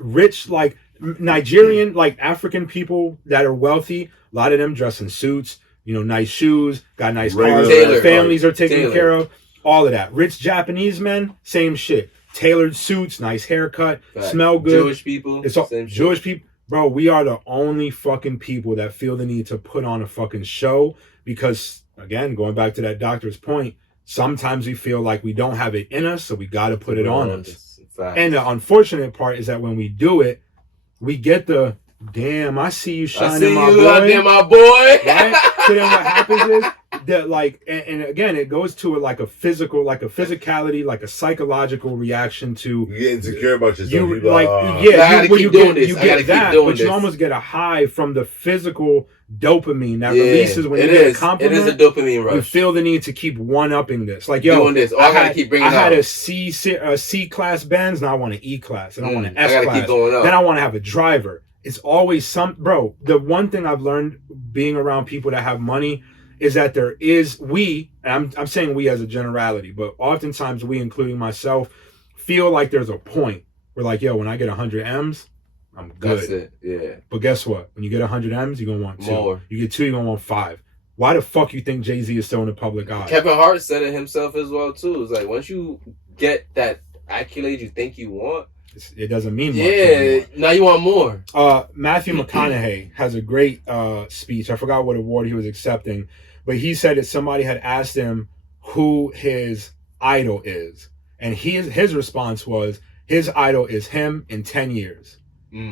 Rich, like Nigerian, like African people that are wealthy, a lot of them dress in suits, you know, nice shoes, got nice cars, families are taken care of, all of that. Rich Japanese men, same shit. Tailored suits, nice haircut, smell good. Jewish people, it's all Jewish people. Bro, we are the only fucking people that feel the need to put on a fucking show because, again, going back to that doctor's point, sometimes we feel like we don't have it in us, so we got to put it on us. And the unfortunate part is that when we do it, we get the, damn, I see you shining, my boy. Damn, my boy. Right? So then what happens is that, like, and again, it goes to like a physical, like a physicality, like a psychological reaction to you get insecure about yourself. You almost get a high from the physical dopamine that releases when you get a compliment. It is a dopamine rush. You feel the need to keep one-upping this. Like, yo, doing this. I gotta keep bringing it up. I had a C class Benz, now I want an E class, and I want an S class. Keep going up. Then I want to have a driver. It's always bro, the one thing I've learned being around people that have money is that there is, and I'm saying we as a generality, but oftentimes we, including myself, feel like there's a point. we're like, yo, when I get 100 M's, I'm good. That's it. Yeah. But guess what? When you get 100 M's, you're gonna want 2. More. You get 2, you're gonna want 5. Why the fuck you think Jay-Z is still in the public eye? Kevin Hart said it himself as well too. It's like once you get that accolade you think you want, it doesn't mean much. Yeah, anymore. now you want more. Matthew McConaughey has a great speech. I forgot what award he was accepting, but he said that somebody had asked him who his idol is, and his response was his idol is him in 10 years.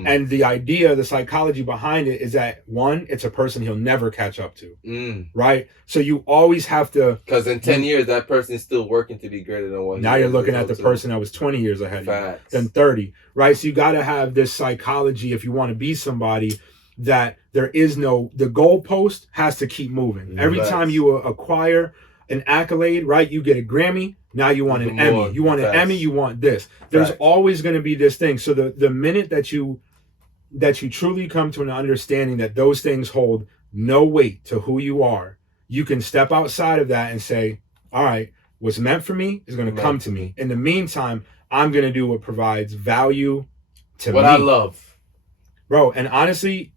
And the idea, the psychology behind it is that, one, it's a person he'll never catch up to, right? So you always have to... Because in 10 years, that person's still working to be greater than what now you're looking at the person that was 20 years ahead of you, then 30, right? So you got to have this psychology if you want to be somebody that there is no... The goalpost has to keep moving. Every time you acquire an accolade, right? You get a Grammy, now you want an Emmy. You want an Emmy, you want this. There's always going to be this thing. So the minute that you truly come to an understanding that those things hold no weight to who you are, you can step outside of that and say, all right, what's meant for me is going to come to me. In the meantime, I'm going to do what provides value to me. What I love. Bro, and honestly,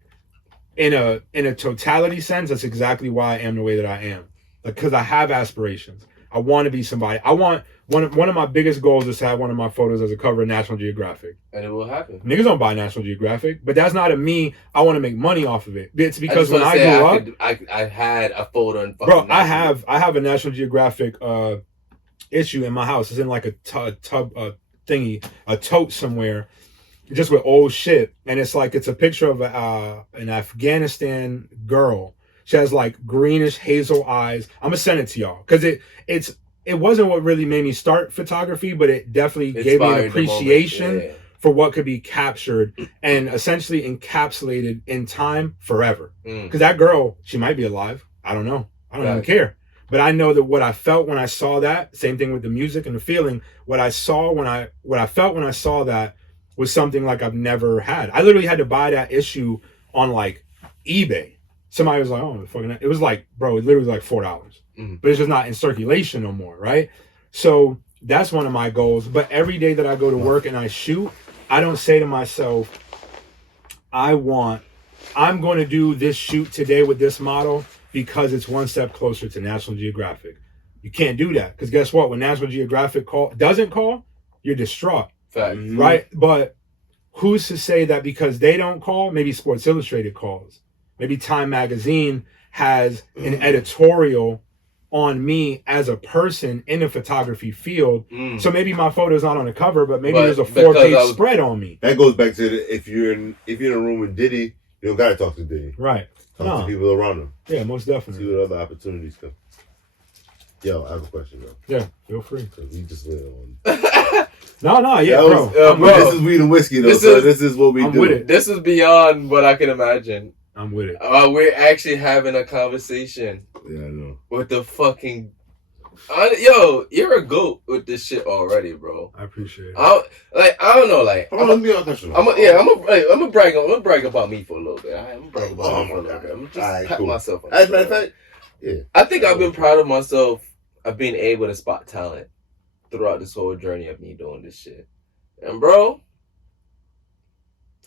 in a totality sense, that's exactly why I am the way that I am. Because I have aspirations. I want to be somebody. I want one of my biggest goals is to have one of my photos as a cover of National Geographic. And it will happen. Niggas don't buy National Geographic, but that's not a me. I want to make money off of it. It's because when I grew up, I had a photo in bro. I have a National Geographic issue in my house. It's in like a thingy, a tote somewhere, just with old shit. And it's a picture of an Afghanistan girl. She has like greenish hazel eyes. I'm gonna send it to y'all because it wasn't what really made me start photography, but it definitely gave me an appreciation for what could be captured and essentially encapsulated in time forever. Because that girl, she might be alive. I don't know. I don't even care. But I know that what I felt when I saw that, same thing with the music and the feeling, what I felt when I saw that was something like I've never had. I literally had to buy that issue on like eBay. Somebody was like, oh, fucking... It was like, bro, it literally was like $4. But it's just not in circulation no more, right? So that's one of my goals. But every day that I go to work and I shoot, I don't say to myself, I'm going to do this shoot today with this model because it's one step closer to National Geographic. You can't do that. Because guess what? When National Geographic doesn't call, you're distraught. Fact. Right? But who's to say that because they don't call, maybe Sports Illustrated calls? Maybe Time Magazine has an editorial on me as a person in the photography field. So maybe my photo's not on the cover, but there's a 4-page spread on me. That goes back to if you're in a room with Diddy, you don't gotta talk to Diddy. Right. Talk to people around him. Yeah, most definitely. See what other opportunities come. Yo, I have a question though. Yeah, feel free. Cause we just lit on. No, yeah, bro. This is weed and whiskey though. This is what we do. With it. This is beyond what I can imagine. I'm with it. We're actually having a conversation. Yeah, I know. With the fucking... yo, you're a goat with this shit already, bro. I appreciate it. I don't know, like... Hold on, let me ask a question. I'm gonna brag about me for a little bit. I'm gonna brag about me for a little bit. I'm just pat myself on the As a matter of fact, yeah. I think I've been proud of myself of being able to spot talent throughout this whole journey of me doing this shit. And bro...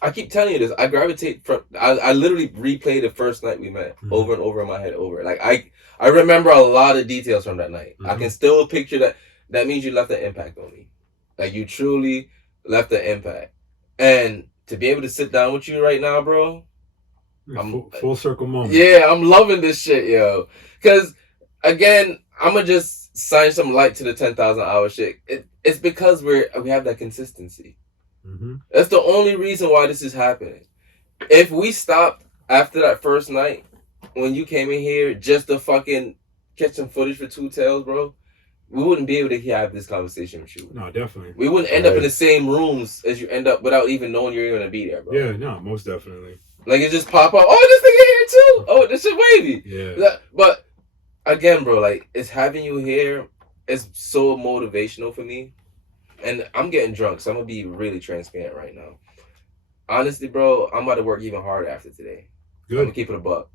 I keep telling you this. I gravitate from... I literally replayed the first night we met over and over in my head over. Like, I remember a lot of details from that night. I can still picture that. That means you left an impact on me. Like, you truly left an impact. And to be able to sit down with you right now, bro... Full circle moment. Yeah, I'm loving this shit, yo. Because, again, I'm going to just sign some light to the 10,000 hour shit. It's because we have that consistency. That's the only reason why this is happening. If we stopped after that first night, when you came in here just to fucking catch some footage for Two Tails, bro, we wouldn't be able to have this conversation with you. No, definitely. We wouldn't end up in the same rooms as you end up without even knowing you're going to be there, bro. Yeah, no, most definitely. Like, it just pop up, oh, this nigga here too. Oh, this shit wavy. Yeah. But, again, bro, like, it's having you here is so motivational for me. And I'm getting drunk, so I'm going to be really transparent right now. Honestly, bro, I'm about to work even harder after today. Good. I'm going to keep it a buck.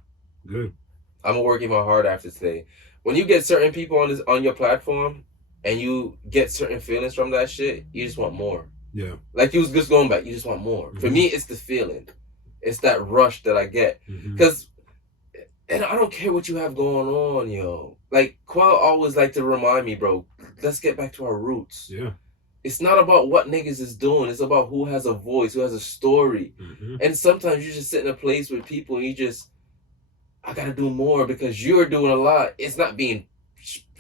Good. I'm going to work even harder after today. When you get certain people on your platform and you get certain feelings from that shit, you just want more. Yeah. Like you was just going back. You just want more. For me, it's the feeling. It's that rush that I get. Because, and I don't care what you have going on, yo. Like, Quell always like to remind me, bro, let's get back to our roots. Yeah. It's not about what niggas is doing. It's about who has a voice, who has a story. And sometimes you just sit in a place with people and you just, I gotta do more because you're doing a lot. It's not being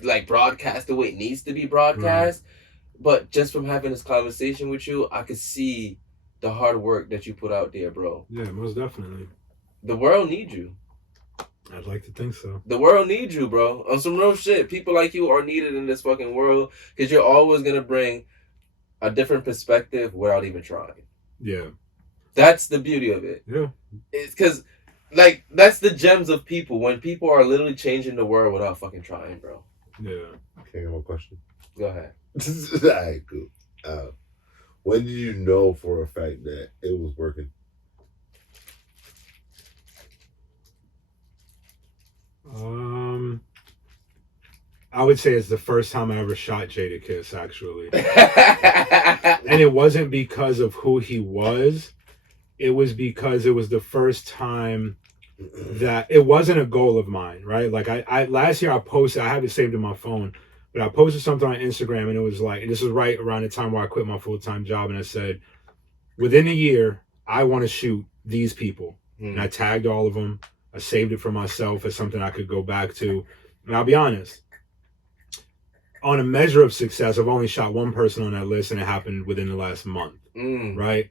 like broadcast the way it needs to be broadcast. But just from having this conversation with you, I could see the hard work that you put out there, bro. Yeah, most definitely. The world needs you. I'd like to think so. The world needs you, bro. On some real shit. People like you are needed in this fucking world because you're always gonna bring a different perspective without even trying. Yeah. That's the beauty of it. Yeah. It's because, like, that's the gems of people. When people are literally changing the world without fucking trying, bro. Yeah. Okay, I have a question. Go ahead. All right, cool. When did you know for a fact that it was working? I would say it's the first time I ever shot Jadakiss, actually. And it wasn't because of who he was. It was because it was the first time that it wasn't a goal of mine, right? Like I last year I posted, I have it saved in my phone, but I posted something on Instagram and it was like, and this was right around the time where I quit my full-time job, and I said, within a year, I want to shoot these people. And I tagged all of them. I saved it for myself as something I could go back to. And I'll be honest, on a measure of success, I've only shot one person on that list, and it happened within the last month, right?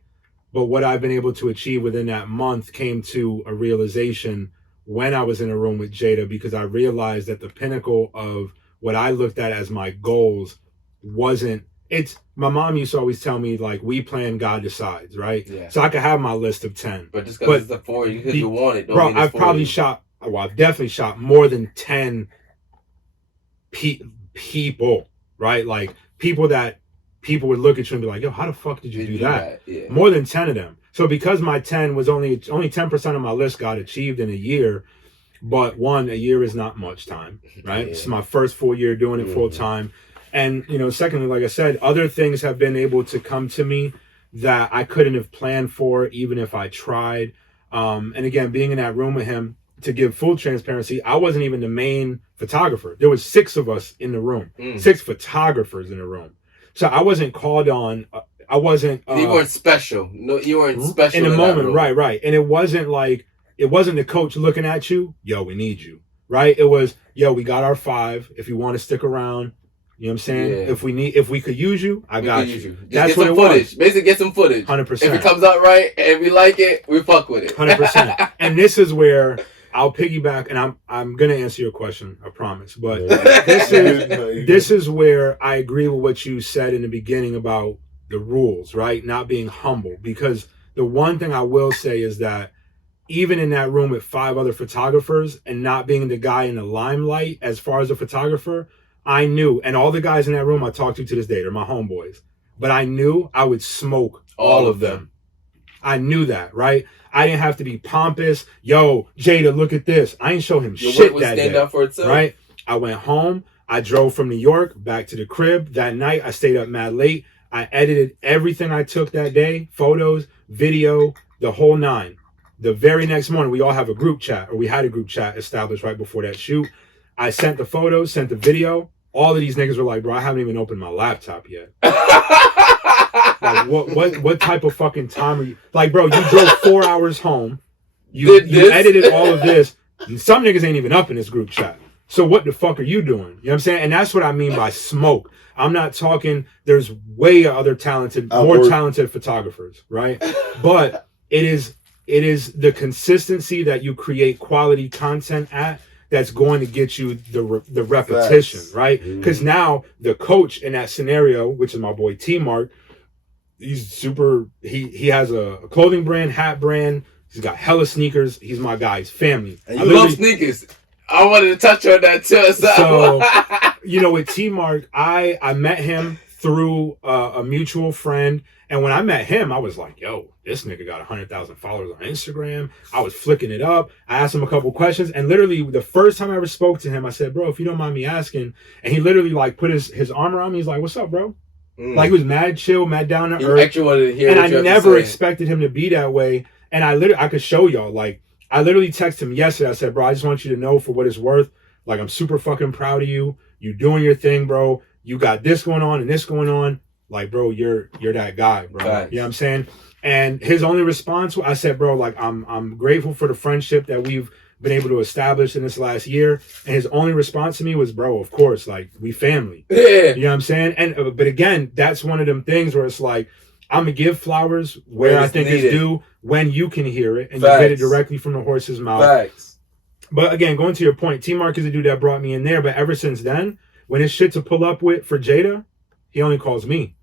But what I've been able to achieve within that month came to a realization when I was in a room with Jada, because I realized that the pinnacle of what I looked at as my goals wasn't, it's, my mom used to always tell me, like, we plan, God decides, right? Yeah. So I could have my list of 10. But just because it's the 4, because you want it, don't bro, mean it's I've probably shot, well, I've definitely shot more than 10 people, right? Like, people that people would look at you and be like, yo, how the fuck did you do that? Yeah. More than 10 of them. So because my 10 was only 10% of my list got achieved in a year, but one, a year is not much time, right? It's my first full year doing it full time. And, you know, secondly, like I said, other things have been able to come to me that I couldn't have planned for, even if I tried. And again, being in that room with him, to give full transparency, I wasn't even the main photographer. There was 6 of us in the room, 6 photographers in the room. So I wasn't called on. I wasn't. You weren't special. No, you weren't special in the moment. Right. And it wasn't like, it wasn't the coach looking at you. Yo, we need you. Right. It was, yo, we got our 5. If you want to stick around, you know what I'm saying? Yeah. If we could use you, I got you. That's what it was. Basically, get some footage. 100%. If it comes out right and we like it, we fuck with it. 100%. And this is where I'll piggyback, and I'm gonna answer your question, I promise. But this is where I agree with what you said in the beginning about the rules, right? Not being humble. Because the one thing I will say is that even in that room with 5 other photographers and not being the guy in the limelight as far as a photographer, I knew, and all the guys in that room I talk to this day, they're my homeboys, but I knew I would smoke all of them. I knew that, right? I didn't have to be pompous. Yo, Jada, look at this. I ain't show him Your shit work that stand day, up for itself. right? I went home. I drove from New York back to the crib. That night, I stayed up mad late. I edited everything I took that day, photos, video, the whole 9. The very next morning, we all have a group chat, or we had a group chat established right before that shoot. I sent the photos, sent the video. All of these niggas were like, bro, I haven't even opened my laptop yet. Like, what type of fucking time are you? Like, bro, you drove 4 hours home. You edited all of this. And some niggas ain't even up in this group chat. So what the fuck are you doing? You know what I'm saying? And that's what I mean by smoke. I'm not talking, there's way other talented, more talented photographers, right? But it is the consistency that you create quality content at that's going to get you the repetition, right? Because now the coach in that scenario, which is my boy T-Mark, he's super, he has a clothing brand, hat brand. He's got hella sneakers. He's my guy. He's family. And you love sneakers. I wanted to touch on that too. So, you know, with T-Mark, I met him through a mutual friend. And when I met him, I was like, yo, this nigga got 100,000 followers on Instagram. I was flicking it up. I asked him a couple questions. And literally the first time I ever spoke to him, I said, bro, if you don't mind me asking. And he literally like put his arm around me. He's like, what's up, bro? Like, he was mad chill, mad down to He earth. actually wanted to hear And what I you have to never say. expected him to be that way. And I could show y'all. Like, I literally texted him yesterday. I said, bro, I just want you to know for what it's worth. Like, I'm super fucking proud of you. You doing your thing, bro. You got this going on and this going on. Like, bro, you're that guy, bro. Facts. You know what I'm saying? And his only response, I said, bro, like, I'm grateful for the friendship that we've been able to establish in this last year. And his only response to me was, bro, of course, like, we family. Yeah. You know what I'm saying? And but again, that's one of them things where it's like, I'm gonna give flowers where I think it's due when you can hear it and you get it directly from the horse's mouth. Facts. But again, going to your point, T-Mark is the dude that brought me in there. But ever since then, when it's shit to pull up with for Jada, he only calls me.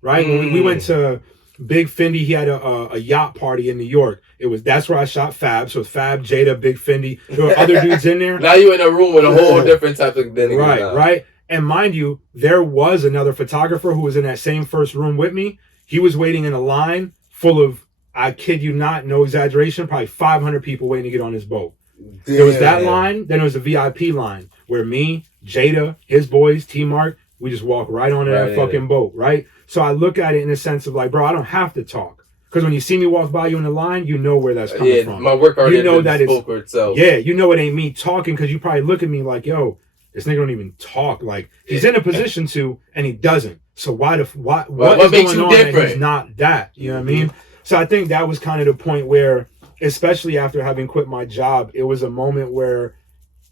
Right? When we went to Big Fendi, he had a yacht party in New York. That's where I shot Fab. So Fab, Jada, Big Fendi. There were other dudes in there. Now you in a room with a whole different type of thing. Right. And mind you, there was another photographer who was in that same first room with me. He was waiting in a line full of, I kid you not, no exaggeration, probably 500 people waiting to get on his boat. Damn. There was that line, then there was a VIP line where me, Jada, his boys, T-Mark, we just walk right onto that fucking boat, right? So I look at it in a sense of like, bro, I don't have to talk. Because when you see me walk by you in the line, you know where that's coming from. My work already spoke for itself. Yeah, you know it ain't me talking because you probably look at me like, yo, this nigga don't even talk. Like, he's in a position to, and he doesn't. So what is going on that he's not that? You know what I mean? So I think that was kind of the point where, especially after having quit my job, it was a moment where,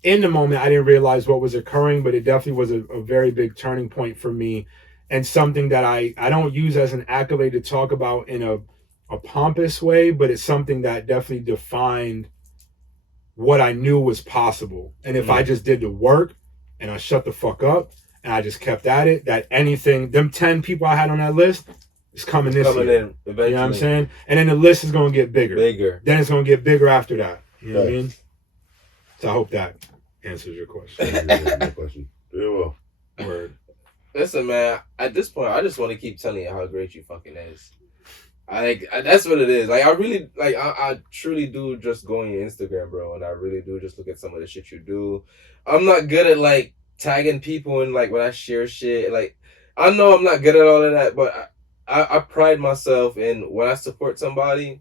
in the moment, I didn't realize what was occurring, but it definitely was a very big turning point for me, and something that I don't use as an accolade to talk about in a pompous way, but it's something that definitely defined what I knew was possible. And if I just did the work and I shut the fuck up and I just kept at it, that anything, them 10 people I had on that list is coming this year. In eventually. You know what I'm saying? And then the list is going to get bigger. Then it's going to get bigger after that. You know what I mean? So I hope that answers your question. Very well. Word. Listen, man, at this point, I just want to keep telling you how great you fucking is. That's what it is. Like, I truly do just go on your Instagram, bro, and I really do just look at some of the shit you do. I'm not good at, like, tagging people and, like, when I share shit. Like, I know I'm not good at all of that, but I pride myself in when I support somebody,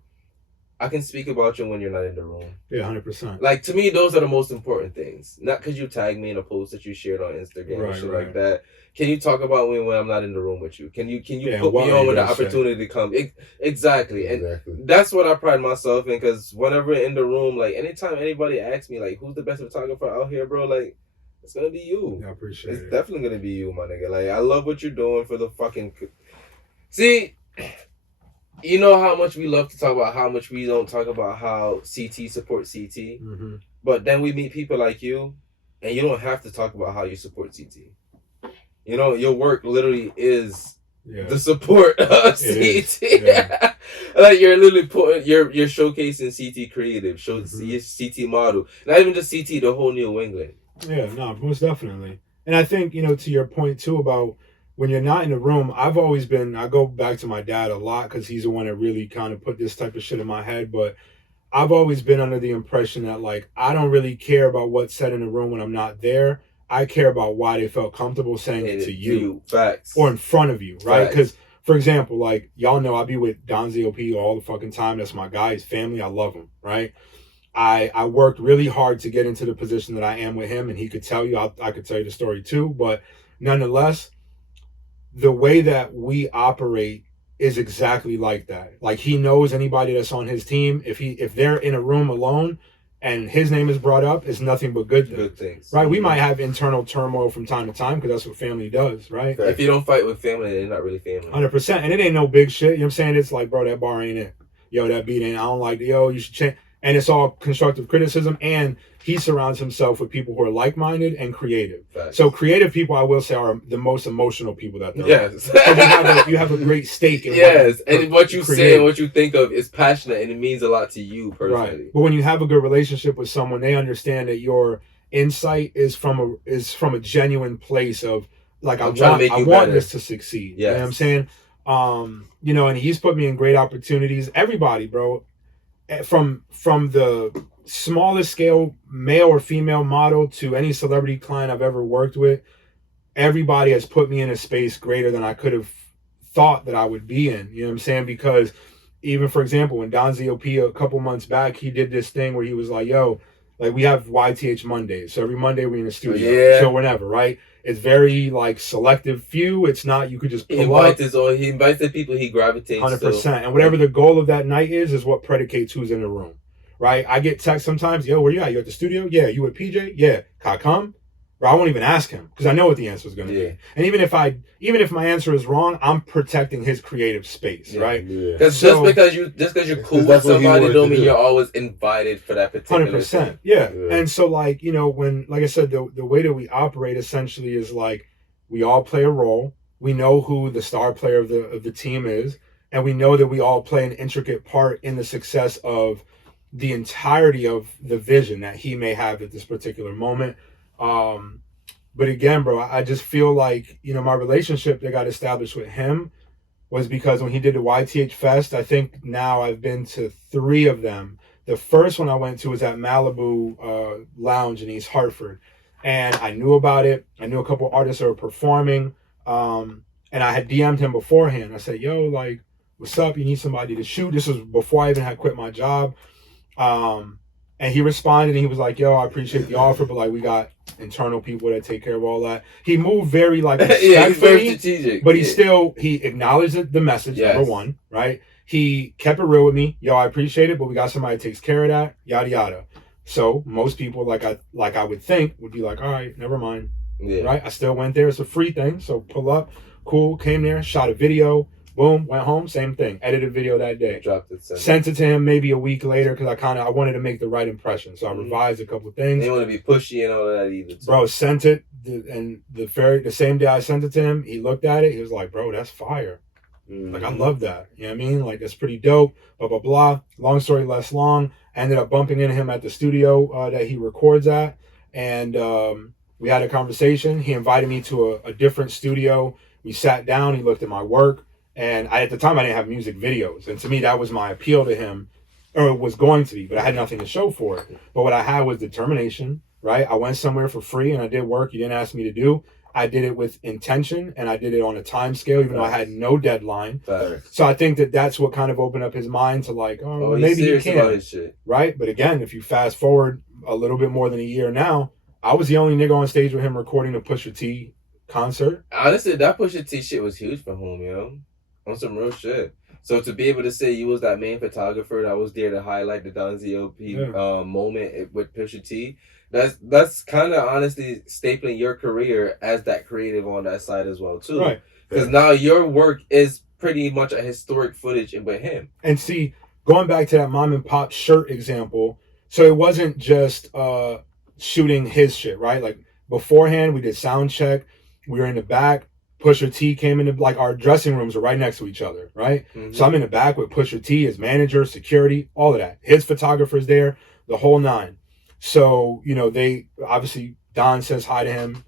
I can speak about you when you're not in the room. Yeah, 100%. Like, to me, those are the most important things. Not because you tagged me in a post that you shared on Instagram and shit like that. Can you talk about me when I'm not in the room with you? Can you put me on when the opportunity comes? Exactly. And that's what I pride myself in, because whenever in the room, like, anytime anybody asks me, like, who's the best photographer out here, bro, like, it's going to be you. I appreciate it. It's definitely going to be you, my nigga. Like, I love what you're doing for the fucking... See... You know how much we love to talk about how much we don't talk about how CT supports CT. Mm-hmm. But then we meet people like you, and you don't have to talk about how you support CT. You know, your work literally is the support of CT. Yeah. Like, you're literally you're showcasing CT creative, CT model. Not even just CT, the whole New England. Yeah, no, most definitely. And I think, to your point too about when you're not in the room, I go back to my dad a lot because he's the one that really kind of put this type of shit in my head. But I've always been under the impression that, like, I don't really care about what's said in the room when I'm not there. I care about why they felt comfortable saying it to you. Facts. Or in front of you, right? Because, for example, like, y'all know I be with Don ZOP all the fucking time. That's my guy. His family. I love him, right? I worked really hard to get into the position that I am with him, and he could tell you. I could tell you the story too. But nonetheless, the way that we operate is exactly like that. Like, he knows anybody that's on his team. If they're in a room alone and his name is brought up, it's nothing but good things. Right? We might have internal turmoil from time to time because that's what family does, right? If you don't fight with family, they're not really family. 100%. And it ain't no big shit. You know what I'm saying? It's like, bro, that bar ain't it. Yo, that beat ain't. I don't like it. Yo, you should change. And it's all constructive criticism. And he surrounds himself with people who are like-minded and creative. Facts. So creative people, I will say, are the most emotional people that there are. Yes. You have a great stake in what you say and what you think of is passionate, and it means a lot to you personally. Right. But when you have a good relationship with someone, they understand that your insight is from a genuine place of, like, I want this to succeed. Yes. You know what I'm saying? And he's put me in great opportunities. Everybody, bro. From the smallest scale male or female model to any celebrity client I've ever worked with, everybody has put me in a space greater than I could have thought that I would be in. You know what I'm saying? Because even, for example, when Don ZOP a couple months back, he did this thing where he was like, yo, like we have YTH Mondays. So every Monday we're in the studio. Yeah. So whenever, right? It's very like selective few. It's not, you could just pull up. He invites the people he gravitates 100%. to. And whatever the goal of that night is what predicates who's in the room. Right? I get texts sometimes, yo, where you at? You at the studio? Yeah. You with PJ? Yeah. Can I come? Bro, I won't even ask him because I know what the answer is going to be. And even if my answer is wrong, I'm protecting his creative space, right? Because just because you're cool with somebody don't mean you're always invited for that particular 100%. thing. Yeah. And so like, you know, when, like I said, the way that we operate essentially is like we all play a role. We know who the star player of the team is, and we know that we all play an intricate part in the success of the entirety of the vision that he may have at this particular moment. But again, bro, I just feel like, you know, my relationship that got established with him was because when he did the YTH Fest, I think now I've been to 3 of them. The first one I went to was at Malibu Lounge in East Hartford. And I knew about it. I knew a couple artists that were performing. And I had DM'd him beforehand. I said, yo, like, what's up? You need somebody to shoot. This was before I even had quit my job. And he responded and he was like, yo, I appreciate the offer, but like we got internal people that take care of all that. He moved very like yeah, he's very strategic. But he acknowledged the message, number one, right? He kept it real with me. Yo, I appreciate it, but we got somebody that takes care of that, yada yada. So most people like I would think would be like, all right, never mind. Yeah. Right? I still went there. It's a free thing. So pull up, cool, came there, shot a video. Boom, went home, same thing. Edited video that day. Dropped it. Sent it to him maybe a week later because I wanted to make the right impression. So I revised a couple of things. They didn't want to be pushy and all of that either. Too. Bro, sent it, and the same day I sent it to him, he looked at it. He was like, bro, that's fire. Like, I love that. You know what I mean? Like, that's pretty dope, blah, blah, blah. Long story less long. I ended up bumping into him at the studio that he records at. And we had a conversation. He invited me to a different studio. We sat down. He looked at my work. And at the time, I didn't have music videos. And to me, that was my appeal to him, or it was going to be, but I had nothing to show for it. But what I had was determination, right? I went somewhere for free and I did work you didn't ask me to do. I did it with intention and I did it on a time scale, even though I had no deadline. So I think that that's what kind of opened up his mind to like, oh maybe he can, right? But again, if you fast forward a little bit more than a year now, I was the only nigga on stage with him recording a Pusha T concert. Honestly, that Pusha T shit was huge for him, yo. On some real shit. So to be able to say you was that main photographer that was there to highlight the Don ZOP moment with Pusha T, that's kind of honestly stapling your career as that creative on that side as well too. Right. Because now your work is pretty much a historic footage with him. And see, going back to that mom and pop shirt example, so it wasn't just shooting his shit, right? Like beforehand, we did sound check. We were in the back. Pusha T came into, like, our dressing rooms are right next to each other, right? Mm-hmm. So I'm in the back with Pusha T, his manager, security, all of that. His photographer's there, the whole 9. So, you know, they, obviously, Don says hi to him.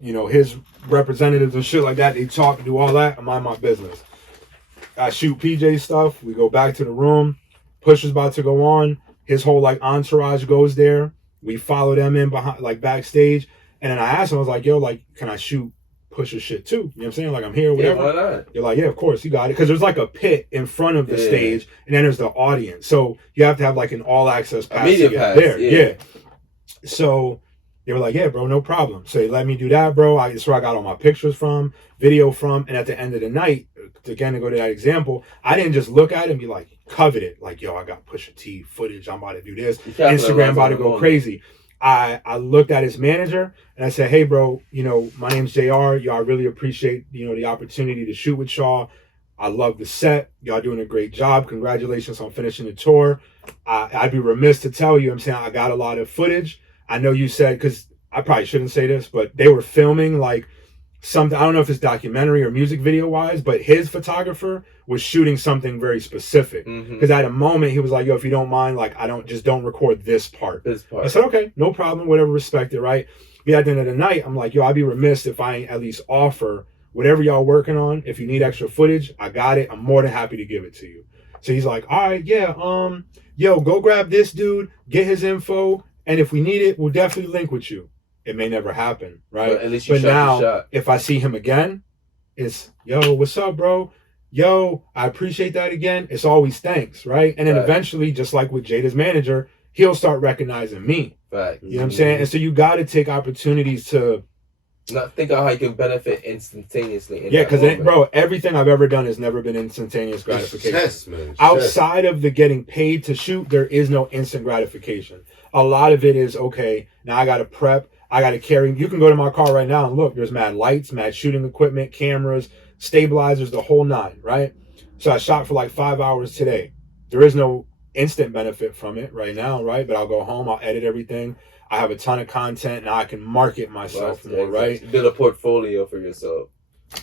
You know, his representatives and shit like that, they talk, do all that. I mind my business. I shoot PJ stuff. We go back to the room. Pusha's about to go on. His whole, like, entourage goes there. We follow them in behind, like, backstage. And then I asked him, I was like, yo, like, can I shoot Pusha shit too? You know what I'm saying? Like, I'm here, whatever. Yeah, why not? You're like, yeah, of course, you got it. Because there's like a pit in front of the stage, and then there's the audience. So you have to have like an all access pass to get there. Yeah. So they were like, yeah, bro, no problem. So they let me do that, bro. That's where I got all my pictures from, video from. And at the end of the night, again, to go to that example, I didn't just look at it and be like, covet it. Like, yo, I got Pusha T footage. I'm about to do this. Instagram about to go crazy. I looked at his manager and I said, hey, bro, you know, my name's JR. Y'all, I really appreciate, you know, the opportunity to shoot with y'all. I love the set. Y'all doing a great job. Congratulations on finishing the tour. I'd be remiss to tell you, I'm saying I got a lot of footage. I know you said, because I probably shouldn't say this, but they were filming like something, I don't know if it's documentary or music video wise, but his photographer was shooting something very specific. Because at a moment he was like, yo, if you don't mind, like, don't record this part. I said, okay, no problem, whatever, respect it, right? But at the end of the night, I'm like, yo, I'd be remiss if I ain't at least offer whatever y'all working on. If you need extra footage, I got it. I'm more than happy to give it to you. So he's like, all right, yeah, yo, go grab this dude, get his info, and if we need it, we'll definitely link with you. It may never happen, right? But at least you shot now, if I see him again, it's, yo, what's up, bro? Yo, I appreciate that again. It's always thanks, right? And then eventually, just like with Jada's manager, he'll start recognizing me. Right. You know what I'm saying? And so you got to take opportunities to not think of how you can benefit instantaneously. Yeah, because bro, everything I've ever done has never been instantaneous gratification. Chess, man. Outside of the getting paid to shoot, there is no instant gratification. A lot of it is, okay, now I got to prep, I got to carry. You can go to my car right now and look, there's mad lights, mad shooting equipment, cameras, stabilizers, the whole nine, right? So I shot for like 5 hours today. There is no instant benefit from it right now, right? But I'll go home, I'll edit everything. I have a ton of content, now I can market myself more, right? Build a portfolio for yourself.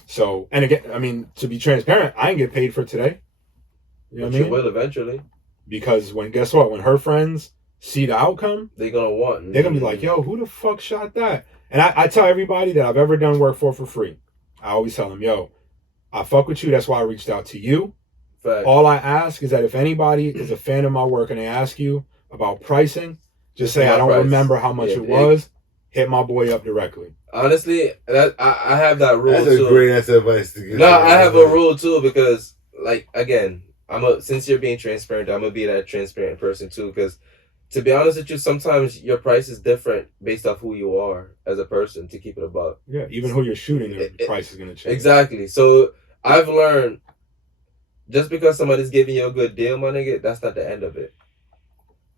So, and again, I mean, to be transparent, I ain't get paid for today. You know what I mean? You will eventually. Because guess what? When her friends see the outcome, they're going to be like, yo, who the fuck shot that? And I tell everybody that I've ever done work for free. I always tell them, yo, I fuck with you. That's why I reached out to you. Fact. All I ask is that if anybody is a fan of my work and they ask you about pricing, just say, I don't remember how much it was. Hit my boy up directly. Honestly, I have that rule too. That's a great ass advice to give. No, I have a rule too because, like, again, since you're being transparent, I'm gonna be that transparent person too. Because, to be honest with you, sometimes your price is different based off who you are as a person. To keep it above. Yeah, even who you're shooting, the price is gonna change. Exactly. So I've learned, just because somebody's giving you a good deal, my nigga, that's not the end of it.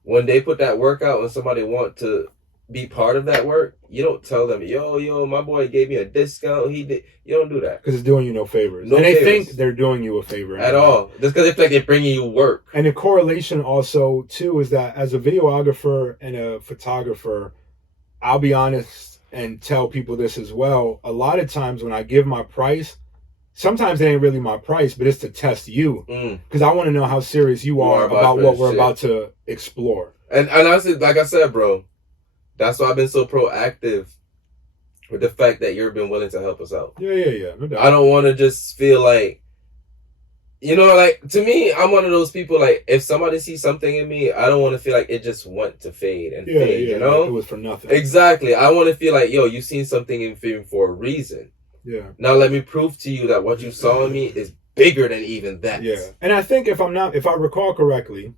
When they put that work out and somebody want to be part of that work, you don't tell them, yo, my boy gave me a discount. He did. You don't do that. Because it's doing you no favors. And they think they're doing you a favor. At all. Just because they feel like they're bringing you work. And the correlation also, too, is that as a videographer and a photographer, I'll be honest and tell people this as well. A lot of times when I give my price, sometimes it ain't really my price, but it's to test you. Because I want to know how serious you are about what we're about to explore. And honestly, like I said, bro, that's why I've been so proactive with the fact that you've been willing to help us out. Yeah. No doubt. I don't want to just feel like, like, to me, I'm one of those people, like, if somebody sees something in me, I don't want to feel like it just went to fade and fade, you know? It was for nothing. Exactly. I want to feel like, yo, you seen something in me for a reason. Yeah. Now let me prove to you that what you saw in me is bigger than even that. Yeah. And I think if I recall correctly,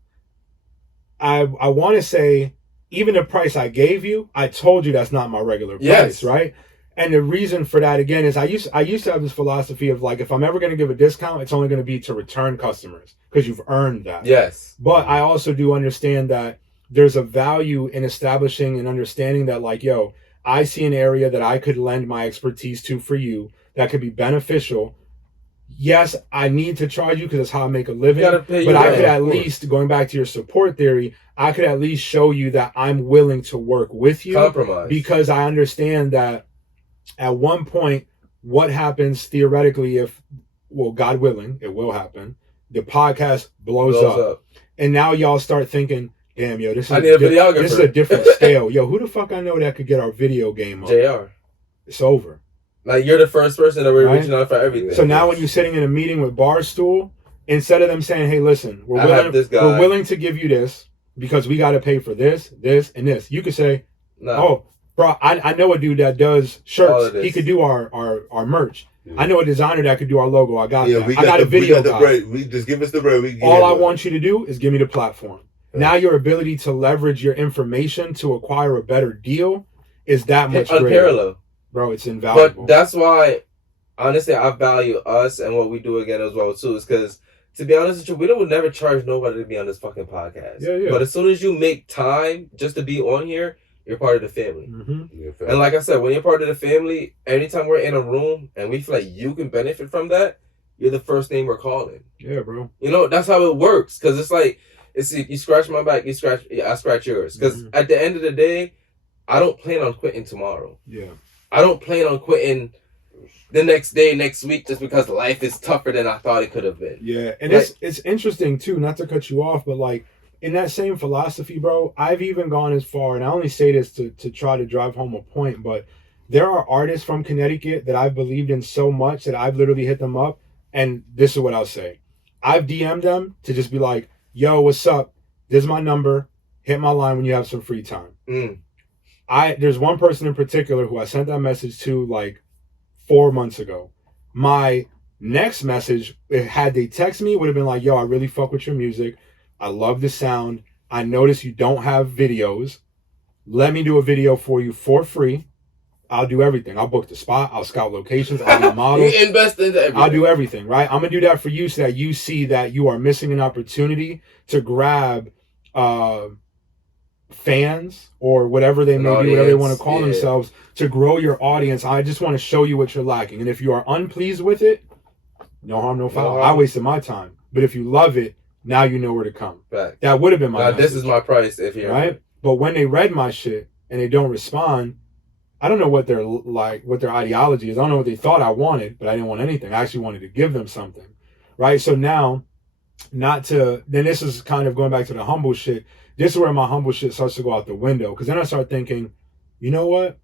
I want to say, even the price I gave you, I told you that's not my regular price, right? And the reason for that, again, is I used to have this philosophy of, like, if I'm ever going to give a discount, it's only going to be to return customers because you've earned that. Yes. But I also do understand that there's a value in establishing and understanding that, like, yo, I see an area that I could lend my expertise to for you that could be beneficial. Yes, I need to charge you because that's how I make a living. But I could at least, going back to your support theory, I could at least show you that I'm willing to work with you. Compromise. Because I understand that at one point, what happens theoretically if, well, God willing, it will happen, the podcast blows up. And now y'all start thinking, damn, yo, this is a different scale. Yo, who the fuck I know that could get our video game on? JR. It's over. Like, you're the first person that we're reaching out for everything. So now when you're sitting in a meeting with Barstool, instead of them saying, hey, listen, we're willing to give you this because we got to pay for this, and this. You could say, oh, bro, I know a dude that does shirts. He could do our merch. Yeah. I know a designer that could do our logo. I got that. I got a video guy. Just give us the bread. All I want you to do is give me the platform. Yeah. Now your ability to leverage your information to acquire a better deal is that much greater. Unparalleled. Bro, it's invaluable. But that's why, honestly, I value us and what we do again as well, too. Is because, to be honest with you, we would never charge nobody to be on this fucking podcast. Yeah. But as soon as you make time just to be on here, you're part of the family. Mm-hmm. And like I said, when you're part of the family, anytime we're in a room and we feel like you can benefit from that, you're the first name we're calling. Yeah, bro. That's how it works. Because it's like, you scratch my back, I scratch yours. Because at the end of the day, I don't plan on quitting tomorrow. Yeah. I don't plan on quitting the next day, next week, just because life is tougher than I thought it could have been. Yeah, and it's interesting, too, not to cut you off, but, like, in that same philosophy, bro, I've even gone as far, and I only say this to try to drive home a point, but there are artists from Connecticut that I've believed in so much that I've literally hit them up, and this is what I'll say. I've DM'd them to just be like, yo, what's up? This is my number. Hit my line when you have some free time. There's one person in particular who I sent that message to like 4 months ago. My next message, had they text me, would have been like, yo, I really fuck with your music. I love the sound. I notice you don't have videos. Let me do a video for you for free. I'll do everything. I'll book the spot. I'll scout locations. I'll do models. You invest into everything. I'll do everything, right? I'm going to do that for you so that you see that you are missing an opportunity to grab fans or whatever they may be, whatever they want to call themselves, to grow your audience. I just want to show you what you're lacking. And if you are unpleased with it, no harm, no foul. I wasted my time. But if you love it, now you know where to come. Fact. That would have been my message. This is my price if you're right. But when they read my shit and they don't respond, I don't know what their ideology is. I don't know what they thought I wanted, but I didn't want anything. I actually wanted to give them something, right? So now, then this is kind of going back to the humble shit. This is where my humble shit starts to go out the window, because then I start thinking, you know what?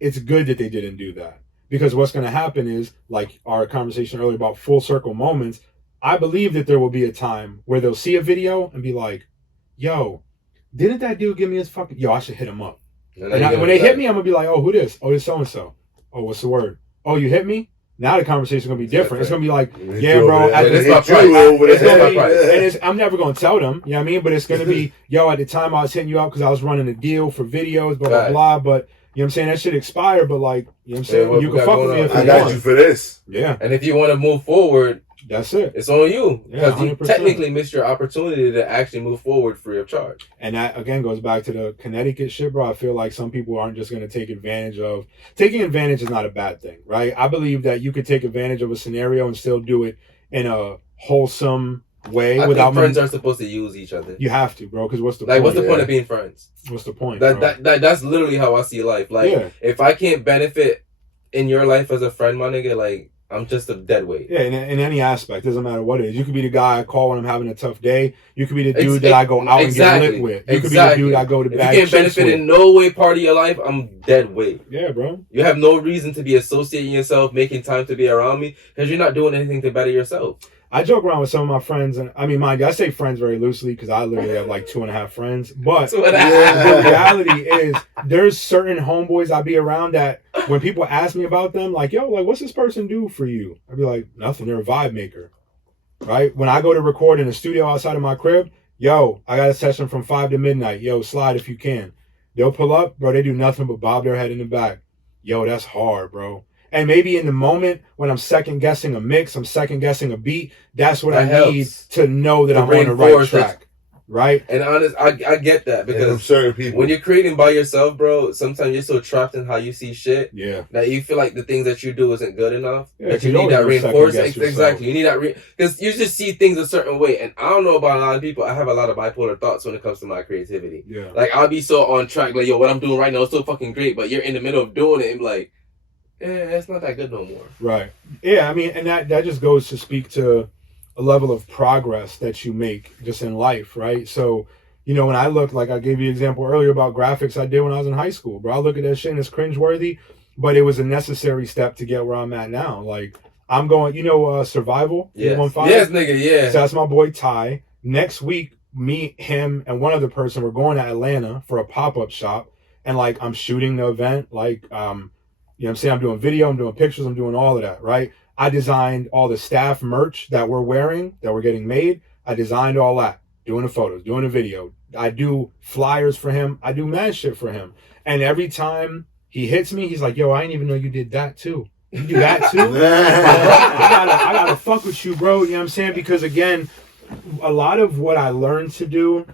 It's good that they didn't do that, because what's going to happen is, like our conversation earlier about full circle moments, I believe that there will be a time where they'll see a video and be like, yo, didn't that dude give me his fucking, yo, I should hit him up. And when they hit me, I'm going to be like, oh, who this? Oh, this so-and-so. Oh, what's the word? Oh, you hit me? Now the conversation's going to be different. It's going to be like, yeah, bro. I'm never going to tell them, you know what I mean? But it's going to be, yo, at the time I was hitting you up because I was running a deal for videos, blah, blah, blah. But, you know what I'm saying? That shit expired, but like, you know what I'm saying? Well, you can fuck with me if you want. I got you for this. Yeah. And if you want to move forward, that's it. It's on you. Because you 100%. technically missed your opportunity to actually move forward free of charge. And that, again, goes back to the Connecticut shit, bro. I feel like some people aren't just going to take advantage of... Taking advantage is not a bad thing, right? I believe that you could take advantage of a scenario and still do it in a wholesome way. I think friends are supposed to use each other. You have to, bro, because what's the point? What's the point of being friends? What's the point, That's literally how I see life. Like, if I can't benefit in your life as a friend, my nigga, like... I'm just a dead weight. Yeah, in any aspect. Doesn't matter what it is. You could be the guy I call when I'm having a tough day. You could be the dude that I go out and get lit with. You could be the dude I go to bad If you can't benefit in no way part of your life, I'm dead weight. Yeah, bro. You have no reason to be associating yourself, making time to be around me, because you're not doing anything to better yourself. I joke around with some of my friends, and I mean, mind you, I say friends very loosely because I literally have like 2.5 friends. But the reality is, there's certain homeboys I be around that when people ask me about them, like, yo, like, what's this person do for you? I'd be like, nothing. They're a vibe maker, right? When I go to record in a studio outside of my crib, yo, I got a session from 5 to midnight. Yo, slide if you can. They'll pull up, bro. They do nothing but bob their head in the back. Yo, that's hard, bro. And maybe in the moment when I'm second guessing a mix, I'm second guessing a beat, that's what I need to know that I'm on the right track. Right? And honest, I get that, because certain people, when you're creating by yourself, bro, sometimes you're so trapped in how you see shit. Yeah. That you feel like the things that you do isn't good enough. Yeah, that you need that reinforcement. Exactly. You need that because you just see things a certain way. And I don't know about a lot of people. I have a lot of bipolar thoughts when it comes to my creativity. Yeah. Like, I'll be so on track, like, yo, what I'm doing right now is so fucking great, but you're in the middle of doing it and be like, it's not that good no more. Right. Yeah, I mean, and that just goes to speak to a level of progress that you make just in life, right? So, you know, when I look, like I gave you an example earlier about graphics I did when I was in high school, bro. I look at that shit and it's cringeworthy, but it was a necessary step to get where I'm at now. Like, I'm going, you know, Survival? Yes, nigga, yeah. So that's my boy Ty. Next week, me, him, and one other person, we're going to Atlanta for a pop-up shop. And, like, I'm shooting the event, like, you know what I'm saying? I'm doing video, I'm doing pictures, I'm doing all of that, right? I designed all the staff merch that we're wearing, that we're getting made. I designed all that. Doing the photos, doing the video. I do flyers for him. I do mad shit for him. And every time he hits me, he's like, yo, I didn't even know you did that too. You do that too? I gotta fuck with you, bro. You know what I'm saying? Because again, a lot of what I learned to do,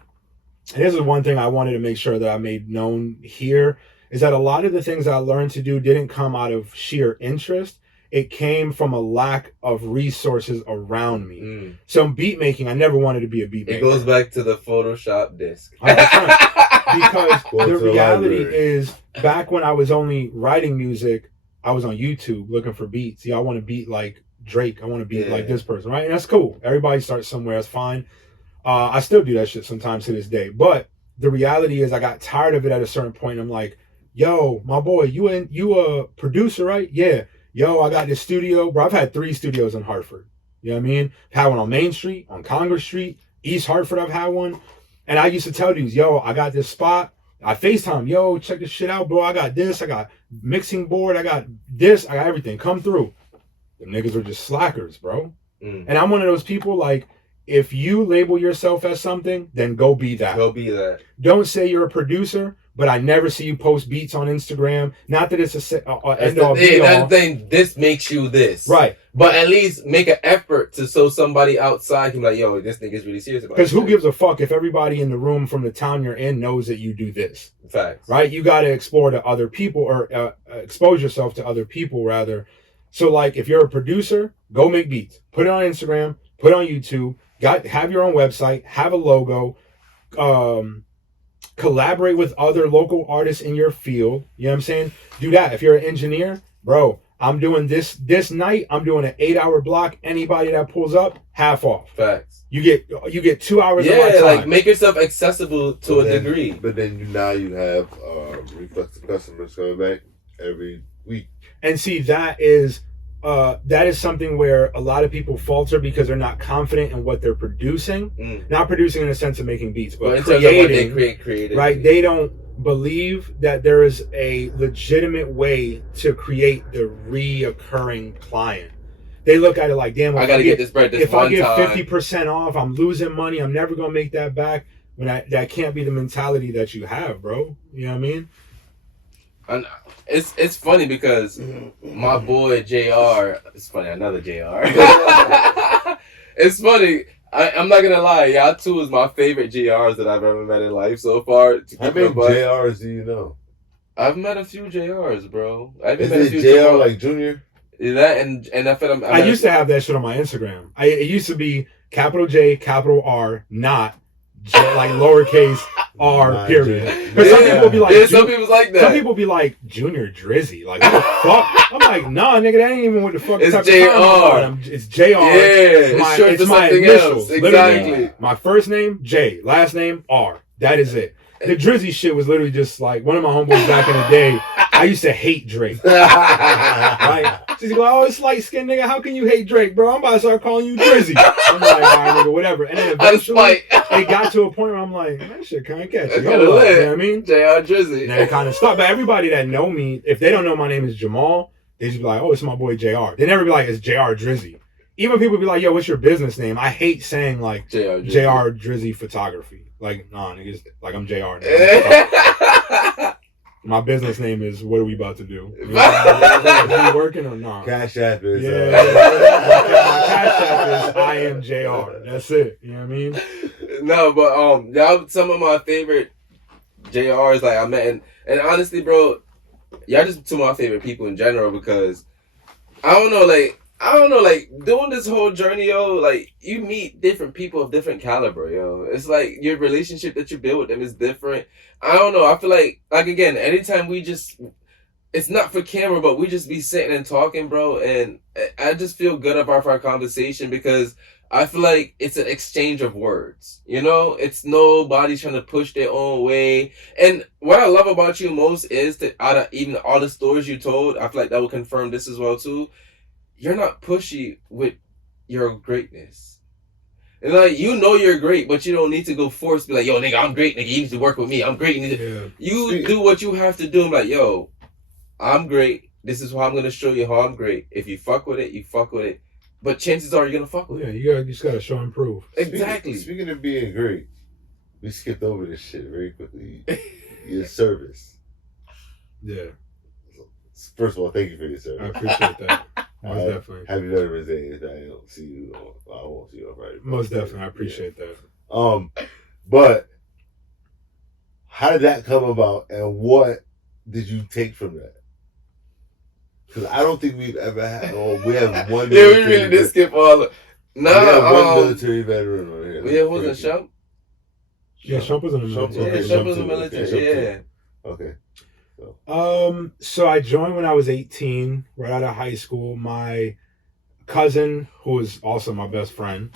and this is one thing I wanted to make sure that I made known here, is that a lot of the things I learned to do didn't come out of sheer interest. It came from a lack of resources around me. So beat making, I never wanted to be a beat maker. It goes back to the Photoshop disc. 100%. Because the reality is, back when I was only writing music, I was on YouTube looking for beats. I want to beat like Drake. I want to beat like this person, right? And that's cool. Everybody starts somewhere. That's fine. I still do that shit sometimes to this day. But the reality is, I got tired of it at a certain point. I'm like, yo, my boy, you a producer, right? Yeah. Yo, I got this studio. Bro, I've had 3 studios in Hartford. You know what I mean? I've had one on Main Street, on Congress Street, East Hartford, I've had one. And I used to tell dudes, yo, I got this spot. I FaceTime, yo, check this shit out, bro. I got this. I got mixing board. I got this. I got everything. Come through. The niggas are just slackers, bro. Mm. And I'm one of those people, like, if you label yourself as something, then go be that. Go be that. Don't say you're a producer, but I never see you post beats on Instagram. Not that it's a end all be all. That's the thing. This makes you this. Right. But at least make an effort to so somebody outside can be like, yo, this nigga's really serious about it. Because who gives a fuck if everybody in the room from the town you're in knows that you do this? Facts. Right? You got to explore to other people or expose yourself to other people, rather. So, like, if you're a producer, go make beats. Put it on Instagram. Put it on YouTube. Have your own website. Have a logo. Collaborate with other local artists in your field. You know what I'm saying? Do that. If you're an engineer, bro, I'm doing this night. I'm doing an 8-hour block. Anybody that pulls up, half off. Facts. You get 2 hours. Yeah, of my time. like make yourself accessible to a degree. But then you have reflexive customers coming back every week. And see, that is something where a lot of people falter because they're not confident in what they're producing. Not producing in the sense of making beats, but in creating. terms of what they create. Right? They don't believe that there is a legitimate way to create the reoccurring client. They look at it like, damn, I gotta get this bread this one time. If I get 50% off, I'm losing money. I'm never gonna make that back. When that can't be the mentality that you have, bro. You know what I mean? And it's funny because my boy JR, it's funny, another JR. It's funny. I'm not gonna lie, y'all two is my favorite JRs that I've ever met in life so far. How many JRs do you know? I've met a few JRs, bro. I've Is met a it few JR like Junior? That and I feel I used to have that shit on my Instagram. It used to be capital J, capital R, not J, like lowercase R, period. Because some people be like, some people's like that. Some people be like, Junior Drizzy. Like, what the fuck? I'm like, nah, nigga, that ain't even what the fuck. It's type JR. of time it's JR. Yeah, it's short for something else. Exactly. Literally, my first name, J. Last name, R. That is it. The Drizzy shit was literally just like, one of my homeboys back in the day, I used to hate Drake. Right? She's like, oh, it's light skinned nigga. How can you hate Drake, bro? I'm about to start calling you Drizzy. I'm like, all right, nigga, whatever. And then eventually, it got to a point where I'm like, that shit kind of catchy. You know what I mean? JR Drizzy. And it kind of stopped. But everybody that know me, if they don't know my name is Jamal, they just be like, oh, it's my boy JR. They never be like, it's JR Drizzy. Even people be like, yo, what's your business name? I hate saying like JR Drizzy Photography. Like, nah, niggas, like I'm JR now. My business name is, what are we about to do? You know, is he working or not? Cash App is. Yeah. My Cash App is I am JR. That's it. You know what I mean? No, but y'all some of my favorite JRs like I met and honestly, bro, y'all just two of my favorite people in general because I don't know, like doing this whole journey, yo, like you meet different people of different caliber, yo. It's like your relationship that you build with them is different. I don't know. I feel like again, anytime it's not for camera, but we just be sitting and talking, bro. And I just feel good about our conversation because I feel like it's an exchange of words. You know, it's nobody trying to push their own way. And what I love about you most is that out of even all the stories you told, I feel like that will confirm this as well too. You're not pushy with your greatness. And like, you know you're great, but you don't need to go force, be like, yo, nigga, I'm great, nigga, you need to work with me, I'm great. You do what you have to do. I'm like, yo, I'm great. This is how I'm going to show you how I'm great. If you fuck with it, you fuck with it. But chances are you're going to fuck with it. Yeah, you just got to show and prove. Exactly. Speaking of being great, we skipped over this shit very quickly. Your service. Yeah. First of all, thank you for your service. I appreciate that. Most definitely. Happy Veterans Day. If I don't see you, I won't see you on Friday. Most definitely. I appreciate that. But how did that come about and what did you take from that? Because I don't think we've ever had, we have one. Yeah, we really did skip all of we have one military veteran on here. Yeah, wasn't Shump? Yeah, Shump was in the military. Yeah, Shump was in the military, yeah. Okay. So I joined when I was 18, right out of high school. My cousin, who is also my best friend,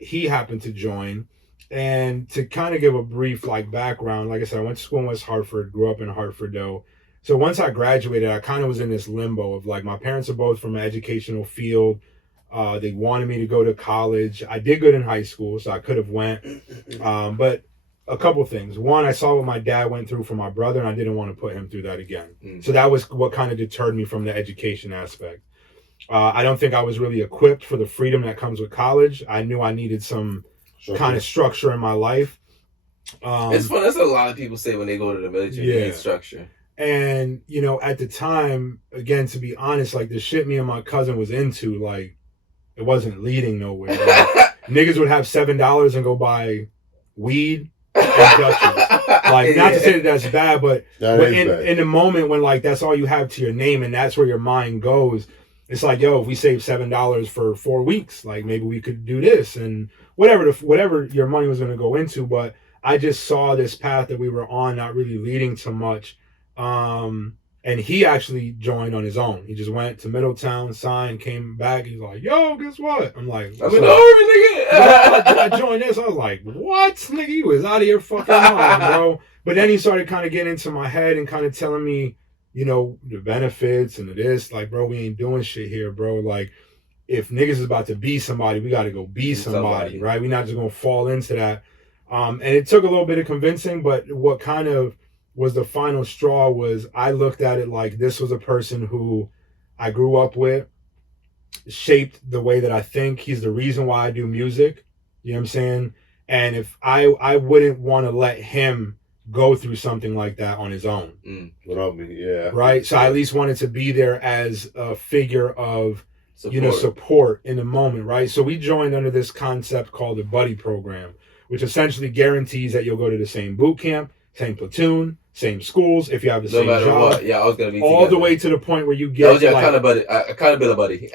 he happened to join. And to kind of give a brief background, like I said, I went to school in West Hartford, grew up in Hartford though. So once I graduated, I kind of was in this limbo of my parents are both from an educational field. They wanted me to go to college. I did good in high school, so I could have went. But a couple things. One, I saw what my dad went through for my brother, and I didn't want to put him through that again. So that was what kind of deterred me from the education aspect. I don't think I was really equipped for the freedom that comes with college. I knew I needed some kind of structure in my life. It's fun. That's what a lot of people say when they go to the military. They need structure. And, you know, at the time, again, to be honest, like the shit me and my cousin was into, like, it wasn't leading nowhere. Like, niggas would have $7 and go buy weed and Dutchies. Like, not to say that that's bad, but in the moment when, like, that's all you have to your name and that's where your mind goes, it's like, yo, if we save $7 for 4 weeks, like, maybe we could do this and whatever your money was going to go into. But I just saw this path that we were on not really leading to much. And he actually joined on his own. He just went to Middletown, signed, came back. He's like, yo, guess what? I'm like, I'm in the Army, nigga. I joined this. I was like, what? Nigga, you was out of your fucking mind, bro. But then he started kind of getting into my head and kind of telling me, you know, the benefits and this. Like, bro, we ain't doing shit here, bro. Like, if niggas is about to be somebody, we got to go be somebody, right? We're not just going to fall into that. And it took a little bit of convincing, but what kind of was the final straw was I looked at it like this was a person who I grew up with, shaped the way that I think. He's the reason why I do music. You know what I'm saying? And if I wouldn't want to let him go through something like that on his own. Without me, yeah. Right? So I at least wanted to be there as a figure of support in the moment, right? So we joined under this concept called the buddy program, which essentially guarantees that you'll go to the same boot camp, same platoon, same schools, if you have the same job. What. Yeah, I was gonna be all the way to the point where you get that was your accountability.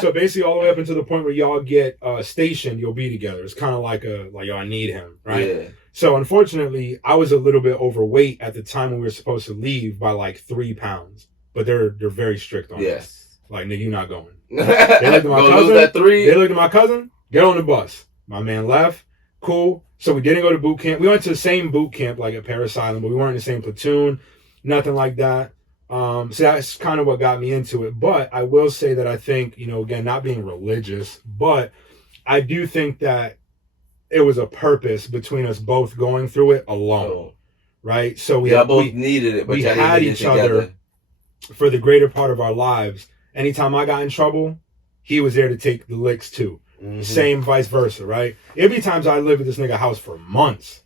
So basically all the way up until the point where y'all get stationed, you'll be together. It's kind of like y'all need him, right? Yeah. So unfortunately, I was a little bit overweight at the time when we were supposed to leave by like 3 pounds. But they're very strict on this. Like, nigga, you're not going. They looked at my cousin. Lose that 3. They looked at my cousin. Get on the bus. My man left. Cool. So we didn't go to boot camp. We went to the same boot camp, like at Paris Island, but we weren't in the same platoon, nothing like that. So that's kind of what got me into it. But I will say that I think, you know, again, not being religious, but I do think that it was a purpose between us both going through it alone, right? So we both needed it, but we had each other for the greater part of our lives. Anytime I got in trouble, he was there to take the licks too. Same vice versa, right? It'd be times I lived at this nigga house for months,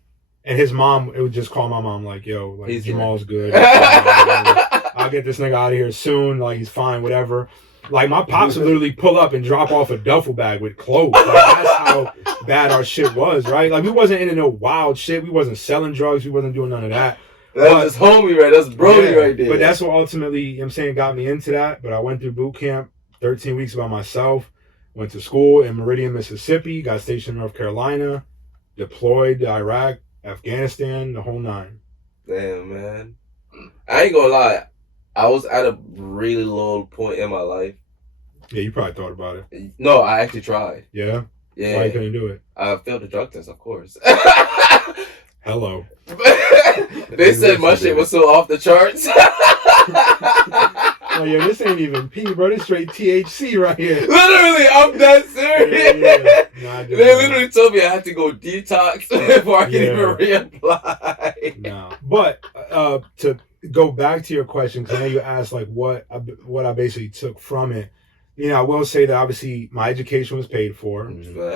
and his mom, it would just call my mom like, yo, like, Jamal's good. I'll get this nigga out of here soon. Like, he's fine, whatever. Like, my pops would literally pull up and drop off a duffel bag with clothes. Like, that's how bad our shit was, right? Like, we wasn't into no wild shit. We wasn't selling drugs. We wasn't doing none of that. That's homie, right? That's brody right there. But that's what ultimately, you know what I'm saying, got me into that. But I went through boot camp, 13 weeks by myself. Went to school in Meridian, Mississippi, got stationed in North Carolina, deployed to Iraq, Afghanistan, the whole 9. Damn, man. I ain't gonna lie. I was at a really low point in my life. Yeah, you probably thought about it. No, I actually tried. Yeah? Yeah. Why you couldn't do it? I failed the drug test, of course. Hello. They said my shit was so off the charts. Oh, yeah, this ain't even P, bro. This straight THC right here. Literally, I'm that serious. Yeah. Nah, they literally told me I had to go detox before I can even reapply. No. But to go back to your question, because I know you asked like what I basically took from it. You know, I will say that obviously my education was paid for,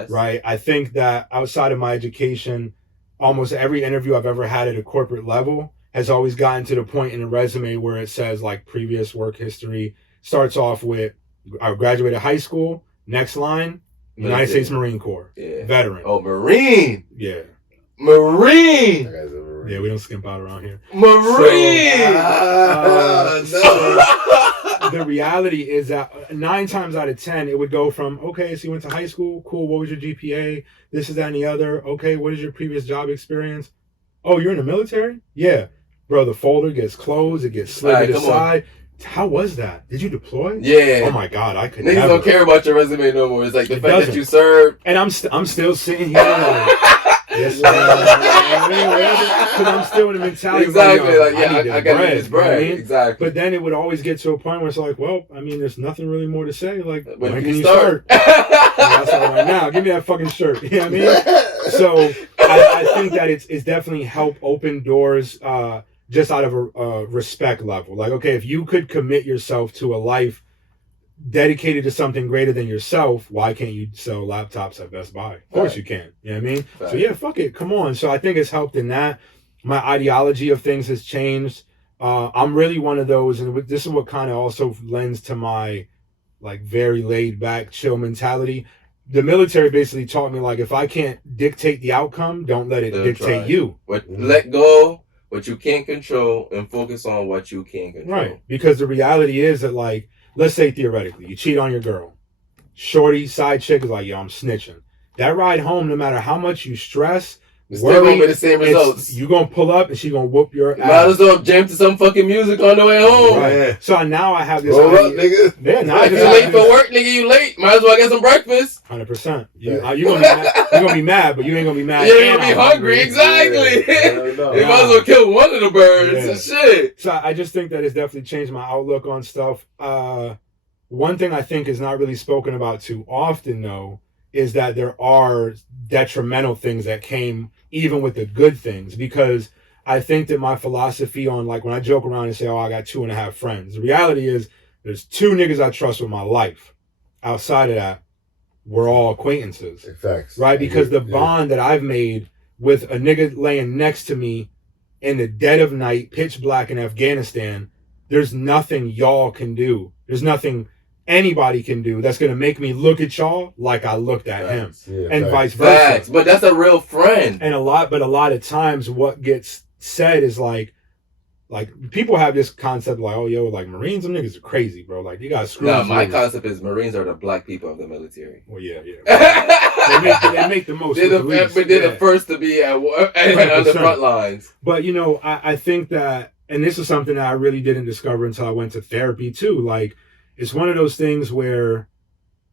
right? I think that outside of my education, almost every interview I've ever had at a corporate level has always gotten to the point in the resume where it says like previous work history starts off with I graduated high school, next line, United States Marine Corps, veteran. Oh, Marine. Yeah. Marine. That guy's a Marine. Yeah, we don't skimp out around here. Marine. So the reality is that 9 times out of 10, it would go from, okay, so you went to high school, cool, what was your GPA? This is that and the other. Okay, what is your previous job experience? Oh, you're in the military? Yeah. Bro, the folder gets closed, it gets slid to the side. How was that? Did you deploy? Yeah. Oh my God, I could Niggas never. Don't care about your resume no more. It's like the fact that you served. And I'm still sitting here like, yes, because I'm still in the mentality. Exactly. Like, I got this bread. You know exactly. But then it would always get to a point where it's like, well, I mean, there's nothing really more to say. Like, when can you start? That's all right now. Give me that fucking shirt. You know what I mean? So I think that it's definitely helped open doors just out of a respect level. Like, okay, if you could commit yourself to a life dedicated to something greater than yourself, why can't you sell laptops at Best Buy? Of course you can. You know what I mean? Right. So yeah, fuck it. Come on. So I think it's helped in that. My ideology of things has changed. I'm really one of those, and this is what kind of also lends to my like very laid back, chill mentality. The military basically taught me like if I can't dictate the outcome, don't let it dictate you. Let go what you can't control and focus on what you can control. Right. Because the reality is that like, let's say theoretically, you cheat on your girl. Shorty, side chick is like, yo, I'm snitching. That ride home, no matter how much you stress, it's still gonna be the same results. You gonna pull up and she gonna whoop your ass. Might as well jam to some fucking music on the way home. Right. Yeah. So now I have this. Roll up, nigga. Yeah, now if you're late for work, nigga, you late. Might as well get some breakfast. 100%. You're gonna be mad, but you ain't gonna be mad. You're gonna be hungry. Exactly. Yeah, you might as well kill one of the birds and shit. So I just think that it's definitely changed my outlook on stuff. One thing I think is not really spoken about too often, though, is that there are detrimental things that came even with the good things, because I think that my philosophy on like when I joke around and say, oh, I got 2.5 friends. The reality is there's 2 niggas I trust with my life. Outside of that, we're all acquaintances. Facts. Right? Because the bond that I've made with a nigga laying next to me in the dead of night, pitch black in Afghanistan, there's nothing y'all can do. There's nothing anybody can do that's going to make me look at y'all like I looked at him, and vice versa. Facts. But that's a real friend. And a lot of times what gets said is like people have this concept like, oh, yo, like Marines, them niggas are crazy, bro. Like, you got screwed. No, my concept is Marines are the black people of the military. Well, yeah. they make the most. They're the first to be at war and on the front lines. But, you know, I think that, and this is something that I really didn't discover until I went to therapy, too. Like, it's one of those things where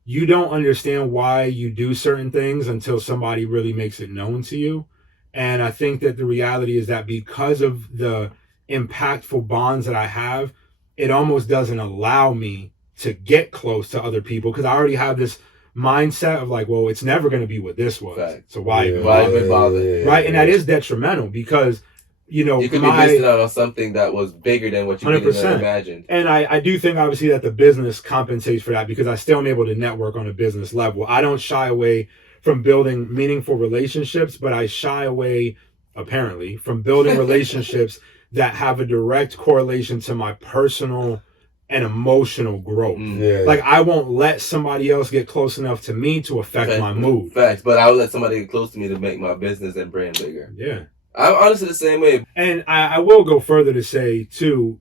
you don't understand why you do certain things until somebody really makes it known to you. And I think that the reality is that because of the impactful bonds that I have, it almost doesn't allow me to get close to other people because I already have this mindset of like, well, it's never going to be what this was. Right. So why even bother? Right. And that is detrimental because, you know, you could be missing out on something that was bigger than what you could even imagine. And I do think obviously that the business compensates for that because I still am able to network on a business level. I don't shy away from building meaningful relationships, but I shy away apparently from building relationships that have a direct correlation to my personal and emotional growth. Like I won't let somebody else get close enough to me to affect my mood. Facts, but I would let somebody get close to me to make my business and brand bigger. Yeah. I'm honestly the same way. And I will go further to say, too,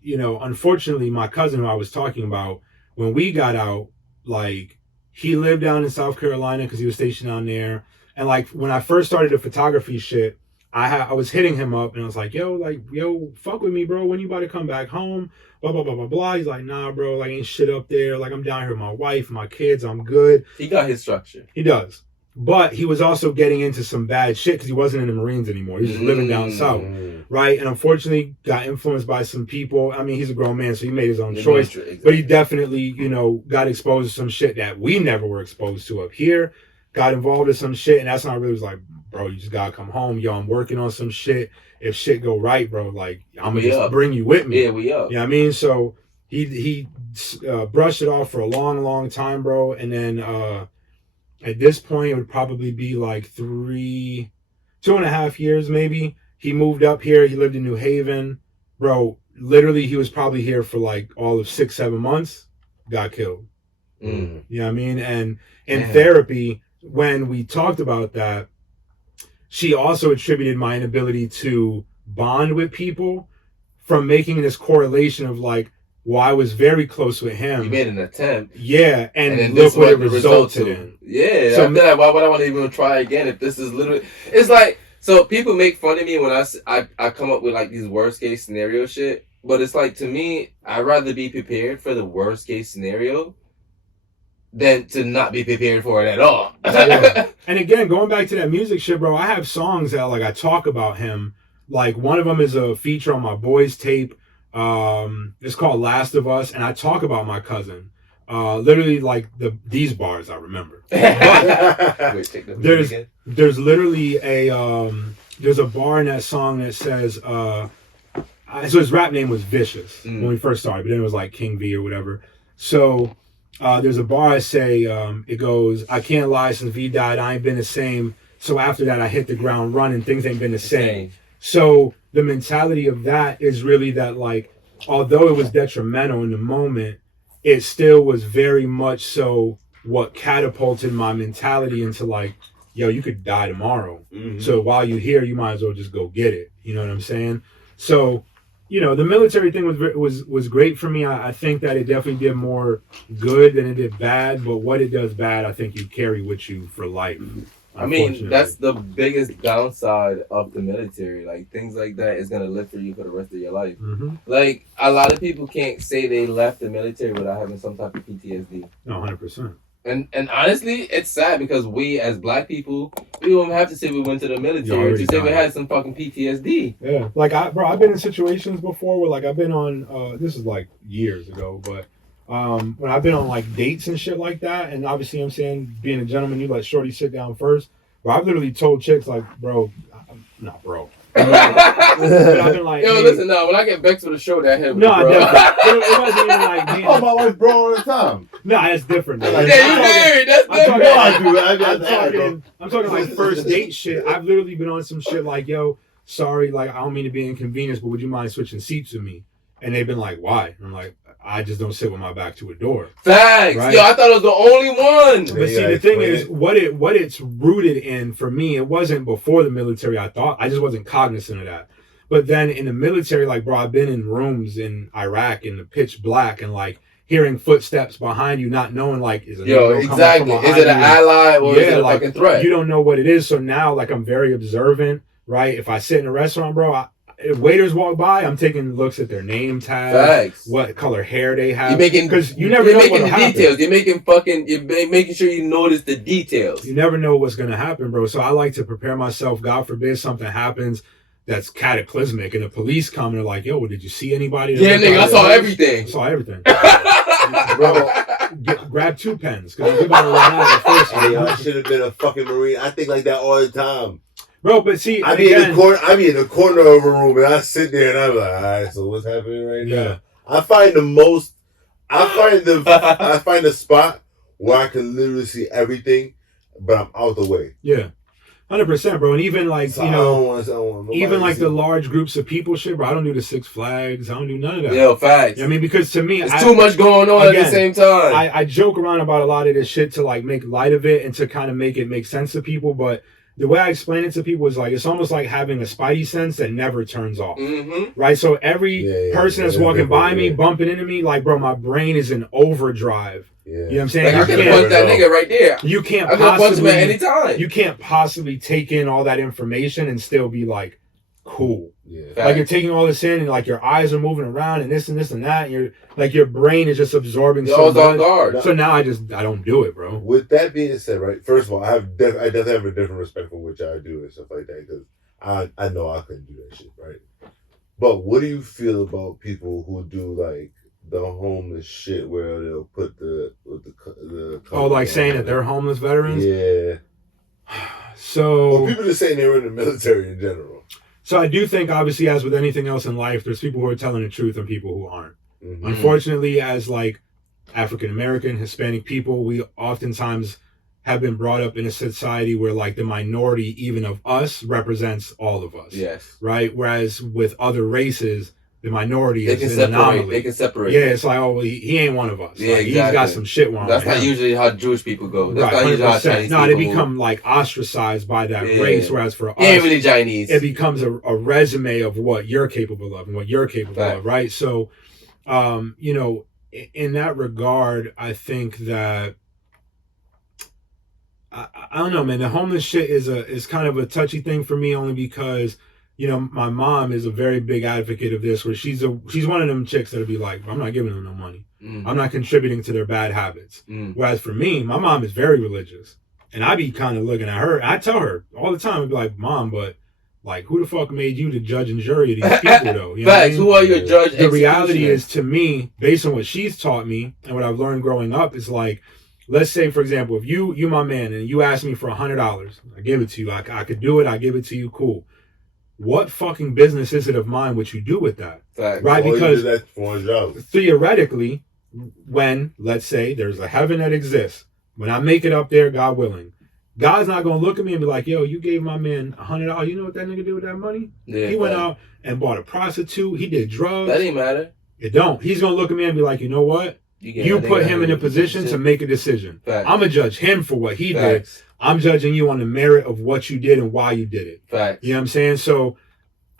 you know, unfortunately, my cousin who I was talking about, when we got out, like, he lived down in South Carolina because he was stationed down there. And, like, when I first started the photography shit, I was hitting him up, and I was like, yo, fuck with me, bro. When you about to come back home? Blah, blah, blah, blah, blah. He's like, nah, bro, like, ain't shit up there. Like, I'm down here with my wife, my kids. I'm good. He got his structure. He does. But he was also getting into some bad shit because he wasn't in the Marines anymore. He was just living down south, right? And unfortunately got influenced by some people. I mean, he's a grown man, so he made his own choice. Exactly. But he definitely, you know, got exposed to some shit that we never were exposed to up here. Got involved in some shit, and that's when I really was like, bro, you just gotta come home. Yo, I'm working on some shit. If shit go right, bro, like, I'm gonna just bring you with me. Yeah, we up. You know what I mean? So he brushed it off for a long, long time, bro. And then, at this point, it would probably be like 2.5 years, maybe. He moved up here. He lived in New Haven. Bro, literally, he was probably here for like all of 6-7 months. Got killed. You know what I mean? And in therapy, when we talked about that, she also attributed my inability to bond with people from making this correlation of like, well, I was very close with him. You made an attempt. Yeah, and look what it resulted in. Yeah, so, after that, why would I want to even try again if this is literally... It's like, so people make fun of me when I come up with like these worst case scenario shit, but it's like, to me, I'd rather be prepared for the worst case scenario than to not be prepared for it at all. Yeah. And again, going back to that music shit, bro, I have songs that like I talk about him. Like one of them is a feature on my boys tape. It's called Last of Us, and I talk about my cousin. Literally like these bars I remember. There's literally there's a bar in that song that says so his rap name was Vicious when we first started, but then it was like King V or whatever. So there's a bar I say, it goes, I can't lie, since V died, I ain't been the same. So after that, I hit the ground running, things ain't been the same. So the mentality of that is really that, like, although it was detrimental in the moment, it still was very much so what catapulted my mentality into, like, yo, you could die tomorrow. Mm-hmm. So while you're here, you might as well just go get it. You know what I'm saying? So, you know, the military thing was great for me. I think that it definitely did more good than it did bad. But what it does bad, I think you carry with you for life. I mean, that's the biggest downside of the military. Like, things like that is going to live for you for the rest of your life. Mm-hmm. Like, a lot of people can't say they left the military without having some type of PTSD. No, 100%. And honestly, it's sad because we, as black people, we don't have to say we went to the military to say we had some fucking PTSD. Yeah. Like, I've been in situations before where, like, I've been on, this is, like, years ago, but when I've been on, like, dates and shit like that, and obviously, I'm saying, being a gentleman, you let shorty sit down first. But I've literally told chicks, like, bro, not bro. But I've been like, yo, hey, listen, no, when I get vexed with a show, that hit me, no, bro. it wasn't even like, man. Oh, my wife, bro, all the time. No, that's different. Though. Like, yeah, you married. That's different. I'm talking like first date shit. I've literally been on some shit like, yo, sorry, like, I don't mean to be inconvenienced, but would you mind switching seats with me? And they've been like, why? And I'm like, I just don't sit with my back to a door. Facts. Right? Yo, I thought it was the only one. But see, the thing is, what it's rooted in for me, it wasn't before the military, I thought. I just wasn't cognizant of that. But then in the military, like, bro, I've been in rooms in Iraq in the pitch black and, like, hearing footsteps behind you, not knowing, like, is it exactly. Is it an ally or is it a like, fucking threat? You don't know what it is. So now, like, I'm very observant, right? If I sit in a restaurant, bro, if waiters walk by, I'm taking looks at their name tag, facts, what color hair they have. You're making, because you never know making what'll the details. You're making sure you notice the details. You never know what's gonna happen, bro. So I like to prepare myself. God forbid something happens that's cataclysmic, and the police come and they're like, "Yo, did you see anybody?" Yeah, nigga, I saw everything. I saw everything. Bro, grab 2 pens because we're about to run out of the first one. I should have been a fucking Marine. I think like that all the time. Bro, but see, I be in the corner of a room and I sit there and I'm like, all right, so what's happening right now? I find the spot where I can literally see everything, but I'm out the way. Yeah. 100%, bro. And even like, so you know, even like the large groups of people shit, bro, I don't do the Six Flags. I don't do none of that. Yo, facts. I mean, because to me, it's too much going on at the same time. I joke around about a lot of this shit to like make light of it and to kind of make it make sense to people, but the way I explain it to people is like, it's almost like having a spidey sense that never turns off. Mm-hmm. Right? So every person that's walking by me, bumping into me, like, bro, my brain is in overdrive. Yeah. You know what I'm saying? Like, I can punch that nigga right there. You can't punch him at any time. You can't possibly take in all that information and still be like, cool. Yeah. Like you're taking all this in and like your eyes are moving around and this and this and that. And you're like, your brain is just absorbing so much. On guard. So now I don't do it, bro. With that being said, right, first of all, I definitely have a different respect for what y'all do and stuff like that because I know I couldn't do that shit, right? But what do you feel about people who do like the homeless shit where they'll put the like saying that they're homeless veterans? Yeah. So well, people just saying they were in the military in general. So I do think, obviously, as with anything else in life, there's people who are telling the truth and people who aren't. Mm-hmm. Unfortunately, as like African American, Hispanic people, we oftentimes have been brought up in a society where like the minority, even of us, represents all of us. Yes. Right. Whereas with other races, the minority is an anomaly. They can separate. Yeah, it's like, oh, he ain't one of us. Yeah, like, exactly. He's got some shit wrong. That's not usually how Jewish people go. That's not usually how Chinese people go. They become like ostracized by that race, whereas for us, ain't really Chinese. It becomes a resume of what you're capable of and what you're capable of, right? So, you know, in that regard, I think that I don't know, man. The homeless shit is kind of a touchy thing for me, only because, you know, my mom is a very big advocate of this, where she's one of them chicks that'll be like, I'm not giving them no money. Mm. I'm not contributing to their bad habits. Mm. Whereas for me, my mom is very religious. And I be kind of looking at her. I tell her all the time, I'd be like, Mom, but like, who the fuck made you the judge and jury of these people, though? You know Facts. Who are your judge? The reality is, to me, based on what she's taught me and what I've learned growing up, is like, let's say, for example, if you my man, and you ask me for $100, I give it to you. I could do it. I give it to you. Cool. What fucking business is it of mine what you do with that? Fact. Right? All because that's for a job. Theoretically, when, let's say, there's a heaven that exists, when I make it up there, God willing, God's not going to look at me and be like, yo, you gave my man $100. You know what that nigga did with that money? Yeah, he went out and bought a prostitute. He did drugs. That didn't matter. It don't. He's going to look at me and be like, you know what? You put him in a position to make a decision. Facts. I'm going to judge him for what he did. I'm judging you on the merit of what you did and why you did it. Facts. You know what I'm saying? So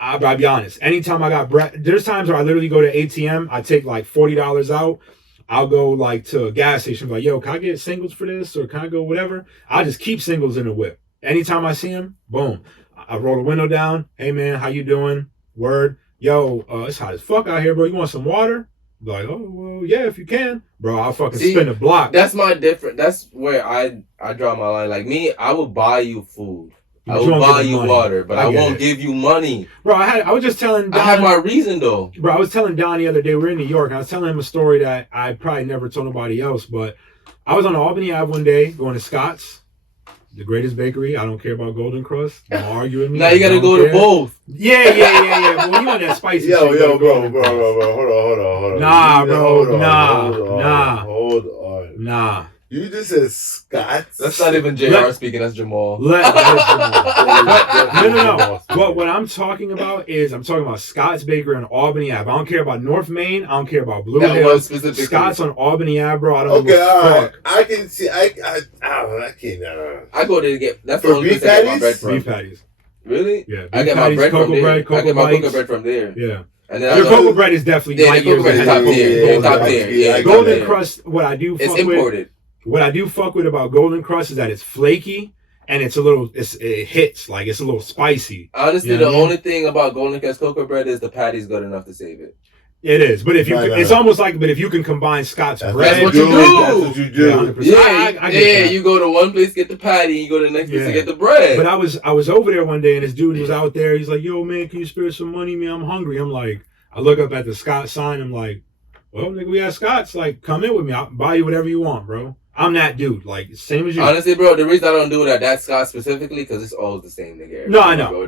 I'll be honest. Anytime I got bread, there's times where I literally go to ATM. I take like $40 out. I'll go like to a gas station, like, yo, can I get singles for this? Or can I go whatever? I'll just keep singles in the whip. Anytime I see him, boom. I roll the window down. Hey, man, how you doing? Word. Yo, it's hot as fuck out here, bro. You want some water? Like, oh, well, yeah, if you can. Bro, I'll fucking spin the block. That's that's where I draw my line. Like me, I will buy you food. I will buy you water, but I won't give you money. Bro, I was just telling Don, I had my reason though. Bro, I was telling Don the other day, we were in New York, and I was telling him a story that I probably never told nobody else, but I was on Albany Ave one day going to Scott's, the greatest bakery. I don't care about Golden Crust. Don't argue with me. Now you gotta go to both. Yeah. Well, you want that spicy shit. Yo, bro. Hold on. Nah, bro. Hold on. Nah. You just said Scott's. That's not even JR speaking. That's Jamal. No. But what I'm talking about is I'm talking about Scott's Bakery on Albany Ave. I don't care about North Main. I don't care about Blue Hill. Scott's on Albany Ave, bro. I don't give a fuck. I can see. I can't. I go there to get. That's for the only place I get my bread from. Beef patties. Really? Yeah. I get my bread from there. I get my cocoa bread from there. Yeah. And then your cocoa bread is definitely the cocoa bread is top tier. Top tier. Yeah. Golden Crust. What I do. It's imported. What I do fuck with about Golden Crust is that it's flaky and it's a little, it hits, like it's a little spicy. Honestly, you know the only thing about Golden Crust cocoa bread is the patty's good enough to save it. It is, but if you, it's almost like, but if you can combine Scott's bread, that's what you do. That's what you do. Yeah, you go to one place get the patty, you go to the next place to get the bread. But I was over there one day and this dude was out there. He's like, "Yo, man, can you spare some money, man? I'm hungry." I'm like, I look up at the Scott sign. I'm like, "Well, nigga, we got Scott's. Like, come in with me. I'll buy you whatever you want, bro." I'm that dude, like same as you. Honestly, bro, the reason I don't do it at that Scott specifically because it's always the same nigga. No, I know.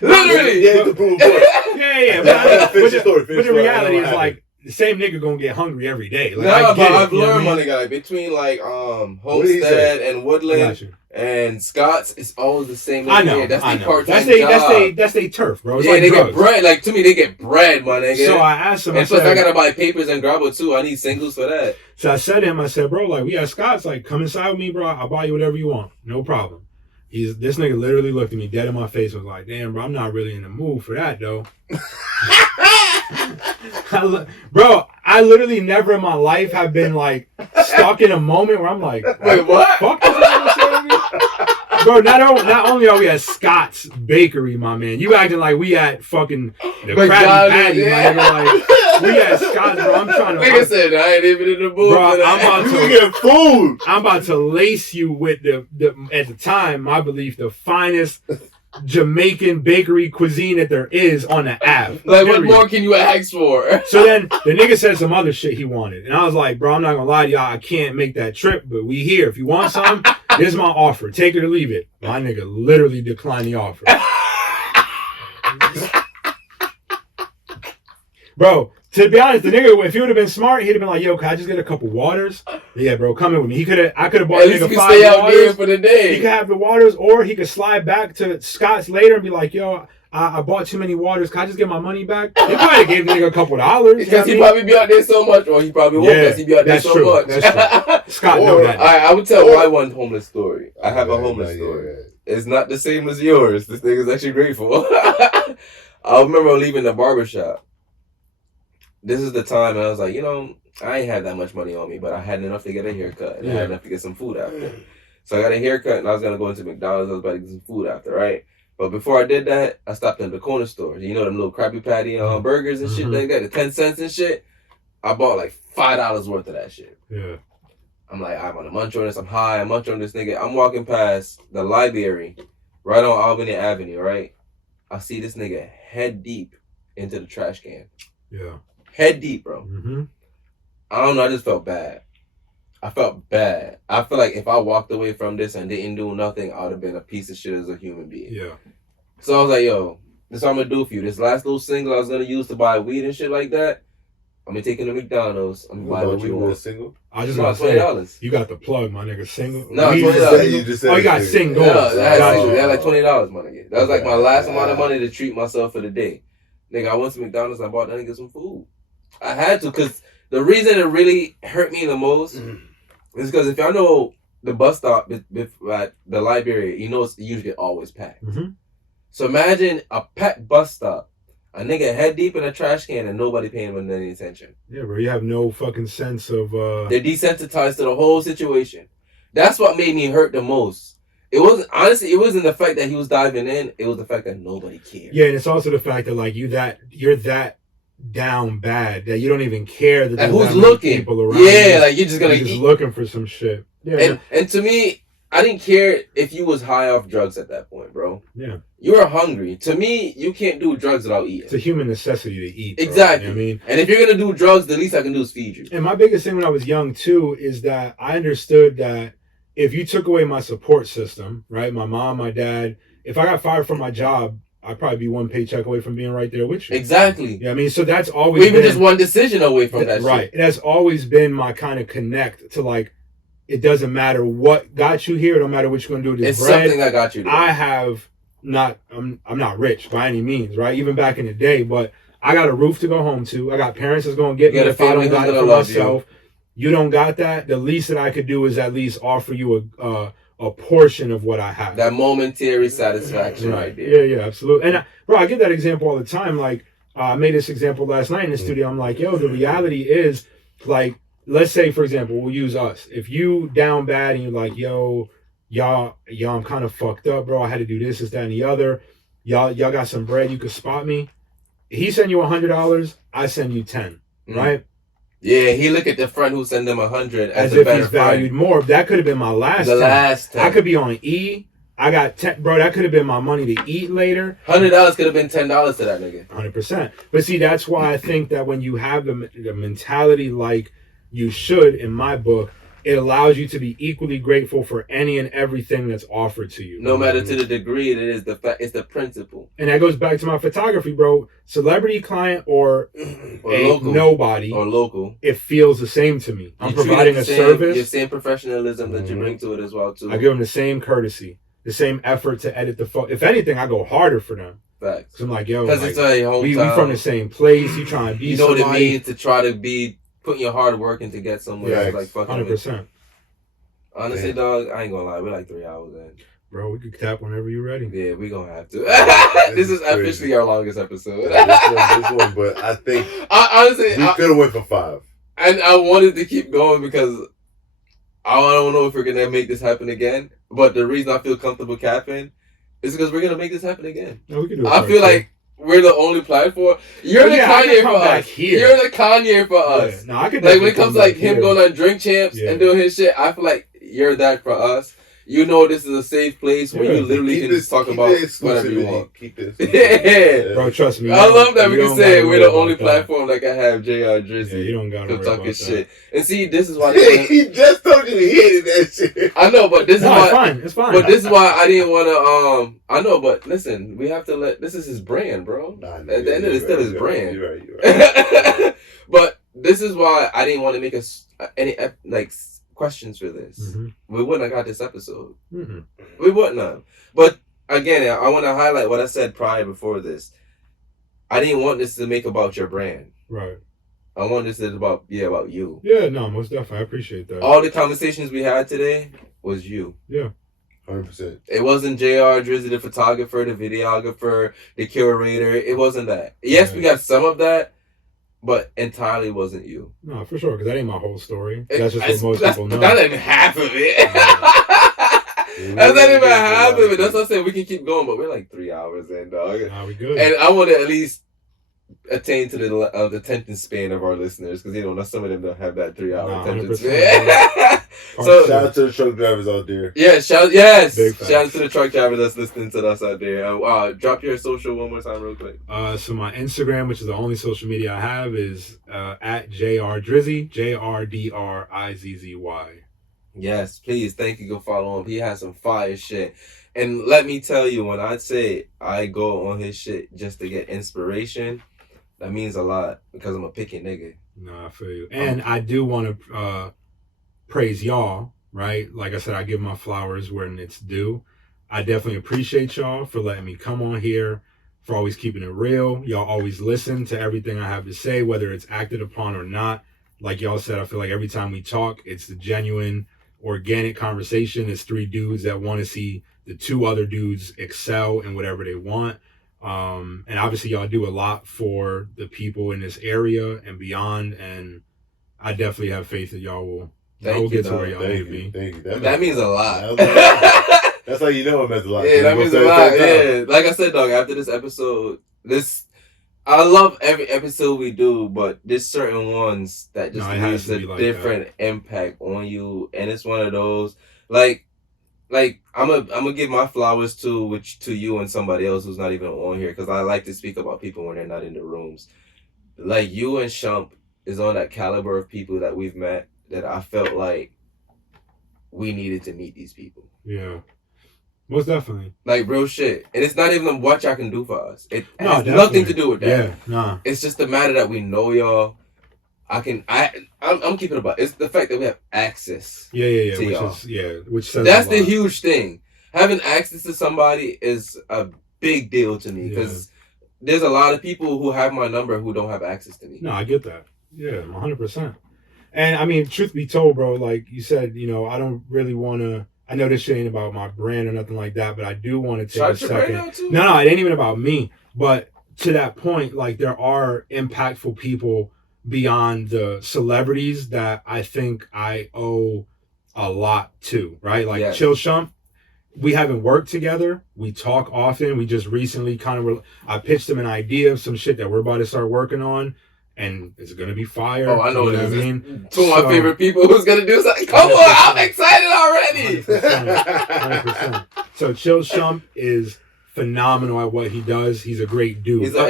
Literally, yeah. But the reality is like the same nigga gonna get hungry every day. Like, I've learned, my nigga, like between like Homestead and Woodland and Scott's, it's always the same. I know. That's their part-time job. That's their turf, bro. It's yeah, like they drugs. get bread. Like to me, they get bread, my nigga. So I asked him. And plus, I gotta buy papers and Grabo too. I need singles for that. So I said to him, I said, bro, like we at Scott's, like come inside with me, bro. I'll buy you whatever you want, no problem. This nigga literally looked at me dead in my face and was like, "Damn, bro, I'm not really in the mood for that, though." Bro, I literally never in my life have been like stuck in a moment where I'm like, "Wait, what? Fuck this nigga saying to me?" Bro, not only are we at Scott's Bakery, my man, you acting like we at fucking the Krabby Patty, my nigga. Like we at Scott's, bro. I'm trying to. Nigga said I ain't even in the mood. Bro, I'm about to get food. I'm about to lace you with the at the time, my belief, the finest Jamaican bakery cuisine that there is on the app. Like, what more can you ask for? So then the nigga said some other shit he wanted. And I was like, bro, I'm not gonna lie to y'all, I can't make that trip, but we here. If you want some, this is my offer. Take it or leave it. My nigga literally declined the offer. Bro, to be honest, the nigga, if he would have been smart, he'd have been like, "Yo, can I just get a couple waters?" Yeah, bro, come in with me. I could have bought nigga 5 stay out waters there for the day. He could have the waters, or he could slide back to Scott's later and be like, "Yo, I bought too many waters. Can I just get my money back?" They probably gave the nigga a couple $. Because he probably be out there so much, or he probably won't because he be out there so much. That's true. Scott know that. I would tell my one homeless story. I have a homeless story. It's not the same as yours. This nigga's actually grateful. I remember leaving the barbershop. This is the time I was like, you know, I ain't had that much money on me, but I had enough to get a haircut and I had enough to get some food after. So I got a haircut and I was gonna go into McDonald's. I was about to get some food after, right? But before I did that, I stopped at the corner store. You know them little Krabby Patty burgers and shit like that, the 10 cents and shit. I bought like $5 worth of that shit. Yeah. I'm like, I'm gonna munch on this. I'm high. I'm munching on this nigga. I'm walking past the library, right on Albany Avenue, right? I see this nigga head deep into the trash can. Yeah. Head deep, bro. Mm-hmm. I don't know. I just felt bad. I felt bad. I feel like if I walked away from this and didn't do nothing, I would have been a piece of shit as a human being. Yeah. So I was like, yo, this is what I'm going to do for you. This last little single I was going to use to buy weed and shit like that, I'm gonna take you to McDonald's. I'm gonna buy what you were want. single? I was just No, gonna say, $20. you got the plug, my nigga. Single. No, We- $20. You just said Oh, you got single. single. No, that Gotcha. had like $20, my nigga. That was like my last amount of Okay. money to treat myself for the day. Nigga, I went to McDonald's. I bought that nigga some food. I had to, because the reason it really hurt me the most is because if y'all know the bus stop at the library, you know it's usually always packed. Mhm. So imagine a packed bus stop, a nigga head deep in a trash can and nobody paying him any attention. Yeah, bro. You have no fucking sense of. They're desensitized to the whole situation. That's what made me hurt the most. It wasn't, honestly, it wasn't the fact that he was diving in. It was the fact that nobody cared. Yeah, and it's also the fact that like you're that down bad that you don't even care that And there's who's that many looking? people around. Yeah, like you're just gonna you're just eat. looking for some shit. Yeah, And to me, I didn't care if you was high off drugs at that point, bro. yeah. You were hungry. To me, you can't do drugs without It's eating. a human necessity to eat. Bro. Exactly. You know what I mean? And if you're gonna do drugs, the least I can do is feed you. And my biggest thing when I was young too is that I understood that if you took away my support system, right, my mom, my dad, if I got fired from my job, I'd probably be one paycheck away from being right there with you. Exactly. Yeah, I mean, so that's always We even been, just one decision away from that right. shit. It has always been my kind of connect to like, it doesn't matter what got you here, it don't matter what you're gonna do with this It's bread. something that got you there. I have not, I'm not rich by any means, right? Even back in the day, but I got a roof to go home to. I got parents that's gonna get You me got a if I family don't got who's it for gonna love myself. You don't got that. The least that I could do is at least offer you a portion of what I have. That momentary satisfaction right there. Yeah, absolutely. And bro, I give that example all the time. Like I made this example last night in the studio. I'm like, yo, the reality is like, let's say for example, we'll use us. If you down bad and you're like, y'all, I'm kind of fucked up, bro. I had to do this, that, and the other. Y'all got some bread. You could spot me. He send you $100. I send you 10. Right? Yeah, he look at the friend who sent him 100 As as a if better he's valued more. That could have been my last. The 10. last 10. I could be on E. I got 10, bro. That could have been my money to eat later. $100 could have been $10 to that nigga. 100%. But see, that's why I think that when you have the mentality like you should, in my book, it allows you to be equally grateful for any and everything that's offered to you. No matter to the degree it is, it's the principle. And that goes back to my photography, bro. Celebrity client or local. nobody, Or local. it feels the same to me. I'm You treat providing it a the same, service. your same professionalism that you bring to it as well too. I give them the same courtesy, the same effort to edit the photo. If anything, I go harder for them. Facts. Cause I'm like, yo, Because like, it's a hometown. we from the same place. You trying to be You know somebody. what it means to try to be putting your hard work in to get somewhere. Yeah, It's like fucking 100%. Honestly, dog, I ain't gonna lie. We're like 3 hours in. Bro, we could tap whenever you're ready. Yeah, we gonna have to. This is crazy. officially our longest episode. this one, but I think Honestly, we could have went for 5. and I wanted to keep going because I don't know if we're gonna make this happen again. But the reason I feel comfortable capping is because we're gonna make this happen again. No, we can do it I feel like we're the only platform. You're the I Kanye can come for back us. here. You're the Kanye for us. No, I could Like when it definitely comes to come like back him here. going on Drink Champs Yeah. and doing his shit, I feel like you're that for us. You know this is a safe place where Yeah. you literally can talk about whatever you want. Keep this. Yeah. Bro, trust me. I love that we you can don't say gotta we're worry the about only that. platform that can have JR Yeah, Drizzy you don't gotta come worry talk about his that. shit. And see, this is why they He just told you he hated that shit. I know, but this is No, why it's fine. It's fine. But this is why I didn't want to. I know, but listen, we have to let. This is his brand, bro. At the end of it, it's still his brand. You're right. But this is why I didn't want to make any like questions for this. Mm-hmm. We wouldn't have got this episode. Mm-hmm. We wouldn't have. But again, I want to highlight what I said prior before this. I didn't want this to make about your brand. Right. I want this to about about you. Yeah, no, most definitely. I appreciate that. All the conversations we had today was you. Yeah. 100%. It wasn't JR Drizzy, the photographer, the videographer, the curator. It wasn't that. Yes, we got some of that, but entirely wasn't you. No, for sure, because that ain't my whole story. That's just what most people know. That's not even half of it. That's not even half of it. That's what I said. We can keep going, but we're like 3 hours in, dog. Nah, we good. And I want to at least attain to the attention span of our listeners, because some of them don't have that 3 hour attention 100%. span. So shout out to the truck drivers out there. yeah, Big shout facts. out to the truck driver that's listening to us out there. Drop your social one more time real quick. So my Instagram, which is the only social media I have, is at JR Drizzy, JRDRIZZY. Yes, please. Thank you. Go follow him. He has some fire shit. And let me tell you, when I say I go on his shit just to get inspiration, That means a lot because I'm a picky nigga. No, I feel you. And I do want to praise y'all, right? Like I said, I give my flowers when it's due. I definitely appreciate y'all for letting me come on here, for always keeping it real. Y'all always listen to everything I have to say, whether it's acted upon or not. Like y'all said, I feel like every time we talk, it's the genuine, organic conversation. It's three dudes that want to see the two other dudes excel in whatever they want. And obviously y'all do a lot for the people in this area and beyond. And I definitely have faith that y'all will get to where y'all need to be. Thank you. That means a lot. That's how you know it means a lot. Yeah, that means a lot. Yeah. Like I said, dog, after this episode, I love every episode we do, but there's certain ones that just leaves a different impact on you. And it's one of those, like I'm gonna give my flowers to you and somebody else who's not even on here, because I like to speak about people when they're not in the rooms. Like you and Shump is on that caliber of people that we've met that I felt like we needed to meet these people. Yeah. Most definitely. Like real shit. And it's not even what y'all can do for us. It has nothing to do with that. Yeah, nah. It's just the matter that we know y'all. I'm keeping it about. It's the fact that we have access. Yeah. To y'all. Which says that's the huge thing. Having access to somebody is a big deal to me, because there's a lot of people who have my number who don't have access to me. No, I get that. Yeah, 100%. And I mean, truth be told, bro, like you said, I don't really want to. I know this shit ain't about my brand or nothing like that, but I do want to take a second. No, it ain't even about me. But to that point, like there are impactful people beyond the celebrities that I think I owe a lot to, right? Like Chill Shump, we haven't worked together. We talk often. We just recently I pitched him an idea of some shit that we're about to start working on. And it's gonna be fire. Oh, I know what it is. Two of my favorite people who's gonna do something. Come on, I'm excited already. 100%. So Chill Shump is phenomenal at what he does. He's a great dude. He's an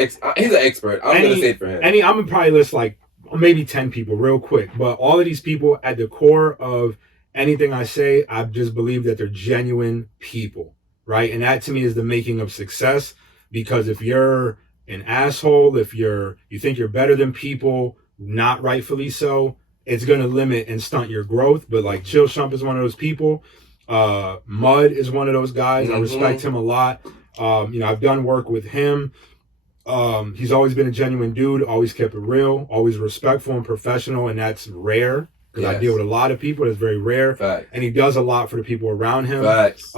expert. I'm gonna say it for him. I'm gonna probably list like maybe 10 people real quick. But all of these people, at the core of anything I say, I just believe that they're genuine people, right? And that to me is the making of success. Because if you're an asshole, if you think you're better than people, not rightfully so, it's going to limit and stunt your growth. But like Chill Shump is one of those people. Mud is one of those guys. I respect him a lot. I've done work with him. He's always been a genuine dude, always kept it real, always respectful and professional, and that's rare. Because I deal with a lot of people, that's very rare. Fact. And he does a lot for the people around him. Facts.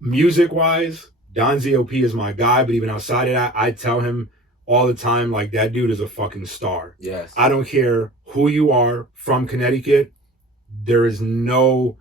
Music-wise, Don ZOP is my guy, but even outside of that, I tell him all the time, like, that dude is a fucking star. Yes. I don't care who you are from Connecticut. There is no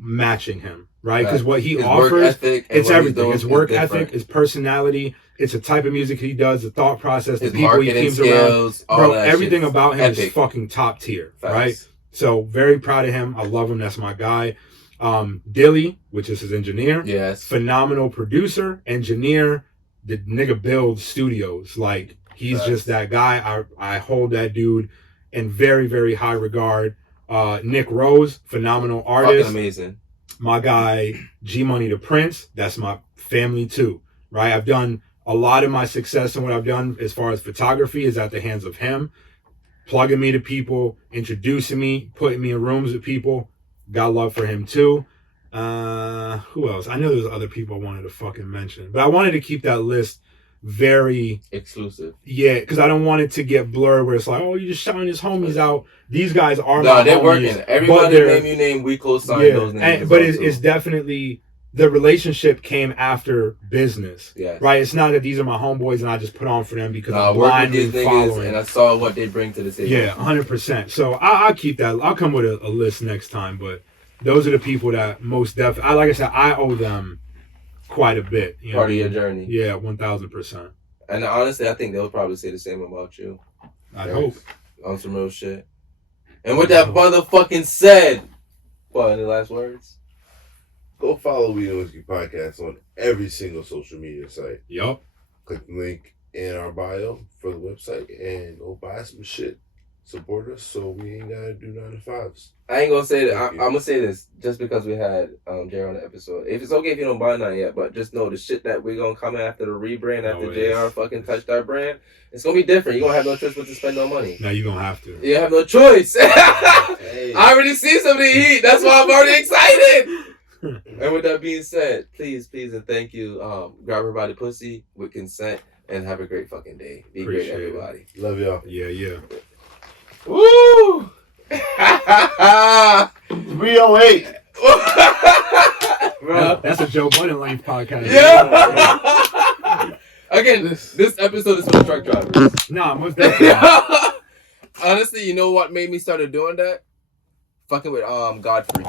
matching him, right? Because what he offers, it's everything. It's work ethic, it's personality, it's the type of music he does, the thought process, the people he keeps around. Bro, everything about him is fucking top tier, right? So very proud of him. I love him. That's my guy. Dilly, which is his engineer. Yes. Phenomenal producer, engineer. The nigga builds studios. Like, he's just that guy. I hold that dude in very, very high regard. Nick Rose, phenomenal artist. Fucking amazing. My guy, G Money the Prince, that's my family too, right? I've done a lot of my success and what I've done as far as photography is at the hands of him. Plugging me to people, introducing me, putting me in rooms with people. Got love for him too. Who else? I know there's other people I wanted to fucking mention, but I wanted to keep that list very exclusive. Yeah, because I don't want it to get blurred where it's like, oh, you're just shouting his homies out. These guys are my they're homies, working. Everybody name you name, we co-sign those names. But it's definitely, the relationship came after business. Yes. Right? It's not that these are my homeboys and I just put on for them because I'm blindly following. And I saw what they bring to the table. Yeah, 100%. So I'll keep that. I'll come with a list next time, but those are the people that most definitely, like I said, I owe them quite a bit. Part of your journey. Yeah, 1,000%. And honestly, I think they'll probably say the same about you. I hope. On some real shit. And with that motherfucking said, what, any last words? Go follow We Know Whiskey Podcast on every single social media site. Yup. Click the link in our bio for the website and go buy some shit. support us so we ain't gotta do 9 to 5s. I ain't gonna say that. Thank you. I'm gonna say this just because we had JR on the episode. If it's okay if you don't buy none yet, but just know the shit that we're gonna come after the rebrand after JR fucking touched our brand, it's gonna be different. You're gonna have no choice but to spend no money. Now you don't have to. You have no choice. Hey. I already see some of the heat. That's why I'm already excited. And with that being said, please and thank you. Grab everybody pussy with consent and have a great fucking day. Be Appreciate great, everybody. Love y'all. Yeah. Woo! 308. Bro. That's a Joe Budden length podcast. Yeah. Again, this episode is for the truck drivers. Nah, most definitely. Honestly, you know what made me started doing that? Fucking with Godfrey.